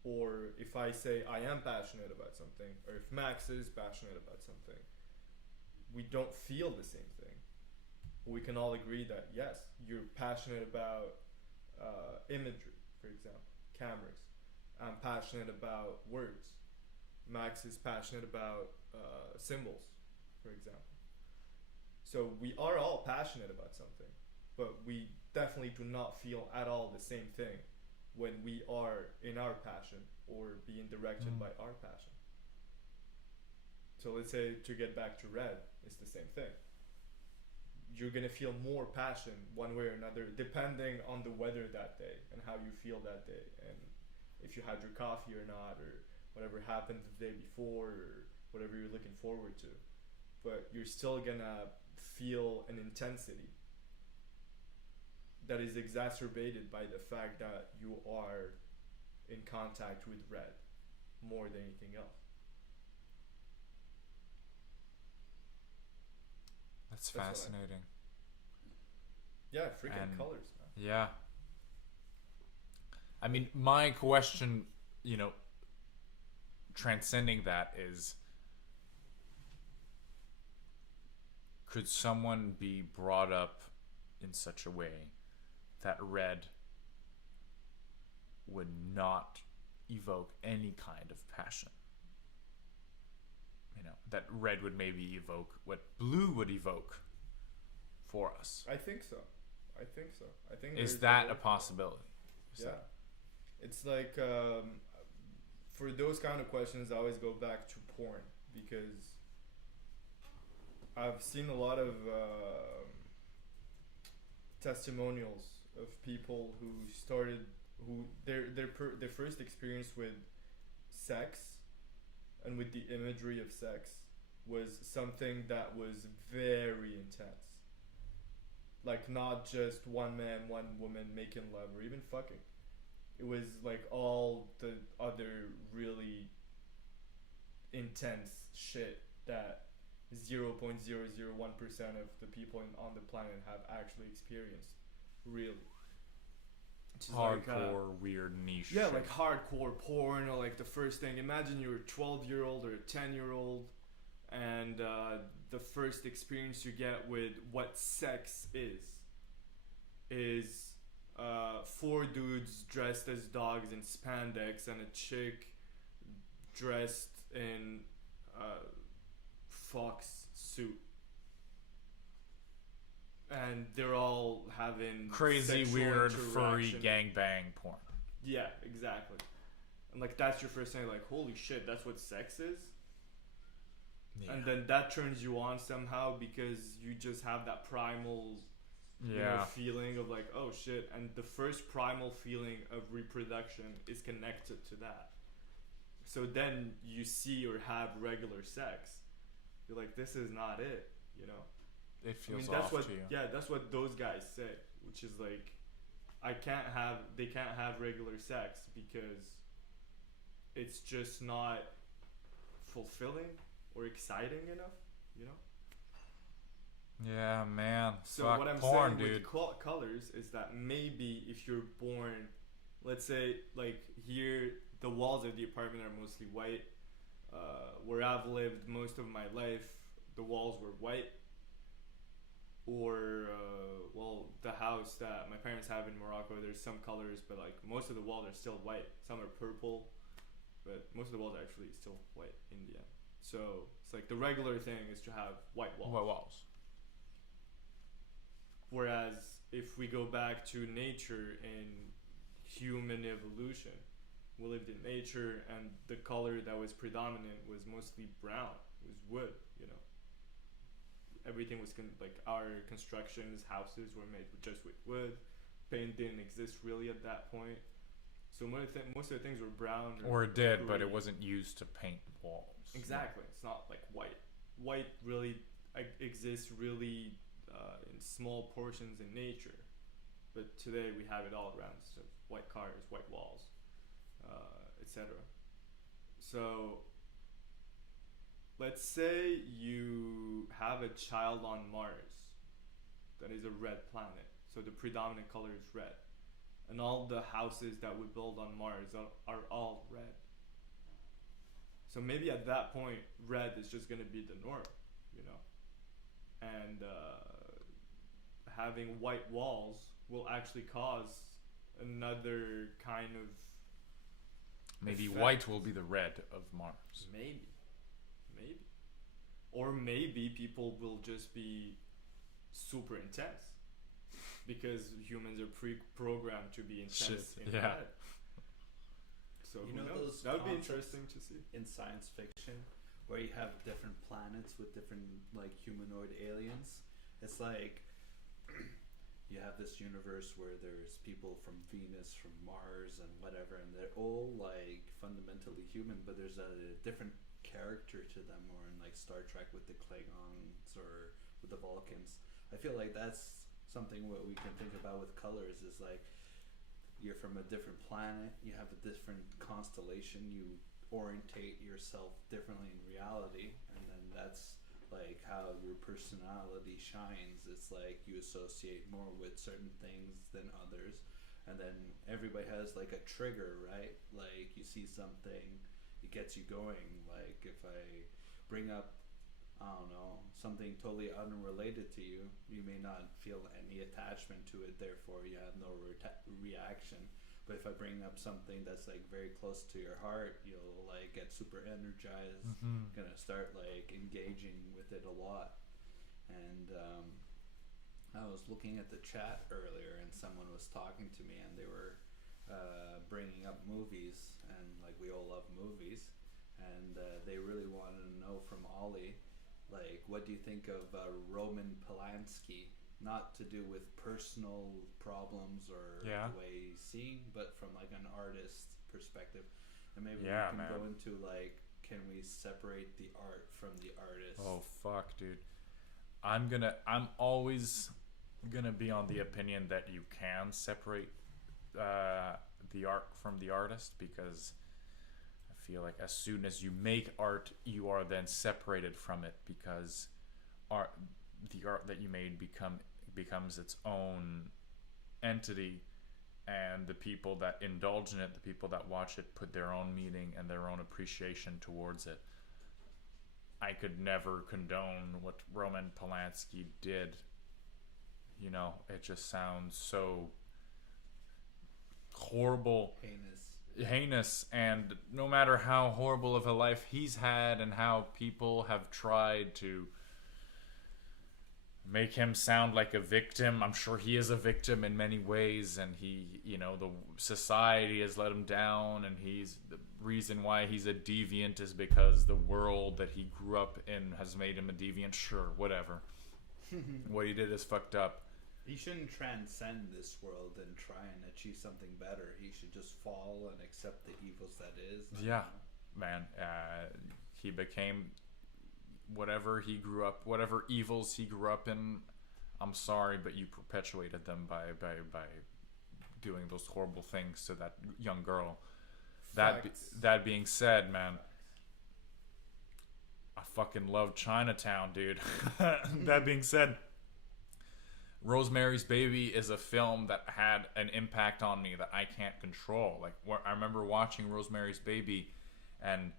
or if I say I am passionate about something, or if Max is passionate about something, we don't feel the same thing. We can all agree that yes, you're passionate about imagery, for example, cameras. I'm passionate about words. Max is passionate about symbols, for example. So we are all passionate about something, but we definitely do not feel at all the same thing when we are in our passion or being directed by our passion. So let's say, to get back to red, it's the same thing. You're gonna feel more passion one way or another depending on the weather that day and how you feel that day, and if you had your coffee or not, or whatever happened the day before, or whatever you're looking forward to. But you're still gonna feel an intensity that is exacerbated by the fact that you are in contact with red more than anything else. That's fascinating. Yeah, freaking colors, man. Yeah. I mean, my question, transcending that is, could someone be brought up in such a way that red would not evoke any kind of passion? That red would maybe evoke what blue would evoke for us. I think so. I think is that a possibility? It's like for those kind of questions, I always go back to porn, because I've seen a lot of testimonials of people who their first experience with sex and with the imagery of sex was something that was very intense. Like, not just one man, one woman making love or even fucking. It was like all the other really intense shit that 0.001% of the people on the planet have actually experienced. Really. Which is Hardcore, weird niche. yeah, shit. like hardcore porn, or like the first thing. Imagine you're a 12-year-old or a 10-year-old, and the first experience you get with what sex is 4 dudes dressed as dogs in spandex and a chick dressed in fox suit. And they're all having Crazy, sexual weird, furry interaction. gangbang porn. Yeah, exactly. And like that's your first thing, like holy shit, that's what sex is. Yeah. And then that turns you on somehow because you just have that primal, you know, feeling of like, oh shit. And the first primal feeling of reproduction is connected to that. So then you see or have regular sex, you're like, this is not it, you know. It feels that's off what, to you. yeah, that's what those guys say, which is like, they can't have regular sex because it's just not fulfilling or exciting enough, you know. Yeah, man. So Fuck what I'm porn, saying dude. with colors is that maybe if you're born, let's say like here, the walls of the apartment are mostly white. Where I've lived most of my life, the walls were white. Or well, the house that my parents have in Morocco, there's some colors, but like most of the walls are still white. Some are purple, but most of the walls are actually still white in the end. So it's like the regular thing is to have white walls. White walls. Whereas if we go back to nature and human evolution, we lived in nature, and the color that was predominant was mostly brown. It was wood, you know. Everything was like our constructions, houses were made just with wood. Paint didn't exist really at that point. So most of the things were brown. Or it did, but gray. it wasn't used to paint walls. Exactly. It's not like white. White really exists really in small portions in nature. But today we have it all around. So white cars, white walls, etc. So let's say you have a child on Mars that is a red planet. So the predominant color is red. And all the houses that we build on Mars are all red. So maybe at that point, red is just going to be the norm, you know? And having white walls will actually cause another kind of Maybe effect. white will be the red of Mars. Maybe. Or maybe people will just be super intense because humans are pre-programmed to be intense in yeah. red. So You who know knows? those That would be concepts interesting to see. in science fiction where you have different planets with different like humanoid aliens. It's like you have this universe where there's people from Venus, from Mars, and whatever, and they're all like fundamentally human, but there's a different character to them, or in like Star Trek with the Klingons or with the Vulcans. I feel like that's something what we can think about with colors is like you're from a different planet, you have a different constellation, you orientate yourself differently in reality, and then that's like how your personality shines. It's like you associate more with certain things than others, and then everybody has like a trigger, right? Like you see something, it gets you going. Like if I bring up, I don't know, something totally unrelated to you, you may not feel any attachment to it, therefore you have no reaction. But if I bring up something that's like very close to your heart, you'll like get super energized, gonna start like engaging with it a lot. And I was looking at the chat earlier, and someone was talking to me, and they were bringing up movies, and like we all love movies, and they really wanted to know from Ollie, like, what do you think of Roman Polanski? Not to do with personal problems or Yeah. the way he's seen, but from like an artist perspective. And maybe Yeah, we can man. go into like, can we separate the art from the artist? Oh fuck, dude. I'm always gonna be on the opinion that you can separate the art from the artist, because I feel like as soon as you make art, you are then separated from it, because the art that you made becomes its own entity, and the people that indulge in it, the people that watch it, put their own meaning and their own appreciation towards it. I could never condone what Roman Polanski did. You know, it just sounds so horrible, heinous, and no matter how horrible of a life he's had and how people have tried to make him sound like a victim, I'm sure he is a victim in many ways, and he, you know, the society has let him down, and he's the reason why he's a deviant is because the world that he grew up in has made him a deviant. Sure, whatever. What he did is fucked up. He shouldn't transcend this world and try and achieve something better. He should just fall and accept the evils that is. Yeah, man. He became whatever he grew up, whatever evils he grew up in. I'm sorry, but you perpetuated them by doing those horrible things to that young girl. That being said, man, I fucking love Chinatown, dude. That being said, Rosemary's Baby is a film that had an impact on me that I can't control. Like, I remember watching Rosemary's Baby, and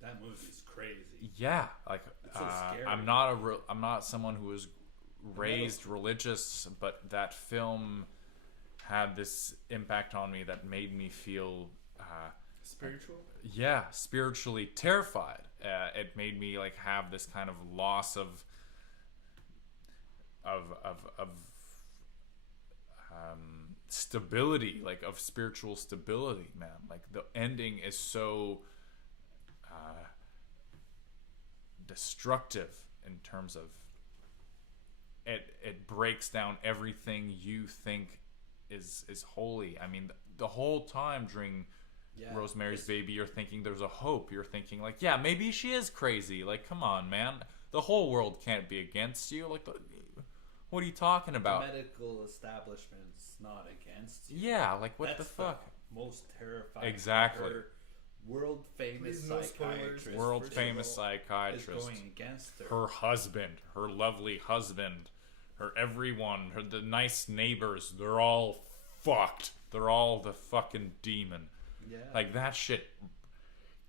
that movie's crazy. Yeah, like it's so scary. I'm not someone who was raised religious, but that film had this impact on me that made me feel spiritual. Yeah, spiritually terrified. It made me like have this kind of loss of stability, like of spiritual stability, man. Like the ending is so destructive in terms of it breaks down everything you think is holy. I mean, the whole time during Rosemary's Baby, you're thinking there's a hope. You're thinking like, yeah, maybe she is crazy. Like, come on, man. The whole world can't be against you. Like, what are you talking about? The medical establishment's not against you. Yeah, like what That's the fuck? The most terrifying. Exactly. World famous psychiatrist. World famous psychiatrist. Is going against her. Her husband, her lovely husband, her everyone, the nice neighbors. They're all fucked. They're all the fucking demon. Yeah. Like that shit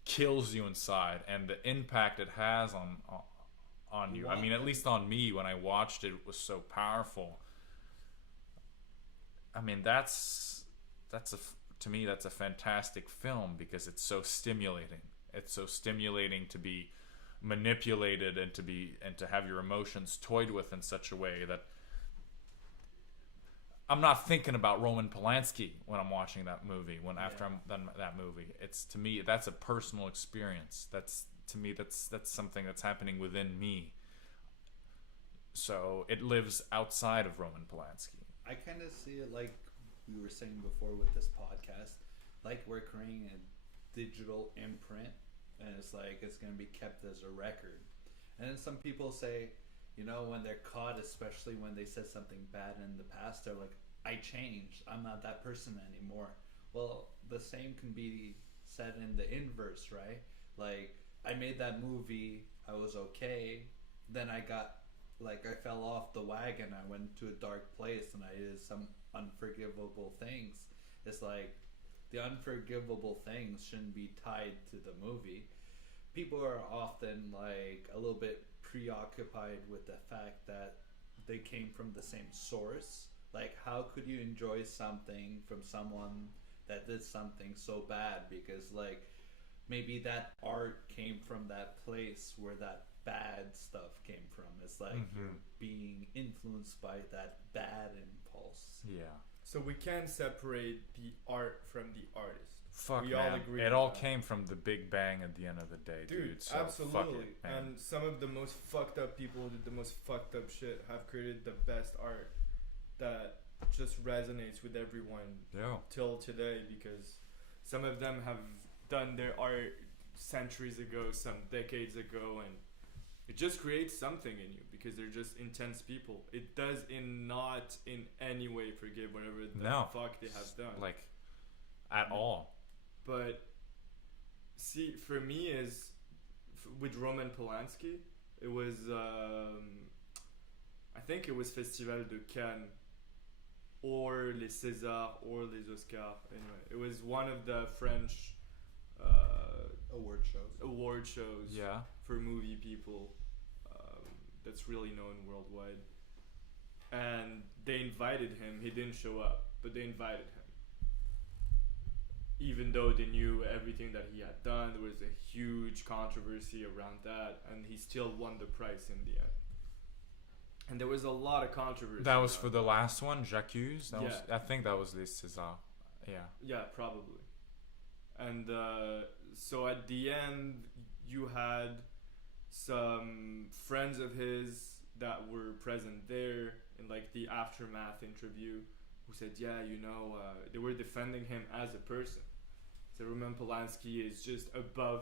kills you inside, and the impact it has on you. I mean, at least on me when I watched it, it was so powerful. I mean, to me that's a fantastic film because it's so stimulating. It's so stimulating to be manipulated and to have your emotions toyed with in such a way that I'm not thinking about Roman Polanski when I'm watching that movie. After I'm done that movie, it's, to me, that's a personal experience. That's something that's happening within me. So it lives outside of Roman Polanski. I kind of see it like we were saying before with this podcast, like we're creating a digital imprint, and it's like it's going to be kept as a record. And then some people say, you know, when they're caught, especially when they said something bad in the past, they're like, I changed. I'm not that person anymore. Well, the same can be said in the inverse, right? Like, I made that movie, I was okay, then I fell off the wagon, I went to a dark place, and I did some unforgivable things. It's like, the unforgivable things shouldn't be tied to the movie. People are often like a little bit preoccupied with the fact that they came from the same source. Like, how could you enjoy something from someone that did something so bad? Because like maybe that art came from that place where that bad stuff came from. It's like you're being influenced by that bad impulse. Yeah. So we can separate the art from the artist. Fuck, we man. all agree. It all came from the Big Bang at the end of the day, dude. So absolutely. fuck it, man. And some of the most fucked up people who did the most fucked up shit have created the best art that just resonates with everyone till today, because some of them have done their art centuries ago, some decades ago, and it just creates something in you because they're just intense people. It does not in any way forgive whatever the fuck they have done. Like, at all. But See, for me is with Roman Polanski, it was I think it was Festival de Cannes or les Césars or les Oscars. Anyway, it was one of the French award shows Yeah. for movie people that's really known worldwide. And they invited him. He didn't show up, but they invited him. Even though they knew everything that he had done, there was a huge controversy around that, and he still won the prize in the end. And there was a lot of controversy. That was for the last one, J'accuse. Yeah. I think that was Les Césars. Yeah. Yeah, probably. And so at the end, you had some friends of his that were present there in like the aftermath interview who said, yeah, they were defending him as a person. So Roman Polanski is just above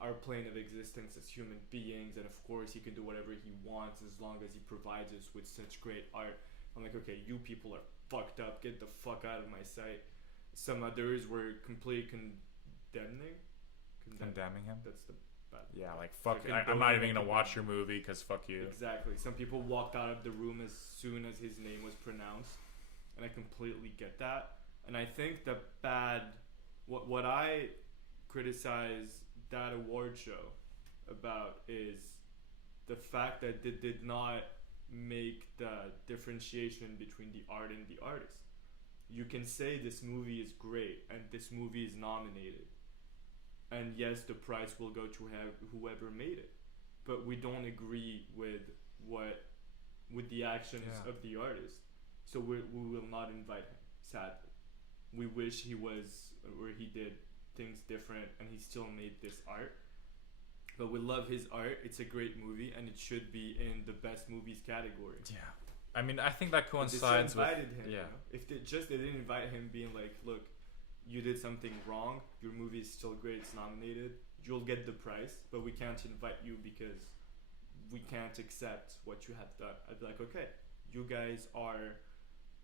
our plane of existence as human beings, and of course he can do whatever he wants as long as he provides us with such great art. I'm like, okay, you people are fucked up, get the fuck out of my sight. Some others were completely condemning Condemning him? That's the bad. Yeah, like fuck. Fucking I'm not even don't gonna make watch it. your movie because fuck you. Exactly. Some people walked out of the room as soon as his name was pronounced, and I completely get that. And I think the bad, what I criticize that award show about is the fact that they did not make the differentiation between the art and the artist. You can say this movie is great and this movie is nominated, and yes, the prize will go to whoever made it, but we don't agree with the actions Yeah. of the artist, so we will not invite him. Sadly, we wish he was, or he did things different and he still made this art, but we love his art. It's a great movie and it should be in the best movies category. Yeah. I mean, I think that But they coincides still with. invited him, Yeah. If they didn't invite him, being like, look, you did something wrong, your movie is still great, it's nominated, you'll get the prize, but we can't invite you because we can't accept what you have done. I'd be like, okay, you guys are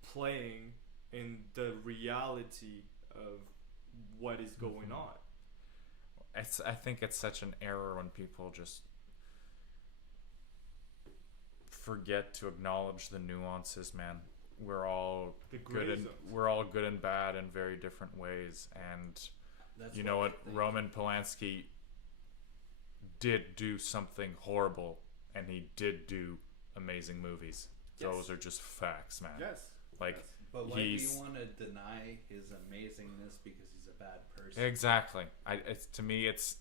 playing in the reality of what is going Mhm. on. I think it's such an error when people just forget to acknowledge the nuances, man. We're all The good gray and zones. we're all good and bad in very different ways, and That's you know I what, think. Roman Polanski did do something horrible, and he did do amazing movies. Yes. Those are just facts, man. Yes. Like, Yes. But why do he's- you want to deny his amazingness because he's a bad person? exactly. To me it's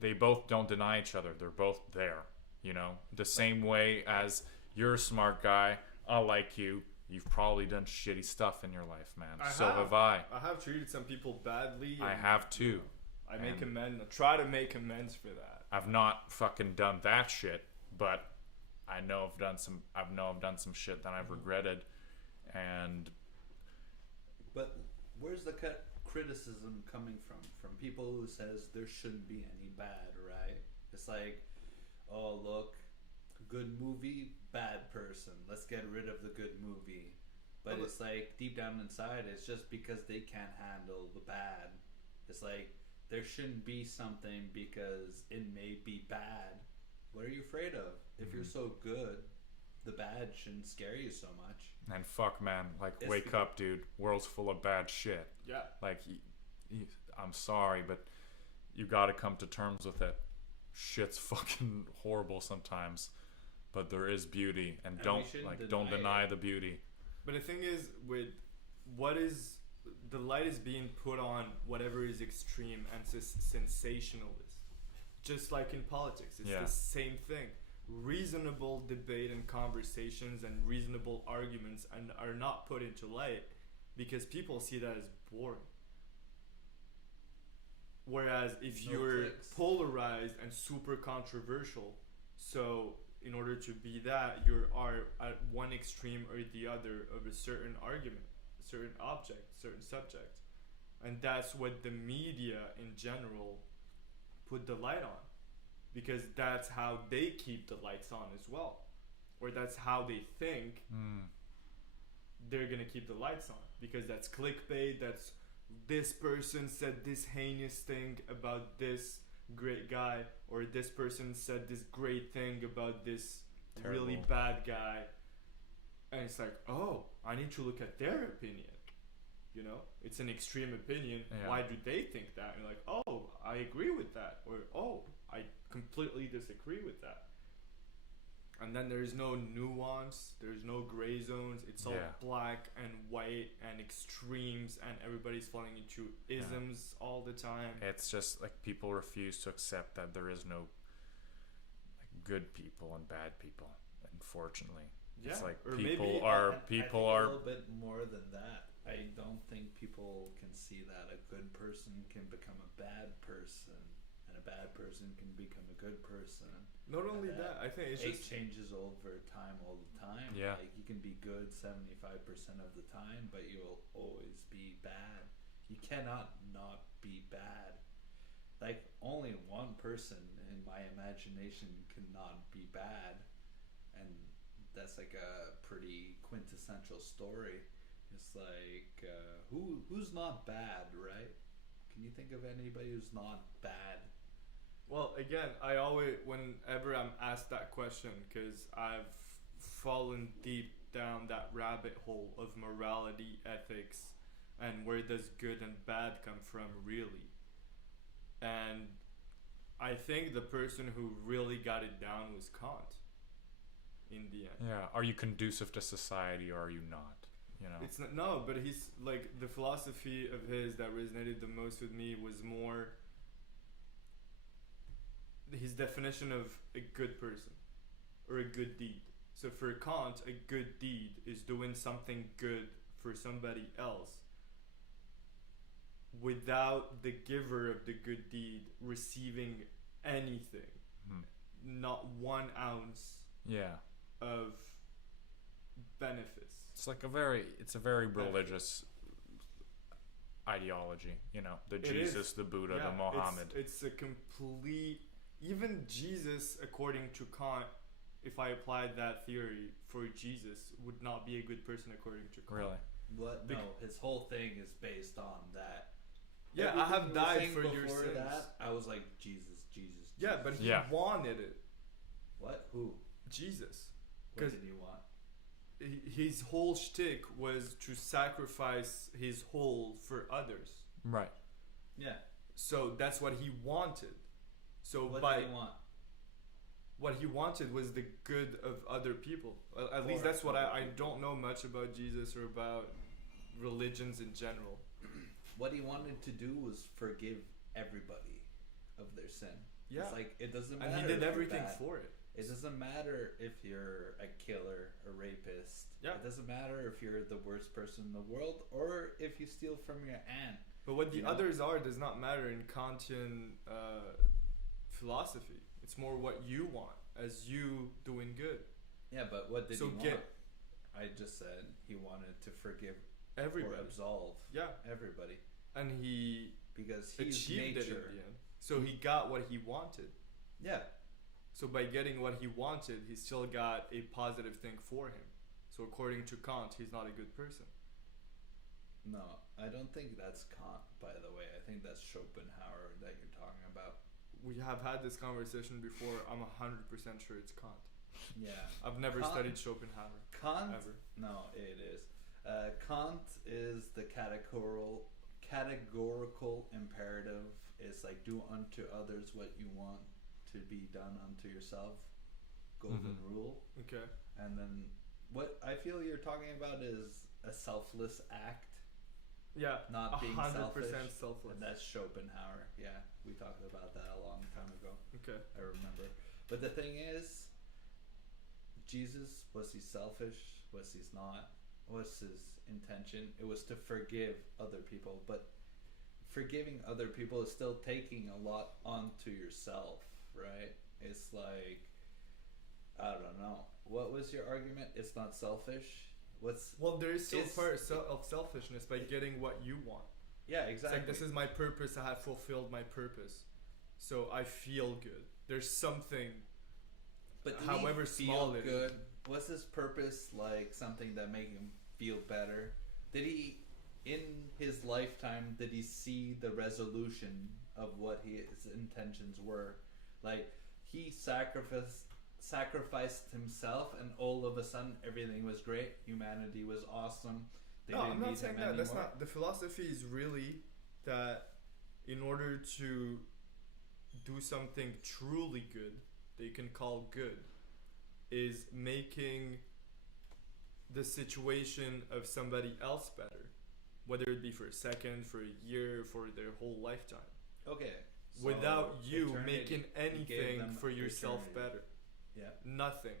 they both don't deny each other. They're both there. You know, the same way as you're a smart guy, I like you. You've probably done shitty stuff in your life, man. So have I. I have treated some people badly. I and, have too. I make And- amends. Try to make amends for that. I've not fucking done that shit, but I know I've done some shit that I've regretted, and But where's the criticism coming from? From people who says there shouldn't be any bad, right? It's like, oh look, good movie, bad person. Let's get rid of the good movie. But Oh, it's like deep down inside, it's just because they can't handle the bad. It's like there shouldn't be something because it may be bad. What are you afraid of? If you're so good, the bad shouldn't scare you so much. and fuck, man, like It's wake up, dude. World's full of bad shit. Yeah. Like, I'm sorry, but you got to come to terms with it. Shit's fucking horrible sometimes, but there is beauty, and And we don't shouldn't don't deny deny it. the beauty. But the thing is, with what is the light is being put on whatever is extreme and sensationalist. Just like in politics, it's Yeah. the same thing. Reasonable debate and conversations and reasonable arguments and are not put into light because people see that as boring. Whereas if No you're clicks. polarized and super controversial, so in order to be that, you are at one extreme or the other of a certain argument, a certain object, certain subject. And that's what the media in general put the light on. Because that's how they keep the lights on as well. Or that's how they think they're gonna keep the lights on. Because that's clickbait, that's this person said this heinous thing about this great guy, or this person said this great thing about this really Terrible. bad guy, and it's like, oh, I need to look at their opinion. You know, it's an extreme opinion. Yeah. Why do they think that? And you're like, oh, I agree with that, or oh, I completely disagree with that. And then there's no nuance, there's no gray zones. It's all Yeah. black and white and extremes, and everybody's falling into isms all the time. It's just like people refuse to accept that there is no like good people and bad people. Unfortunately, Yeah, it's like or people maybe- are I people think are a little bit more than that. I don't think people can see that a good person can become a bad person, and a bad person can become a good person. Not only And that, I think it's it just changes over time all the time. Yeah. Like you can be good 75% of the time, but you'll always be bad. You cannot not be bad. Like only one person in my imagination cannot be bad, and that's like a pretty quintessential story. It's like who's not bad, right? Can you think of anybody who's not bad? well, again, I always, whenever I'm asked that question, because I've fallen deep down that rabbit hole of morality, ethics, and where does good and bad come from, really. And I think the person who really got it down was Kant, in the end. yeah. Are you conducive to society or are you not? You know. It's not, no, but he's like, the philosophy of his that resonated the most with me was more his definition of a good person or a good deed. So for Kant, a good deed is doing something good for somebody else without the giver of the good deed receiving anything, not 1 ounce Yeah. of benefits. It's like a very religious ideology, you know, the It Jesus, is. the Buddha, Yeah, the Mohammed. It's a complete. Even Jesus, according to Kant, if I applied that theory for Jesus, would not be a good person according to Kant. Really? What? No, his whole thing is based on that. Yeah, I have Everything you were died saying for your before sins. that, I was like, Jesus, Jesus. Yeah, Jesus. but he Yeah. wanted it. What? Who? Jesus. What 'Cause did he want? His whole shtick was to sacrifice his whole for others. Right. Yeah. So that's what he wanted. So What by did he want? what he wanted was the good of other people. At least For that's what other I people. don't know much about Jesus or about religions in general. What he wanted to do was forgive everybody of their sin. Yeah. It's like it doesn't matter. And he did if you're everything bad. for it. It doesn't matter if you're a killer, a rapist. Yeah. It doesn't matter if you're the worst person in the world or if you steal from your aunt. But what the You know? others are does not matter in Kantian philosophy. It's more what you want as you doing good. Yeah, but what did So he want? get- I just said he wanted to forgive Everybody. or absolve Yeah. everybody And he because he's achieved it nature. in the end. So he got what he wanted. Yeah. So by getting what he wanted, he still got a positive thing for him. So according to Kant, he's not a good person. No, I don't think that's Kant, by the way. I think that's Schopenhauer that you're talking about. We have had this conversation before. I'm 100% sure it's Kant. Yeah. I've never Kant- studied Schopenhauer Kant? ever. No, it is. Kant is the categorical imperative. It's like do unto others what you want to be done unto yourself. Golden rule. Okay. And then what I feel you're talking about is a selfless act, Yeah. not being 100% selfish. selfless. And that's Schopenhauer. Yeah, we talked about that a long time ago. Okay. I remember. But the thing is, Jesus, was he selfish? Was he not? What's his intention? It was to forgive other people, but forgiving other people is still taking a lot onto yourself, right? It's like, I don't know. What was your argument? It's not selfish? What's Well, there is still It's- part of selfishness by getting what you want. yeah, It's exactly. like, this is my purpose. I have fulfilled my purpose. So I feel good. There's something. But did however he small feel it is. good? Was his purpose like something that made him feel better? Did he in his lifetime did he see the resolution of what his intentions were. Like, he sacrificed himself, and all of a sudden everything was great, humanity was awesome. They No, didn't I'm not need saying him that. That's anymore. not the philosophy. Is really that in order to do something truly good that you can call good, is making the situation of somebody else better, whether it be for a second, for a year, for their whole lifetime, Okay. So without you eternity, making he gave anything them for yourself eternity. better. Yeah. Nothing.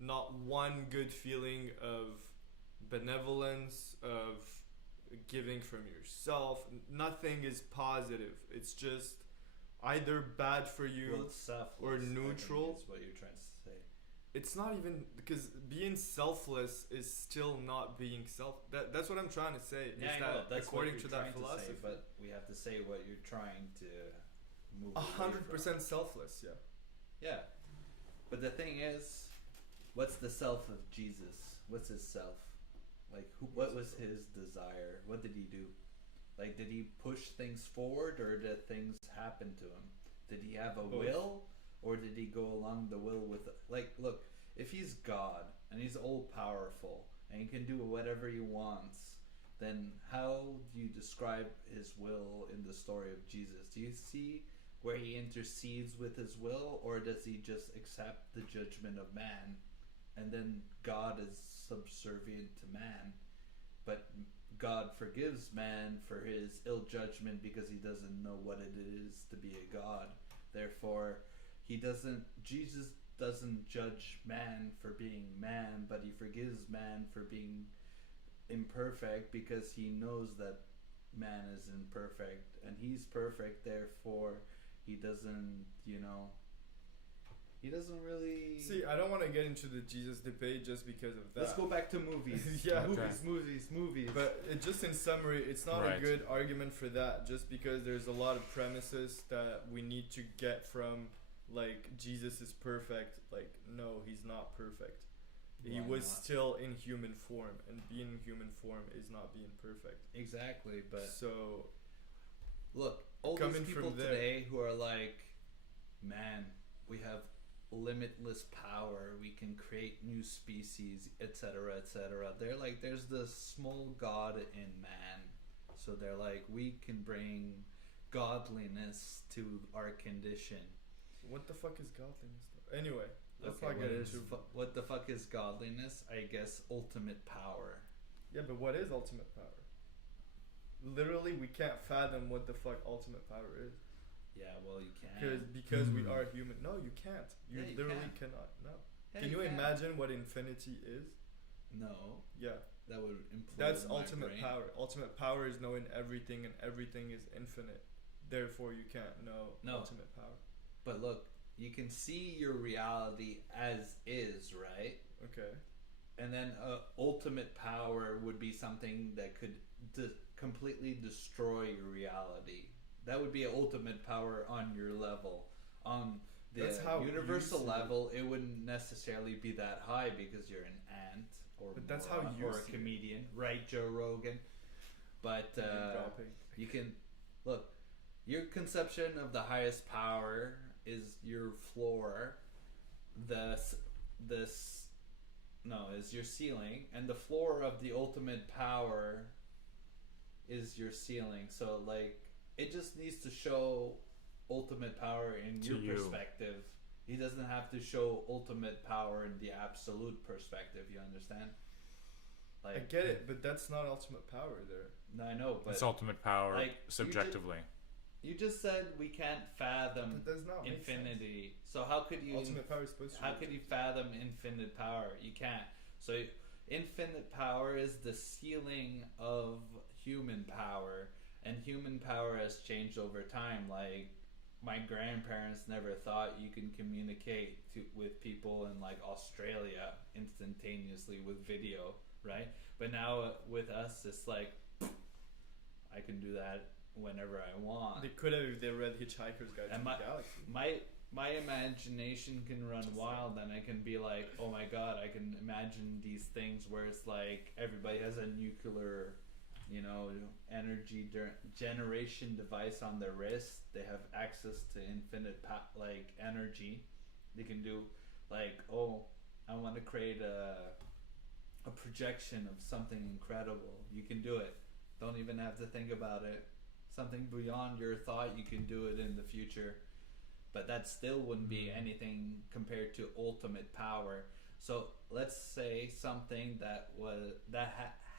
Not one good feeling of benevolence, of giving from yourself. Nothing is positive. It's just either bad for you. Well, it's selfless, or I think neutral. is what you're trying to say. It's not even, because being selfless is still not being that's what I'm trying to say. Yeah, is I that know. That's according what to you're that trying philosophy, to say, but we have to say what you're trying to move away 100% selfless. Yeah. from. Yeah. But the thing is, what's the self of Jesus? What's his self? Like, what was his desire? What did he do? Like, did he push things forward, or did things happen to him? Did he have a Both. will, or did he go along the will with... Like, look, if he's God, and he's all-powerful, and he can do whatever he wants, then how do you describe his will in the story of Jesus? Do you see where he intercedes with his will, or does he just accept the judgment of man, and then God is subservient to man, but God forgives man for his ill judgment because he doesn't know what it is to be a God. Therefore, Jesus doesn't judge man for being man, but he forgives man for being imperfect, because he knows that man is imperfect and he's perfect. Therefore, he doesn't, he doesn't really... See, I don't want to get into the Jesus debate just because of that. Let's go back to movies. Yeah. Okay. movies. But just in summary, it's not a Right. good argument for that, just because there's a lot of premises that we need to get from, like, Jesus is perfect. Like, no, he's not perfect. He Why was not? still in human form, and being in human form is not being perfect. Exactly, but So, look, all coming these people from there- today who are like, man, we have limitless power, we can create new species, etc., etc. They're like, there's this small god in man, so they're like, we can bring godliness to our condition. what the fuck is godliness, though? Anyway, let's Okay, not get what is into... what the fuck is godliness? I guess ultimate power. Yeah, but what is ultimate power? Literally, we can't fathom what the fuck ultimate power is. Yeah, well, you can. Because we are human. No, you can't. You Yeah, you literally can. cannot. No. Yeah, Can you can. imagine what infinity is? No, Yeah. that would implode That's my ultimate brain. power. Ultimate power is knowing everything, and everything is infinite. Therefore, you can't know No. ultimate power. But look, you can see your reality as is, right? Okay. And then ultimate power would be something that could completely destroy your reality. That would be ultimate power on your level. On the That's how you universal see it. level, it wouldn't necessarily be that high because you're an ant or But that's how moron you or a see it. comedian, right, Joe Rogan? But Name dropping. you can look. Your conception of the highest power is your floor. Is your ceiling, and the floor of the ultimate power is your ceiling. So, like, it just needs to show ultimate power in To your you. perspective. He doesn't have to show ultimate power in the absolute perspective. You understand? I Like, get it, but that's not ultimate power there. no, I know, but It's ultimate power like, subjectively. you just said we can't fathom That does not make infinity. So how could sense. you? Ultimate power is supposed to How be- could you fathom infinite power? You can't. So infinite power is the ceiling of human power, and human power has changed over time. Like, my grandparents never thought you can communicate with people in, like, Australia instantaneously with video, right? But now with us, it's like, I can do that whenever I want. They could have if they read Hitchhiker's Guide to And the Galaxy. my imagination can run wild, and I can be like, oh my god, I can imagine these things where it's like everybody has a nuclear energy generation device on their wrist. They have access to infinite energy. They can do I want to create a projection of something incredible. You can do it. Don't even have to think about it. Something beyond your thought, you can do it in the future. But that still wouldn't be anything compared to ultimate power. So let's say something that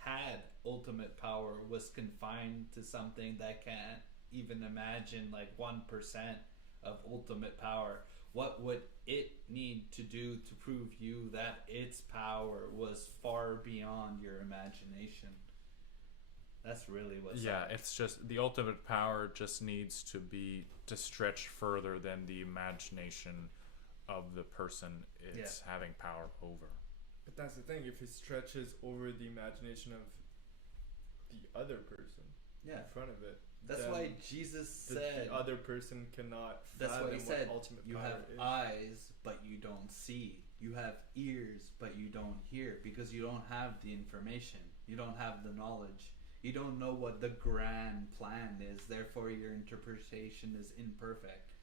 had ultimate power was confined to something that can't even imagine 1% of ultimate power. What would it need to do to prove you that its power was far beyond your imagination? That's really what's up. It's just the ultimate power just needs to stretch further than the imagination of the person it's having power over. But that's the thing, if it stretches over the imagination of the other person in front of it. That's why Jesus said the other person cannot that's fathom why he said what ultimate you power have is. eyes but you don't see. You have ears but you don't hear, because you don't have the information. You don't have the knowledge. You don't know what the grand plan is. Therefore your interpretation is imperfect.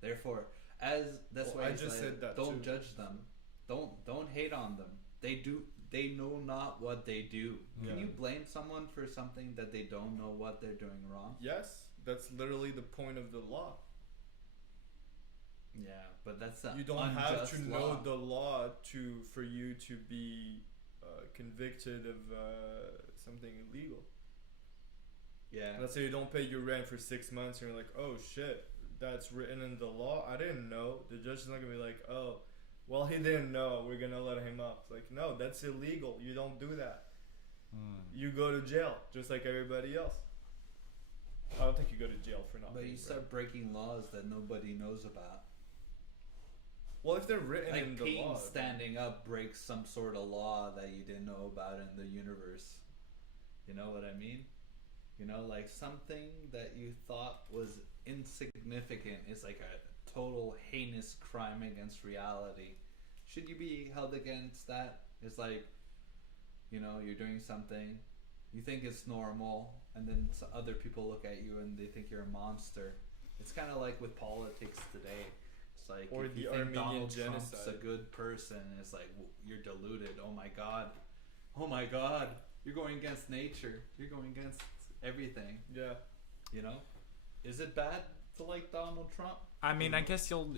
Therefore, why I just said that don't too. judge them. Don't hate on them. They know not what they do. Can you blame someone for something that they don't know what they're doing wrong? Yes, that's literally the point of the law. Yeah, but that's you don't have to know the law for you to be convicted of something illegal. Yeah. Let's say you don't pay your rent for 6 months and you're like, oh shit, that's written in the law. I didn't know. The judge is not gonna be like, oh, well, he didn't know, we're gonna let him up. It's like, no, that's illegal. You don't do that. You go to jail just like everybody else. I don't think you go to jail for not. But you start breaking laws that nobody knows about. Well, if they're written in the law, standing up breaks some sort of law that you didn't know about in the universe. You know what I mean? Something that you thought was insignificant is like a total heinous crime against reality. Should you be held against that? It's like, you're doing something, you think it's normal, and then other people look at you and they think you're a monster. It's kind of like with politics today. It's like, or if you the think Armenian Donald genocide. Trump's a good person, it's like, you're deluded. Oh my God, you're going against nature. You're going against everything. Yeah. Is it bad to like Donald Trump? I mean, I guess you'll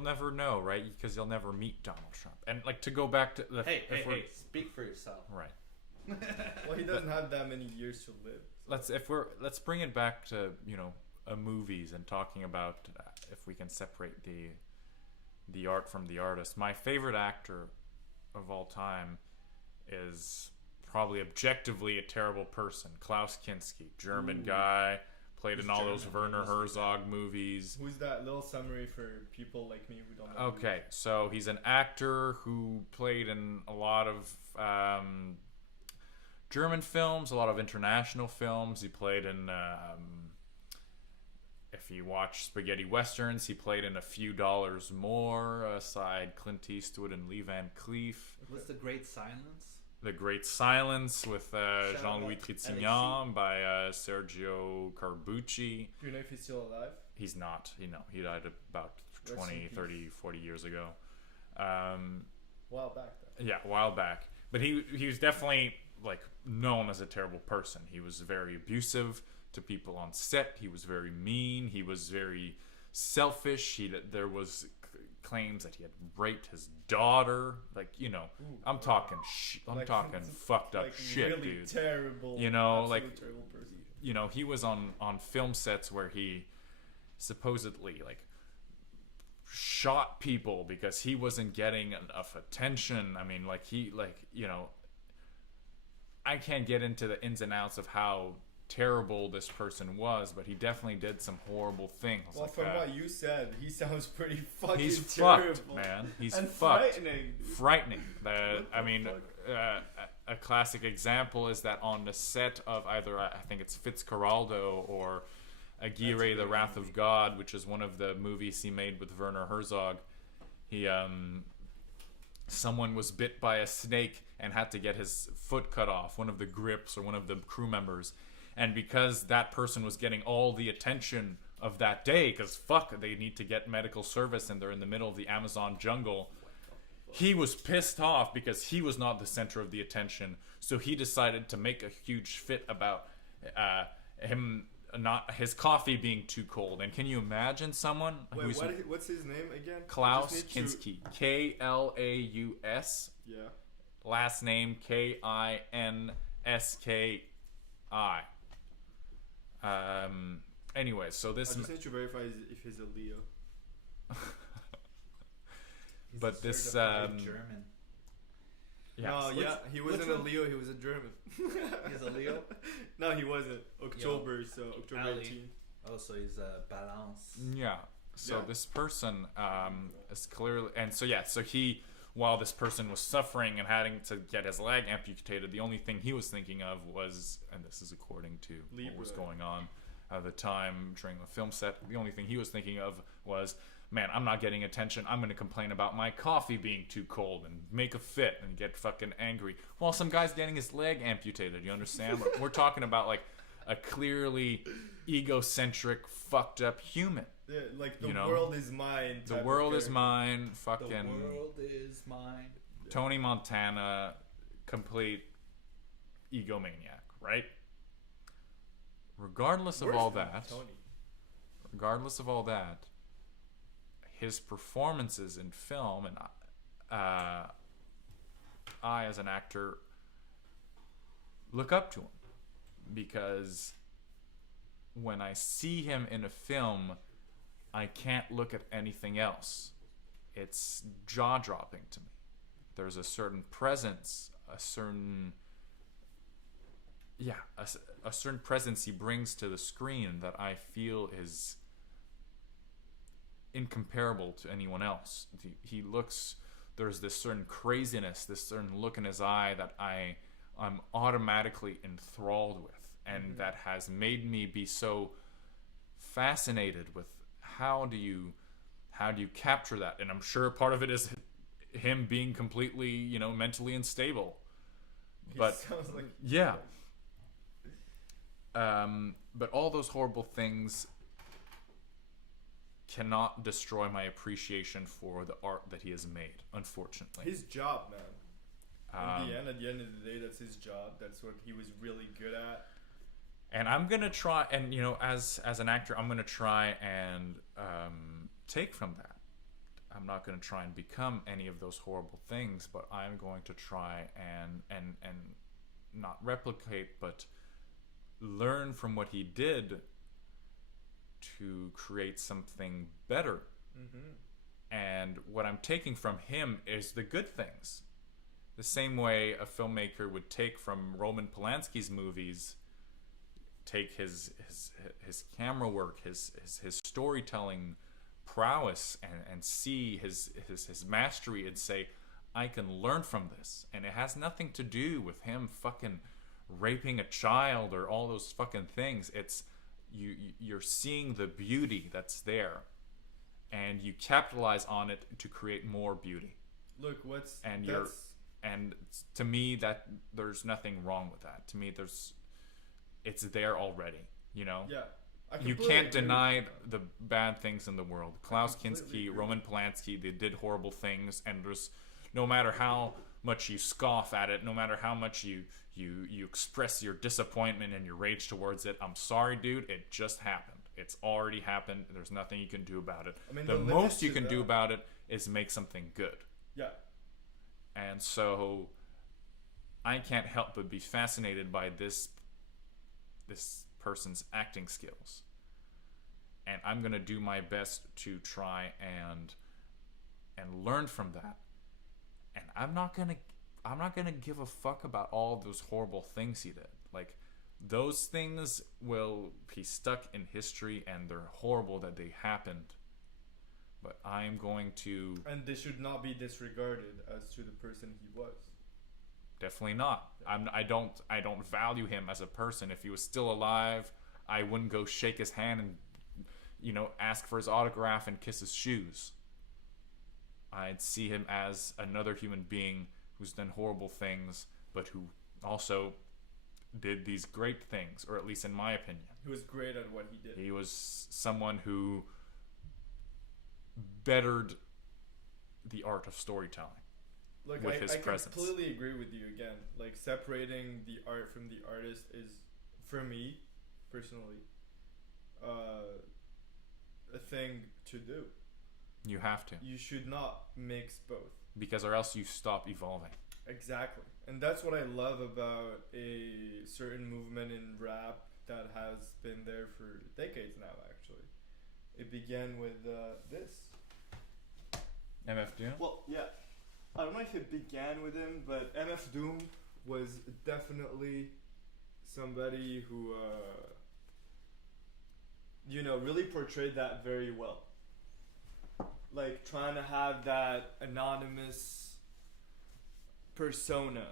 never know, right? Because you'll never meet Donald Trump. And to go back to the hey, speak for yourself. Right. Well, he doesn't have that many years to live. Let's bring it back to movies and talking about if we can separate the art from the artist. My favorite actor of all time is probably objectively a terrible person. Klaus Kinski, German guy, played in all those Werner Herzog movies. Who's that? Little summary for people like me who don't know. Okay, so he's an actor who played in a lot of German films, a lot of international films. He played in, if you watch spaghetti westerns, he played in A Few Dollars More, aside Clint Eastwood and Lee Van Cleef. What's The Great Silence? The Great Silence with Jean-Louis Trintignant by Sergio Corbucci. Do you know if he's still alive? He's not. He died about 20, 30, 40 years ago. While back then. Yeah, a while back. But he was definitely known as a terrible person. He was very abusive to people on set. He was very mean. He was very selfish. There was claims that he had raped his daughter. I'm talking fucked up shit, really dude. Terrible. Terrible person. He was on film sets where he supposedly shot people because he wasn't getting enough attention. I mean, I can't get into the ins and outs of how terrible this person was, but he definitely did some horrible things. Well, from what you said, he sounds pretty fucking He's terrible. fucked, man. He's and fucked. Frightening. A classic example is that on the set of either, I think it's Fitzcarraldo or Aguirre, The Wrath of God, which is one of the movies he made with Werner Herzog, he someone was bit by a snake and had to get his foot cut off, one of the grips or one of the crew members. And because that person was getting all the attention of that day, because fuck, they need to get medical service and they're in the middle of the Amazon jungle, he was pissed off because he was not the center of the attention. So he decided to make a huge fit about his coffee being too cold. And can you imagine someone who's what's his name again? Klaus Kinski, Klaus, Yeah. last name Kinski. Anyway, so this. I just need to verify if he's a Leo. But this German. Yeah. No, yeah, he wasn't a Leo. He was a German. He's a Leo. No, he wasn't. October 18th. Oh, so he's a balance. Yeah. So Yeah. this person is clearly, and so he, while this person was suffering and having to get his leg amputated, the only thing he was thinking of was, and this is according to what was going on at the time during the film set, the only thing he was thinking of was, man, I'm not getting attention. I'm going to complain about my coffee being too cold and make a fit and get fucking angry. While some guy's getting his leg amputated, you understand? We're talking about like a clearly egocentric, fucked up human. Yeah, like the world is mine. The world is mine. Fucking. The world is mine. Tony Montana, complete egomaniac, right? Regardless of all that, his performances in film, and I as an actor look up to him, because when I see him in a film, I can't look at anything else. It's jaw-dropping to me. There's a certain presence, a certain presence he brings to the screen that I feel is incomparable to anyone else. He looks, there's this certain craziness, this certain look in his eye that I'm automatically enthralled with, and that has made me be so fascinated with how do you capture that. And I'm sure part of it is him being completely, mentally unstable. But sounds like yeah. But all those horrible things cannot destroy my appreciation for the art that he has made, unfortunately. his job, man. At the end of the day, that's his job. That's what he was really good at. And I'm gonna try, and as an actor, I'm gonna try and take from that. I'm not gonna try and become any of those horrible things, but I'm going to try and not replicate, but learn from what he did to create something better. And what I'm taking from him is the good things. The same way a filmmaker would take from Roman Polanski's movies, take his camera work, his storytelling prowess, and see his mastery and say, I can learn from this. And it has nothing to do with him fucking raping a child or all those fucking things. It's you're seeing the beauty that's there, and you capitalize on it to create more beauty. Look, and to me, that there's nothing wrong with that. To me, it's there already. Yeah. You can't deny the bad things in the world. Klaus Kinski, Roman Polanski, they did horrible things, and there's, no matter how much you scoff at it, no matter how much you express your disappointment and your rage towards it, I'm sorry, dude, it just happened. It's already happened. There's nothing you can do about it. The most you can do about it is make something good. Yeah. And so I can't help but be fascinated by this person's acting skills. And I'm going to do my best to try and learn from that. And I'm not going to give a fuck about all those horrible things he did. Like, those things will be stuck in history, and they're horrible that they happened. But I'm going to... And they should not be disregarded as to the person he was. Definitely not. I don't value him as a person. If he was still alive, I wouldn't go shake his hand and, ask for his autograph and kiss his shoes. I'd see him as another human being who's done horrible things, but who also did these great things, or at least in my opinion. He was great at what he did. He was someone who bettered the art of storytelling. Like with his I presence. completely agree with you again. Like separating the art from the artist is, for me, personally, a thing to do. You have to. You should not mix both. Because or else you stop evolving. Exactly. And that's what I love about a certain movement in rap that has been there for decades now, actually. It began with this. MF Doom? Well, yeah. I don't know if it began with him, but MF Doom was definitely somebody who, really portrayed that very well. Like trying to have that anonymous persona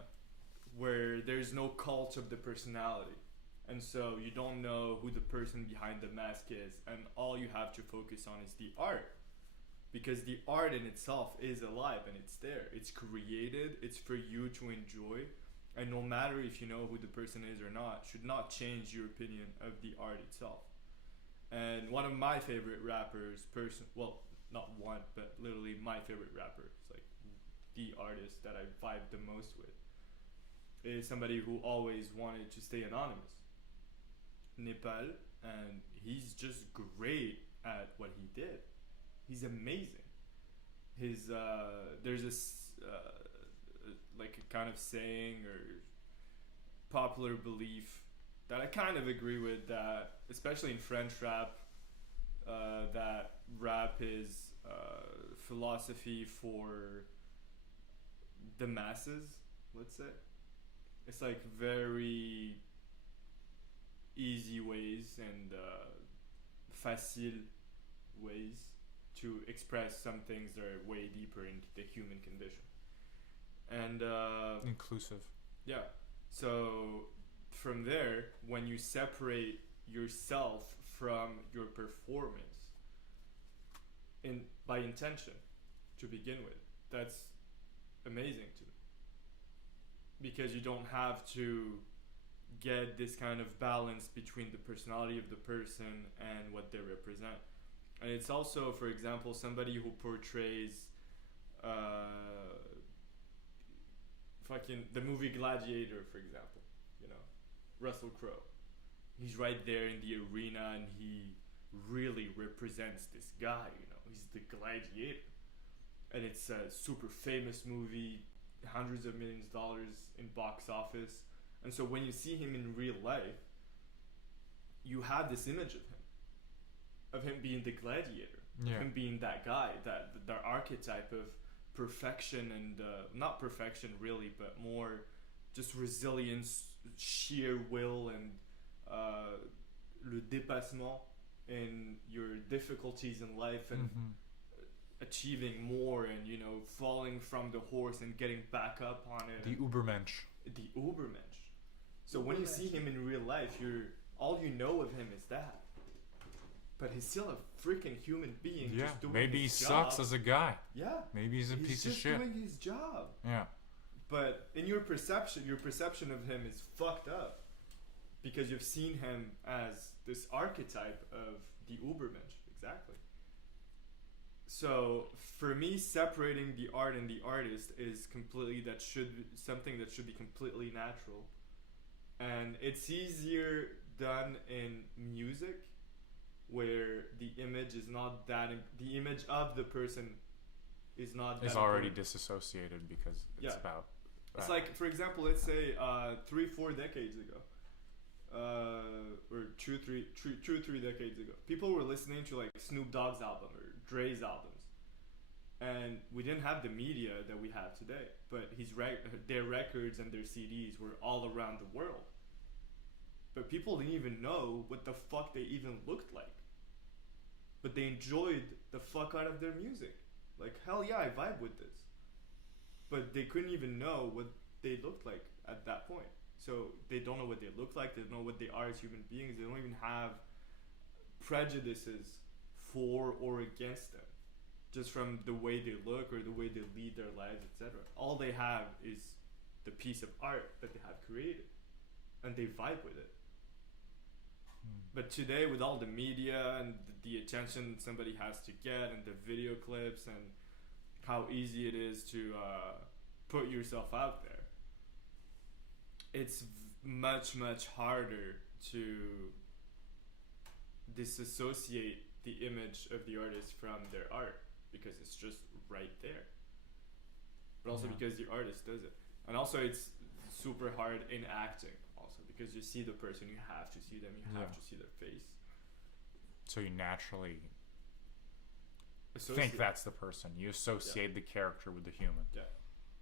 where there's no cult of the personality. And so you don't know who the person behind the mask is, and all you have to focus on is the art. Because the art in itself is alive and it's there. It's created, it's for you to enjoy, and no matter if you know who the person is or not, should not change your opinion of the art itself. And one of my favorite rappers, well, not one, but literally my favorite rapper, it's like the artist that I vibe the most with, is somebody who always wanted to stay anonymous. Nepal, and he's just great at what he did. He's amazing. His there's this like a kind of saying or popular belief that I kind of agree with, that especially in French rap, that rap is philosophy for the masses, let's say. It's like very easy ways and facile ways to express some things that are way deeper into the human condition. And inclusive. Yeah. So from there, when you separate yourself from your performance by intention to begin with, that's amazing to me. Because you don't have to get this kind of balance between the personality of the person and what they represent. And it's also, for example, somebody who portrays the movie Gladiator, for example, Russell Crowe. He's right there in the arena and he really represents this guy, he's the gladiator. And it's a super famous movie, hundreds of millions of dollars in box office. And so when you see him in real life, you have this image of him being the gladiator, of him being that guy, that the archetype of perfection and not perfection really, but more just resilience, sheer will, and le dépassement in your difficulties in life, and achieving more, and falling from the horse and getting back up on it. The Ubermensch. The Ubermensch. So when you see him in real life, all you know of him is that. But he's still a freaking human being. Yeah, just doing maybe he his job. sucks as a guy. Yeah. Maybe he's a piece of shit. He's just doing his job. Yeah. But in your perception of him is fucked up. Because you've seen him as this archetype of the Ubermensch. Exactly. So for me, separating the art and the artist is something that should be completely natural. And it's easier done in music, where the image is not that. The image of the person is not. It's already disassociated because it's about. It's like, for example, let's say 3-4 decades ago, or 2-3 decades ago, people were listening to like Snoop Dogg's album or Dre's albums, and we didn't have the media that we have today. But their records and their CDs were all around the world. But people didn't even know what the fuck they even looked like. But they enjoyed the fuck out of their music. Like, hell yeah, I vibe with this. But they couldn't even know what they looked like at that point. So they don't know what they look like. They don't know what they are as human beings. They don't even have prejudices for or against them just from the way they look or the way they lead their lives, etc. All they have is the piece of art that they have created, and they vibe with it. But today, with all the media and the attention somebody has to get, and the video clips, and how easy it is to put yourself out there, it's much harder to disassociate the image of the artist from their art, because it's just right there. But also because the artist does it. And also it's super hard in acting also, because you see the person, you have to see them, you have to see their face. So you naturally Associate. think that's the person. You associate the character with the human. Yeah.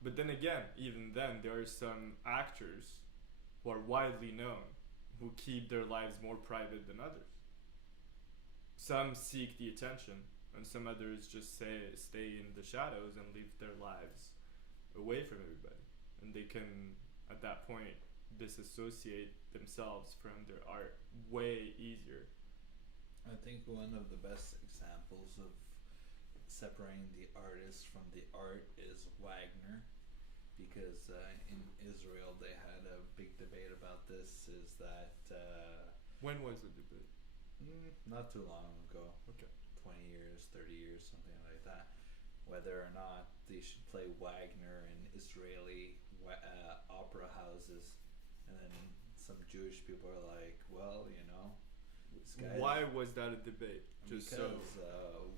But then again, even then, there are some actors who are widely known who keep their lives more private than others. Some seek the attention, and some others just stay in the shadows and live their lives away from everybody. And they can, at that point, disassociate themselves from their art way easier. I think one of the best examples of separating the artist from the art is Wagner, because in Israel they had a big debate about this. Is that When was the debate? not too long ago, Okay. 20 years, 30 years, something like that, whether or not they should play Wagner in Israeli opera houses. And then some Jewish people are like, well, you know, this guy Why was that a debate? because We know.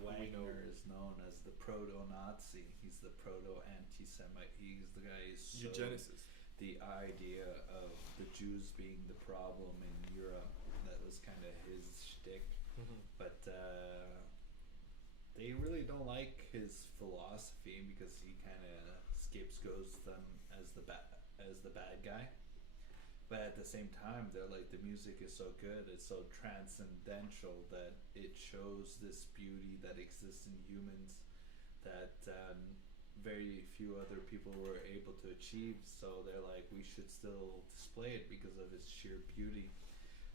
Wagner is known as the proto-Nazi. He's the proto-anti-Semite. He's the guy who's so Eugenicist. the idea of the Jews being the problem in Europe. That was kind of his shtick. But they really don't like his philosophy, because he kind of scapegoats them as the bad guy. But at the same time, they're like, the music is so good, it's so transcendental that it shows this beauty that exists in humans that very few other people were able to achieve. So they're like, we should still display it because of its sheer beauty.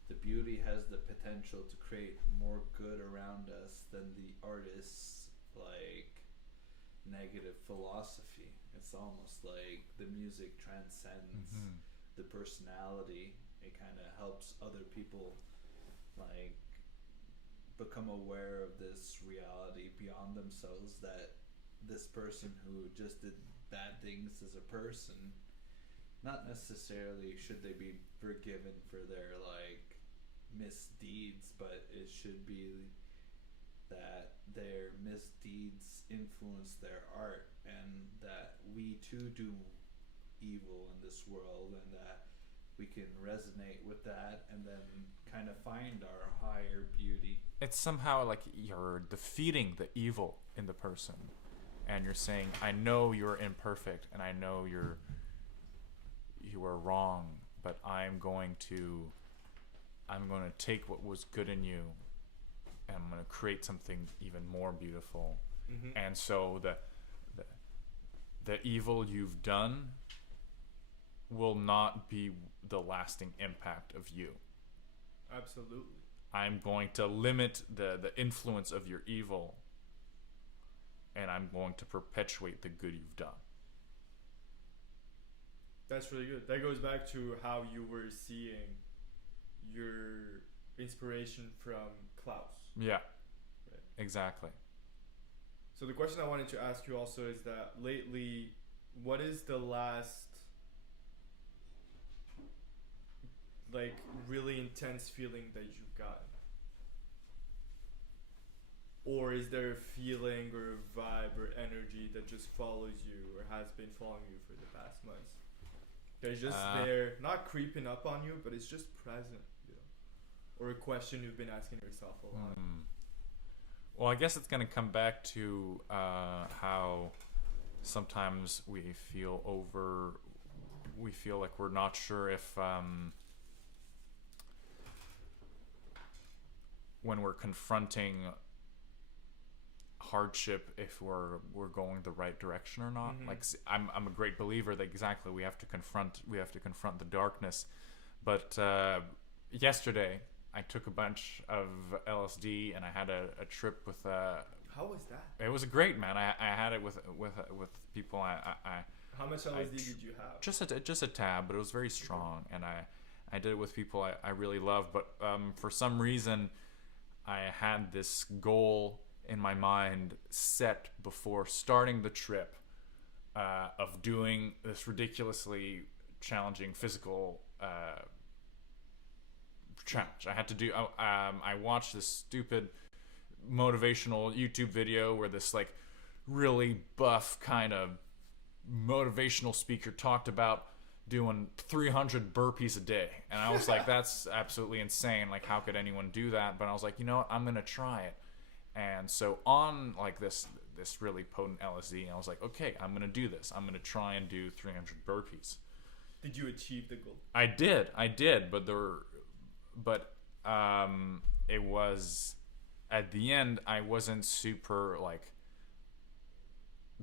The beauty has the potential to create more good around us than the artist's like negative philosophy. It's almost like the music transcends the personality. It kind of helps other people like become aware of this reality beyond themselves, that this person who just did bad things as a person, not necessarily should they be forgiven for their like misdeeds, but it should be that their misdeeds influence their art, and that we too do evil in this world, and that we can resonate with that and then kind of find our higher beauty. It's somehow like you're defeating the evil in the person, and you're saying, I know you're imperfect, and I know you are wrong, but I'm going to take what was good in you, and I'm going to create something even more beautiful. And so the evil you've done will not be the lasting impact of you. Absolutely. I'm going to limit the influence of your evil, and I'm going to perpetuate the good you've done. That's really good. That goes back to how you were seeing your inspiration from Klaus. Yeah, Right. exactly. So the question I wanted to ask you also is that lately, what is the last like really intense feeling that you've gotten? Or is there a feeling or a vibe or energy that just follows you or has been following you for the past months? That is just there, not creeping up on you, but it's just present, you know? Or a question you've been asking yourself a lot. Well, I guess it's going to come back to how sometimes we feel like we're not sure if when we're confronting hardship, if we're going the right direction or not. Like I'm a great believer that exactly we have to confront the darkness. But yesterday I took a bunch of LSD and I had a trip with How was that? It was great, man. I had it with people. How much LSD did you have? Just a tab, but it was very strong, and I did it with people I really love. But for some reason, I had this goal in my mind set before starting the trip of doing this ridiculously challenging physical challenge. I had to do. I watched this stupid motivational YouTube video where this like really buff kind of motivational speaker talked about doing 300 burpees a day, and I was like, that's absolutely insane. Like, how could anyone do that? But I was like, you know what, I'm gonna try it. And so on like this really potent LSD, I was like, okay, I'm gonna do this. I'm gonna try and do 300 burpees. Did you achieve the goal? I did, but it was at the end I wasn't super like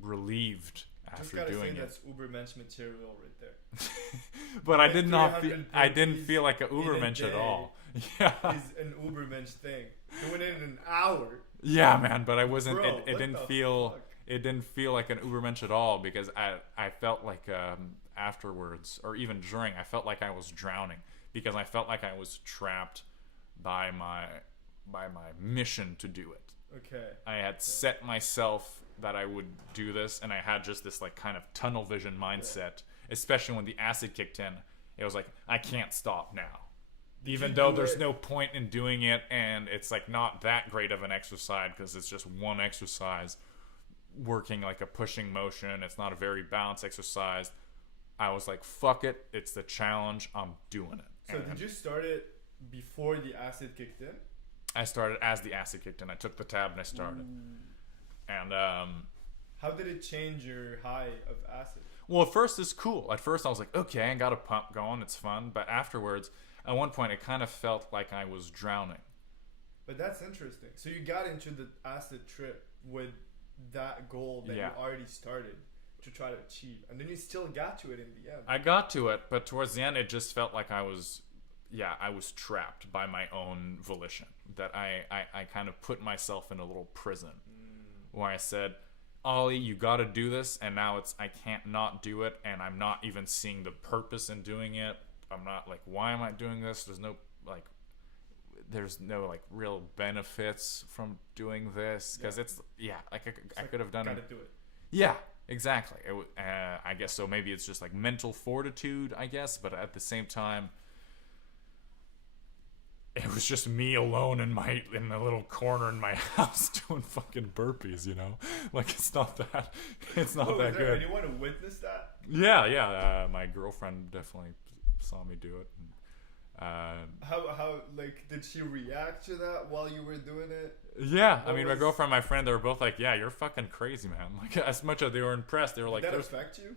relieved after doing it. That's Ubermensch material right there. But I didn't feel like an Ubermensch at all. Yeah, is an Ubermensch thing. Doing it in an hour. Yeah, man. But I wasn't. Bro, it didn't feel. It didn't feel like an Ubermensch at all, because I felt like afterwards, or even during, I felt like I was drowning, because I felt like I was trapped by my mission to do it. Okay. I had set myself that I would do this, and I had just this like kind of tunnel vision mindset, especially when the acid kicked in. It was like, I can't stop now. Even though there's no point in doing it, and it's like not that great of an exercise, because it's just one exercise working like a pushing motion. It's not a very balanced exercise. I was like, fuck it, it's the challenge, I'm doing it. So did you start it before the acid kicked in? I started as the acid kicked in. I took the tab and I started. And how did it change your high of acid? Well, at first it's cool. At first I was like, okay, I got a pump going, it's fun. But afterwards, at one point, it kind of felt like I was drowning. But that's interesting. So you got into the acid trip with that goal that you already started to try to achieve, and then you still got to it in the end. I got to it, but towards the end, it just felt like I was trapped by my own volition. That I kind of put myself in a little prison where I said, Ollie, you got to do this, and now I can't not do it, and I'm not even seeing the purpose in doing it. I'm not like, why am I doing this? There's no real benefits from doing this, because I could have done it. Do it. Yeah, exactly. I guess so. Maybe it's just like mental fortitude, I guess, but at the same time, it was just me alone in the little corner in my house doing fucking burpees, you know? Like, it's not that that good. Anyone who witnessed that? Yeah. My girlfriend definitely saw me do it. How did she react to that while you were doing it? Yeah, I mean, my girlfriend, my friend, they were both like, "Yeah, you're fucking crazy, man." Like, as much as they were impressed, they were like, "Did that affect you?"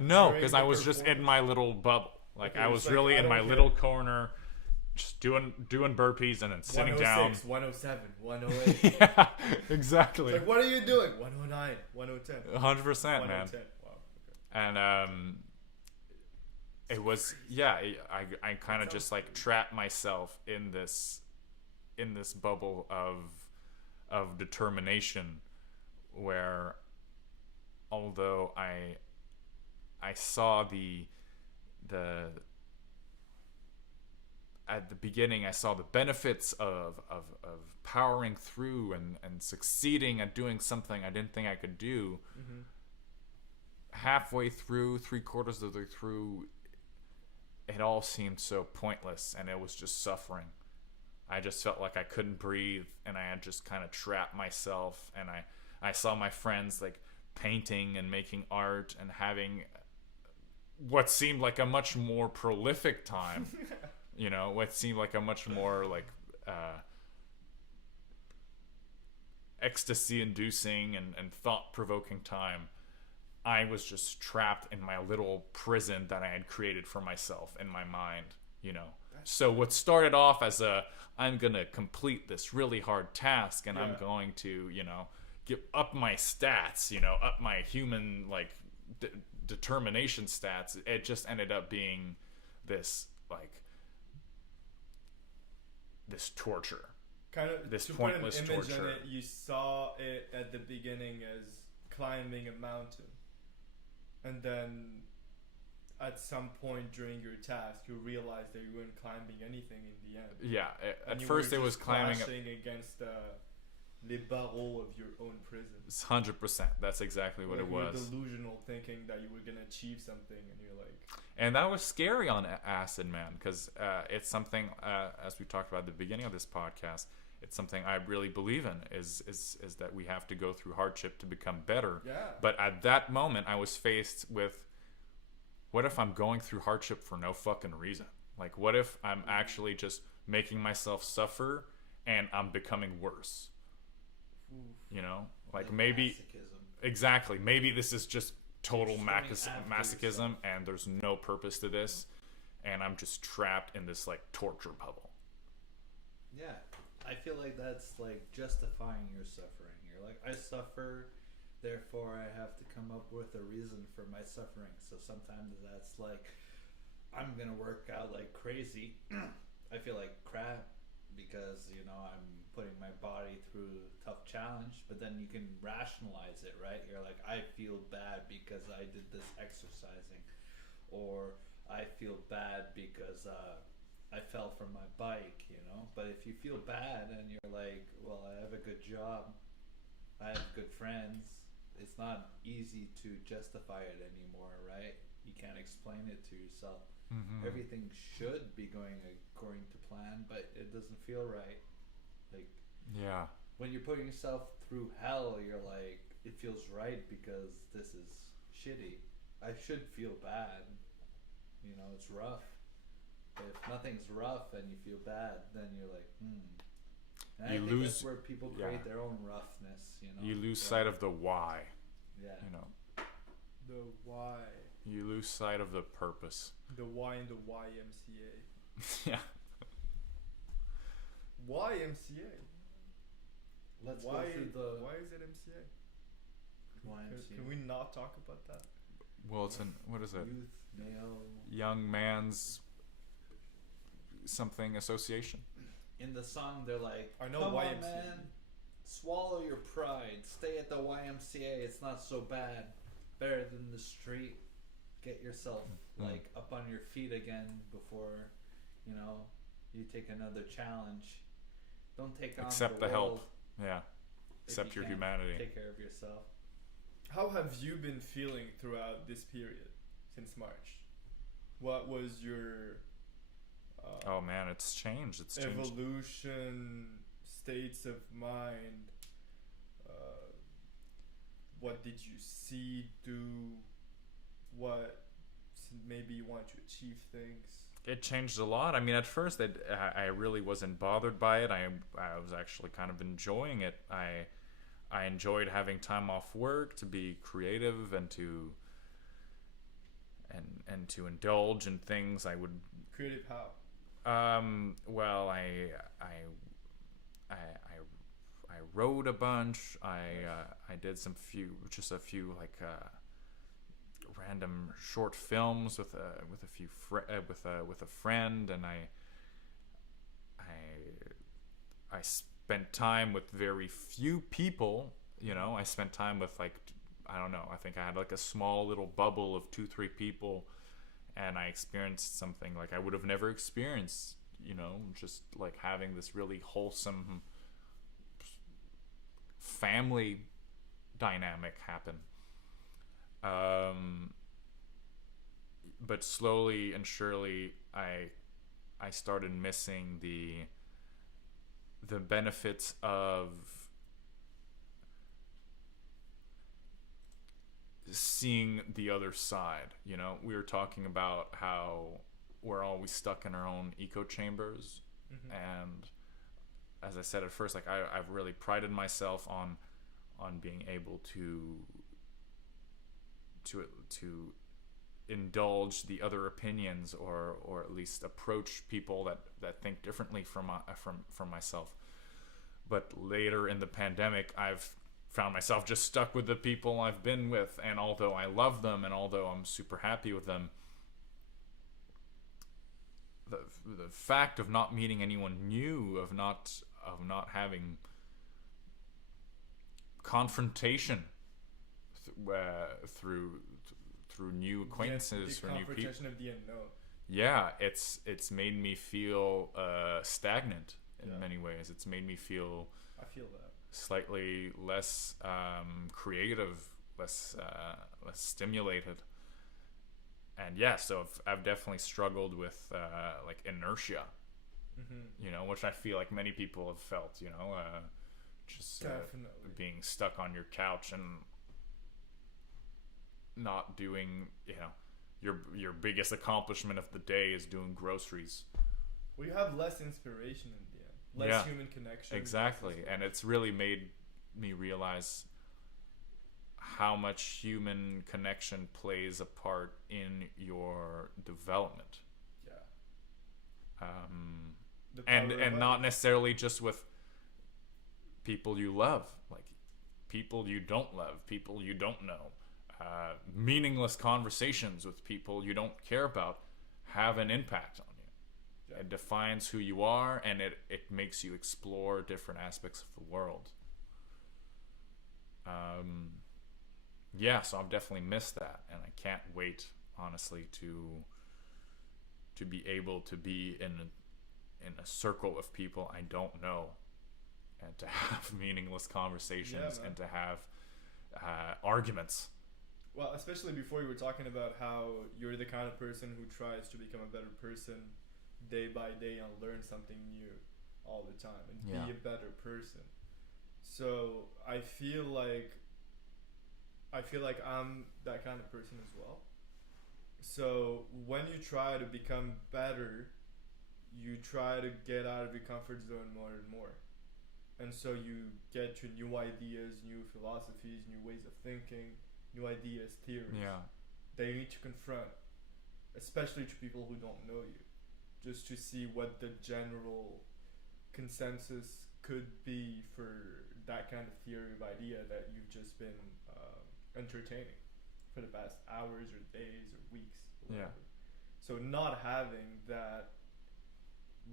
No, because I was just in my little bubble. Like, I was really in my little corner, just doing burpees and then sitting down. 107, 108. Yeah, exactly. It's like, what are you doing? 109, 110. 100%, man. Wow. Okay. And it was, I kind of just like trapped myself in this bubble of determination, where although I saw the at the beginning, I saw the benefits of powering through and succeeding at doing something I didn't think I could do. Mm-hmm. Halfway through, 3/4 of the way through, it all seemed so pointless, and it was just suffering. I just felt like I couldn't breathe, and I had just kind of trapped myself. And I saw my friends like painting and making art and having what seemed like a much more prolific time. You know, what seemed like a much more like ecstasy-inducing and thought-provoking time. I was just trapped in my little prison that I had created for myself in my mind, you know. So what started off as I'm going to complete this really hard task, and I'm going to, you know, get up my stats, you know, up my human, like, determination stats. It just ended up being this, like, this torture. kind of this to pointless put an image torture. on it, you saw it at the beginning as climbing a mountain, and then at some point during your task you realized that you weren't climbing anything in the end. Yeah, And at you first were it was just climbing crashing against les barreaux of your own prison. 100%. That's exactly what Like it you were was. delusional, thinking that you were gonna achieve something, and you're like, And that was scary on acid, man, because it's something, as we talked about at the beginning of this podcast, it's something I really believe in, is that we have to go through hardship to become better. yeah. But at that moment, I was faced with, what if I'm going through hardship for no fucking reason? Like, what if I'm actually just making myself suffer and I'm becoming worse? You know? Like, maybe... masochism. Exactly. Maybe this is just total You're going after masochism yourself. and there's no purpose to this. And I'm just trapped in this, like, torture bubble. Yeah, I feel like that's like justifying your suffering. You're like, I suffer, therefore I have to come up with a reason for my suffering. So sometimes that's like, I'm gonna work out like crazy. I feel like crap because, you know, I'm putting my body through a tough challenge, but then you can rationalize it, right? You're like, I feel bad because I did this exercising, or I feel bad because I fell from my bike, you know. But if you feel bad and you're like, well, I have a good job, I have good friends, it's not easy to justify it anymore, right? You can't explain it to yourself. Mm-hmm. Everything should be going according to plan, but it doesn't feel right. Like, Yeah. when you're putting yourself through hell, you're like, it feels right because this is shitty. I should feel bad. You know, it's rough. If nothing's rough and you feel bad, then you're like, And You I think lose- that's where people yeah. create their own roughness, you know. You lose Yeah. sight of the why, Yeah. you know. The why. You lose sight of the purpose. The why in the YMCA. Yeah. YMCA. Let's why, go through the why is it MCA? YMCA. Can we not talk about that? Well, it's an, what is it? Youth, male. Young Man's something association. In the song, they're like, I know come YMCA. on, man. Swallow your pride. Stay at the YMCA. It's not so bad. Better than the street. Get yourself like up on your feet again before, you know, you take another challenge. Don't take on Accept the the world help. Yeah. if Accept you your can't humanity. Take care of yourself. How have you been feeling throughout this period since March? What was your Oh man, it's changed. It's changed. evolution, states of mind? What did you see, do? What maybe you want to achieve things? It changed a lot. I mean, at first, I really wasn't bothered by it. I was actually kind of enjoying it. I enjoyed having time off work to be creative and to indulge in things I would. Creative how? Well, I wrote a bunch. I did a few like random short films with a friend, and I spent time with very few people. You know, I spent time with like, I don't know, I think I had like a small little bubble of 2-3 people, and I experienced something like I would have never experienced, you know, just like having this really wholesome family dynamic happen. But slowly and surely I started missing the benefits of seeing the other side. You know, we were talking about how we're always stuck in our own echo chambers, and as I said at first, like I've really prided myself on being able to indulge the other opinions, or at least approach people that think differently from myself. But later in the pandemic, I've found myself just stuck with the people I've been with, and although I love them and although I'm super happy with them, the fact of not meeting anyone new, of not of not having confrontation through new acquaintances or new people. Confrontation of the unknown. Yeah, it's made me feel stagnant in many ways. It's made me feel. I feel that. Slightly less creative, less stimulated, and so I've definitely struggled with like inertia, you know, which I feel like many people have felt, you know, just being stuck on your couch and not doing, you know, your biggest accomplishment of the day is doing groceries. We have less inspiration in the end, less human connection. Exactly, and it's really made me realize how much human connection plays a part in your development. And not necessarily just with people you love, like people you don't love, people you don't know. Meaningless conversations with people you don't care about have an impact on you. It defines who you are, and it makes you explore different aspects of the world. So I've definitely missed that, and I can't wait, honestly, to be able to be in a circle of people I don't know, and to have meaningless conversations and to have arguments. Well, especially before you were talking about how you're the kind of person who tries to become a better person day by day and learn something new all the time and be a better person. So I feel like I'm that kind of person as well. So when you try to become better, you try to get out of your comfort zone more and more. And so you get to new ideas, new philosophies, new ways of thinking, new ideas, theories that you need to confront, especially to people who don't know you, just to see what the general consensus could be for that kind of theory of idea that you've just been entertaining for the past hours or days or weeks or whatever. So not having that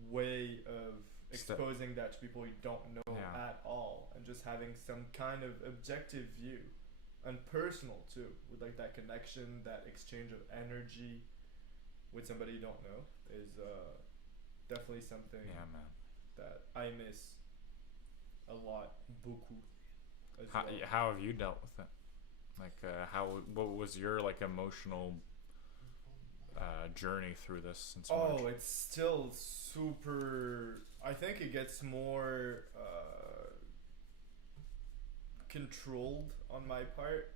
way of exposing that to people you don't know at all, and just having some kind of objective view and personal too, with like that connection, that exchange of energy with somebody you don't know is definitely something that I miss a lot, beaucoup. How have you dealt with it? Like, what was your like emotional journey through this? And so much? It's still super. I think it gets more controlled on my part,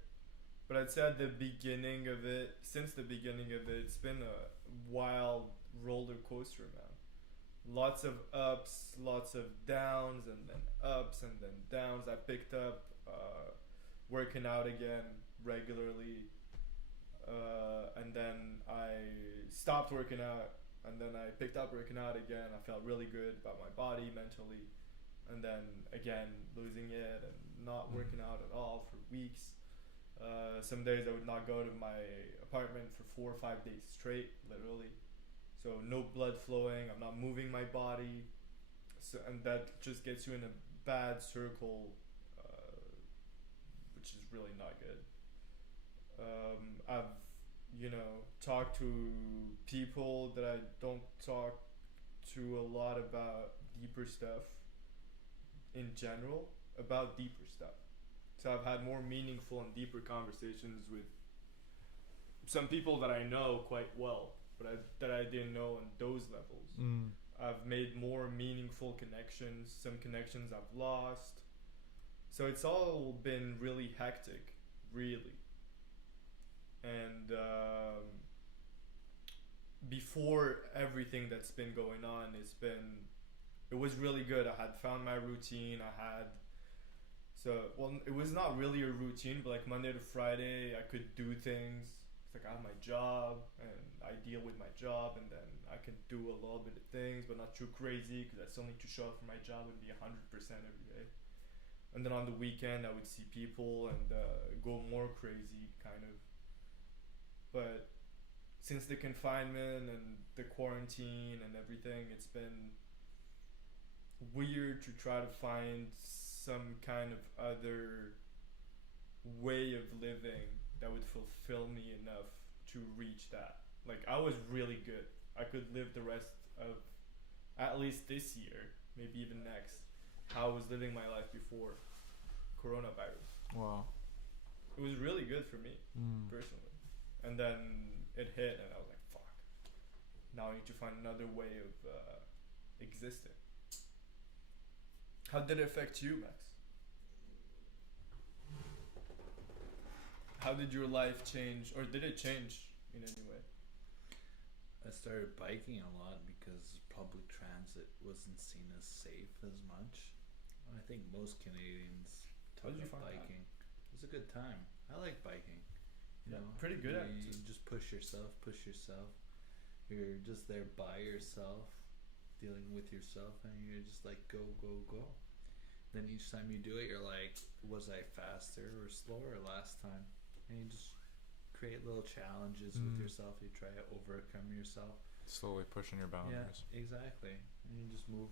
but I'd say at the beginning of it, since the beginning of it, it's been a wild roller coaster, man. Lots of ups, lots of downs, and then ups and then downs. I picked up working out again regularly, and then I stopped working out, and then I picked up working out again. I felt really good about my body mentally, and then again losing it and not working out at all for weeks. Some days I would not go to my apartment for 4 or 5 days straight, literally. So no blood flowing, I'm not moving my body, so, and that just gets you in a bad circle, which is really not good. I've, talked to people that I don't talk to a lot about deeper stuff in general, about deeper stuff. So I've had more meaningful and deeper conversations with some people that I know quite well, but that I didn't know on those levels. I've made more meaningful connections. Some connections I've lost. So it's all been really hectic, really. And before everything that's been going on, it was really good. I had found my routine. It was not really a routine, but like Monday to Friday, I could do things. It's like I have my job, and I deal with my job, and then I can do a little bit of things, but not too crazy, because I still need to show up for my job and be 100% every day. And then on the weekend, I would see people and go more crazy, kind of. But since the confinement and the quarantine and everything, it's been weird to try to find some kind of other way of living that would fulfill me enough to reach that. Like, I was really good. I could live the rest of at least this year, maybe even next, how I was living my life before coronavirus. Wow. It was really good for me, personally. And then it hit, and I was like, fuck. Now I need to find another way of existing. How did it affect you, Max? How did your life change, or did it change in any way? I started biking a lot because public transit wasn't seen as safe as much. I think most Canadians How took did you up find that? biking. It was a good time. I like biking. You Yeah, know, pretty good at it you too. just push yourself. You're just there by yourself, dealing with yourself, and you're just like go, go, go. Then each time you do it, you're like, was I faster or slower last time? And you just create little challenges with yourself. You try to overcome yourself. Slowly pushing your boundaries. Yeah, exactly. And you just move.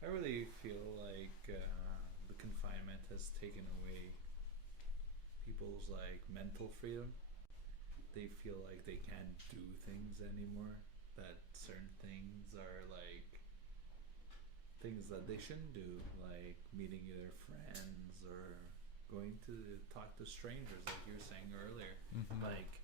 I really feel like the confinement has taken away people's like mental freedom. They feel like they can't do things anymore. That certain things are like things that they shouldn't do, like meeting their friends or going to talk to strangers, like you were saying earlier. Like,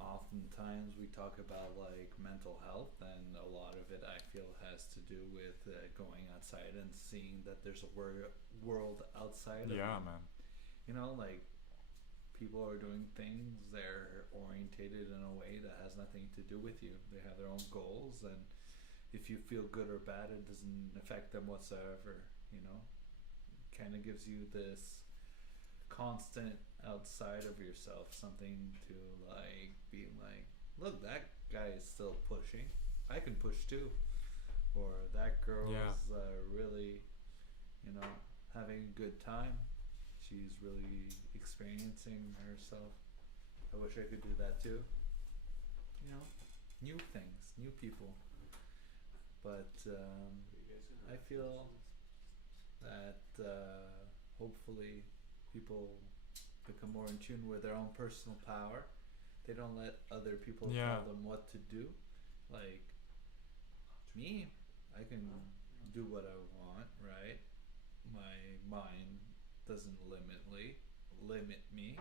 oftentimes we talk about like mental health, and a lot of it I feel has to do with going outside and seeing that there's a world outside of Yeah, them. man. You know, like, people are doing things, they're orientated in a way that has nothing to do with you. They have their own goals, and if you feel good or bad, it doesn't affect them whatsoever, you know? Kind of gives you this constant outside of yourself, something to like be like, look, that guy is still pushing, I can push too. Or that girl is really, you know, having a good time, she's really experiencing herself, I wish I could do that too. You know, new things, new people. But I feel that hopefully people become more in tune with their own personal power. They don't let other people tell them what to do. Like me, I can do what I want, right? My mind doesn't limit me.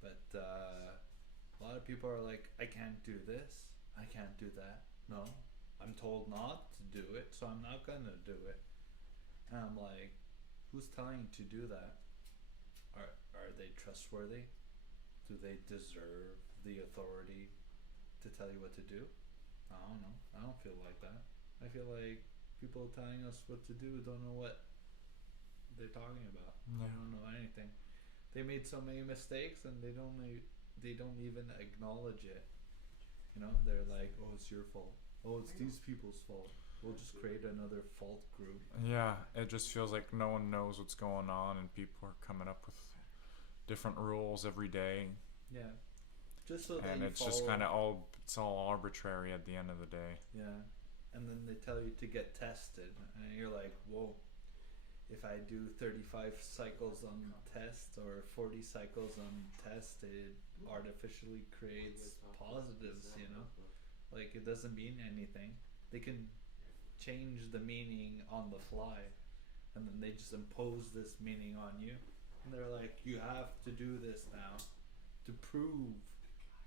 But a lot of people are like, I can't do this, I can't do that. No, I'm told not to do it, so I'm not gonna do it. And I'm like, who's telling you to do that? Are they trustworthy? Do they deserve the authority to tell you what to do? I don't know. I don't feel like that. I feel like people telling us what to do don't know what they're talking about. They don't know anything. They made so many mistakes, and they don't even acknowledge it. You know, they're like, oh, it's your fault. Oh, it's these people's fault. We'll just create another fault group. Yeah, it just feels like no one knows what's going on, and people are coming up with different rules every day. Yeah, just so that and you it's follow. just kind of all arbitrary at the end of the day. Yeah, and then they tell you to get tested, and you're like, whoa. If I do 35 cycles on test or 40 cycles on test, it artificially creates positives, you know? Like, it doesn't mean anything. They can change the meaning on the fly, and then they just impose this meaning on you. And they're like, you have to do this now to prove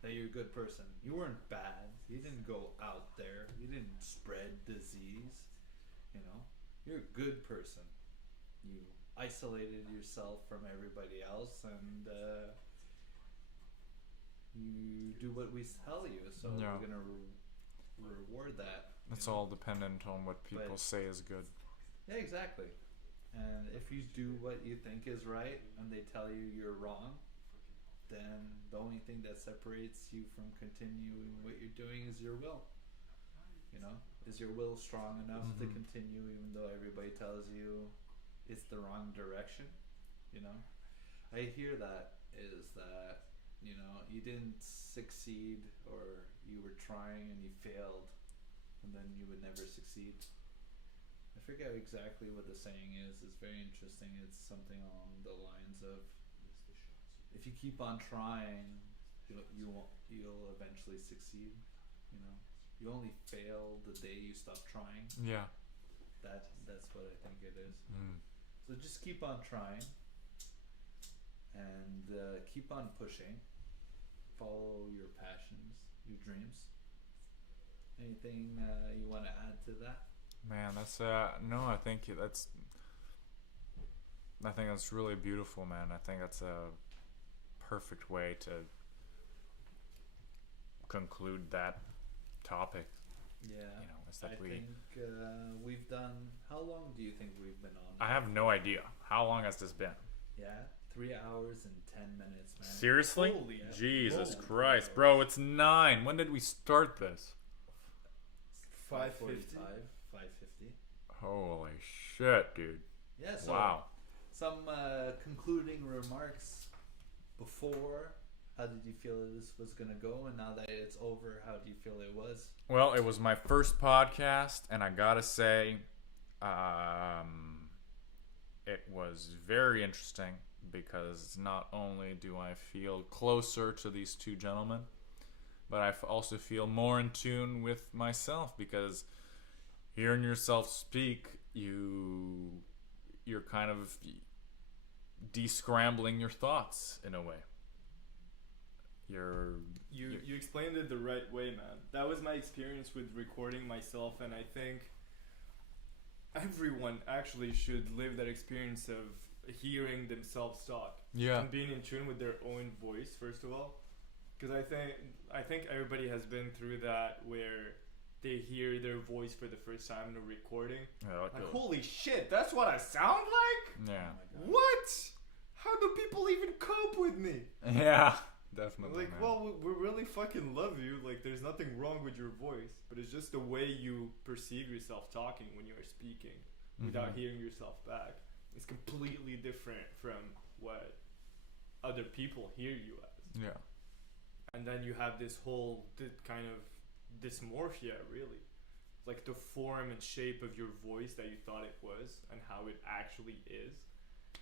that you're a good person. You weren't bad. You didn't go out there. You didn't spread disease, you know? You're a good person. You isolated yourself from everybody else, and you do what we tell you, so we're gonna reward that. It's all dependent on what people say is good. Yeah, exactly. And if you do what you think is right, and they tell you you're wrong, then the only thing that separates you from continuing what you're doing is your will. You know, is your will strong enough to continue even though everybody tells you it's the wrong direction? You know, I hear that is that, you know, you didn't succeed, or you were trying and you failed, and then you would never succeed. I forget exactly what the saying is. It's very interesting. It's something along the lines of, if you keep on trying, you'll eventually succeed. You know, you only fail the day you stop trying. Yeah. That's what I think it is. So just keep on trying, and keep on pushing. Follow your passions, your dreams. Anything you want to add to that? Man, that's no. I think that's really beautiful, man. I think that's a perfect way to conclude that topic. Yeah. You know, is that I think we've done. How long do you think we've been on? I have no idea. How long has this been? Yeah, 3 hours and 10 minutes, man. Seriously? Holy Jesus Whoa. Christ, bro! It's 9. When did we start this? 5:50. 5:50. Holy shit, dude! Yeah. So Wow. some concluding remarks before. How did you feel this was gonna go, and now that it's over, how do you feel it was? Well, it was my first podcast, and I gotta say, it was very interesting because not only do I feel closer to these two gentlemen, but I also feel more in tune with myself, because hearing yourself speak, you're kind of de-scrambling your thoughts in a way. You explained it the right way, man. That was my experience with recording myself, and I think everyone actually should live that experience of hearing themselves talk. Yeah. And being in tune with their own voice, first of all. Because I think everybody has been through that, where they hear their voice for the first time in a recording. Yeah, Like, holy shit, that's what I sound like? Yeah. What? How do people even cope with me? Yeah. Definitely. Like, man. well, we really fucking love you. Like, there's nothing wrong with your voice, but it's just the way you perceive yourself talking when you're speaking without hearing yourself back. It's completely different from what other people hear you as. Yeah. And then you have this whole kind of dysmorphia, really. Like the form and shape of your voice that you thought it was and how it actually is.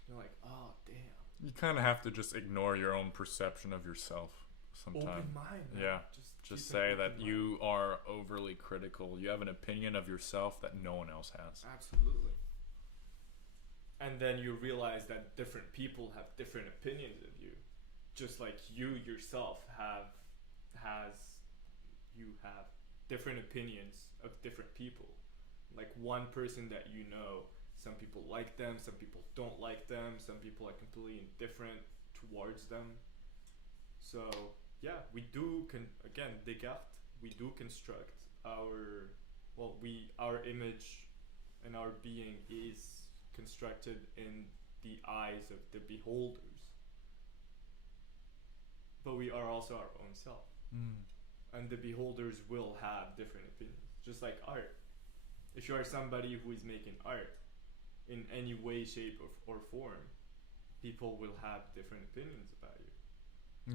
You're like, oh, damn. You kind of have to just ignore your own perception of yourself sometimes. Open mind. Man. Yeah. Just Just keep an say open that mind. you are overly critical. You have an opinion of yourself that no one else has. Absolutely. And then you realize that different people have different opinions of you. Just like you yourself have different opinions of different people. Like one person that you know, some people like them, some people don't like them, some people are completely indifferent towards them. So yeah, we do Descartes, we do construct our image and our being is constructed in the eyes of the beholders. But we are also our own self. And the beholders will have different opinions. Just like art. If you are somebody who is making art in any way, shape, or form, people will have different opinions about you.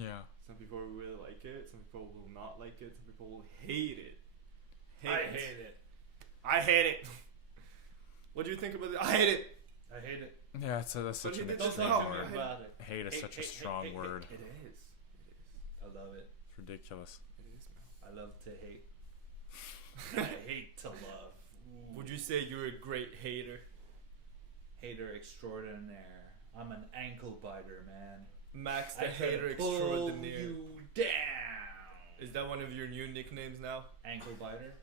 Yeah. Some people will really like it, some people will not like it, some people will hate it. I hate it. I hate it. What do you think about it? I hate it. I hate it. Yeah, that's such you an did Don't extreme think wrong. word. about it. Hate is such a strong word. It is. I love it. It's ridiculous. It is, man. I love to hate. I hate to love. Ooh. Would you say you're a great hater? Hater extraordinaire. I'm an ankle biter, man. Max I the try to hater pull extraordinaire. you down. Is that one of your new nicknames now? Ankle biter.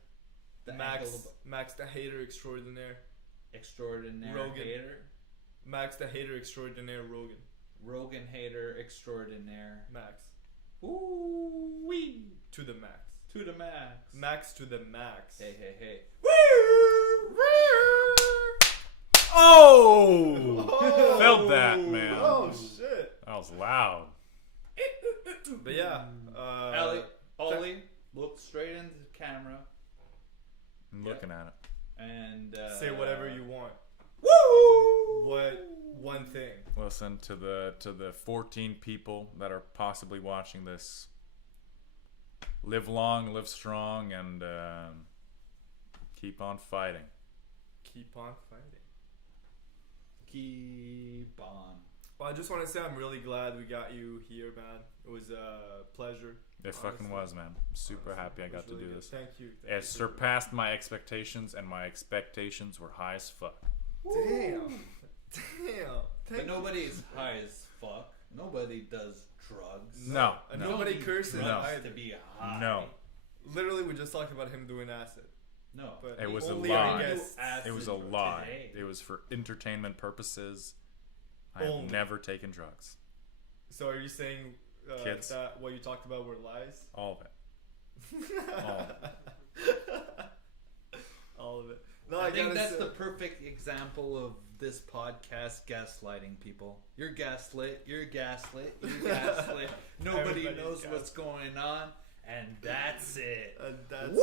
The Max ankle Max the hater extraordinaire. extraordinaire Rogan. hater. Max the hater extraordinaire Rogan. Rogan hater extraordinaire. Max. Ooh wee. To the max. To the max. Max to the max. Hey, hey, hey. Oh! Felt that, man. Oh shit. That was loud. But yeah, Ollie, look straight into the camera I'm looking at it. and say whatever you want. Woo! What one thing? Listen to the 14 people that are possibly watching this. Live long, live strong, and keep on fighting. keep on fighting. Keep on. Well, I just want to say I'm really glad we got you here, man. It was a pleasure. It fucking was, man. I'm super happy I It was got to really do good. this. Thank you. It surpassed my expectations, and my expectations were high as fuck. Damn. But nobody's high as fuck. Nobody does drugs. No, And no. nobody You don't curses need drugs either. to be high. No. Literally, we just talked about him doing acid. No. But It was a only lie. our guests- It was a lie. It was for entertainment purposes. I have Only. never taken drugs. So are you saying Kids. that what you talked about were lies? All of it. All of it. All of it. No, I think gotta that's say- the perfect example of this podcast gaslighting people. You're gaslit. You're gaslit. You're gaslit. Nobody Everybody's knows what's going on, and that's it. And that's Woo!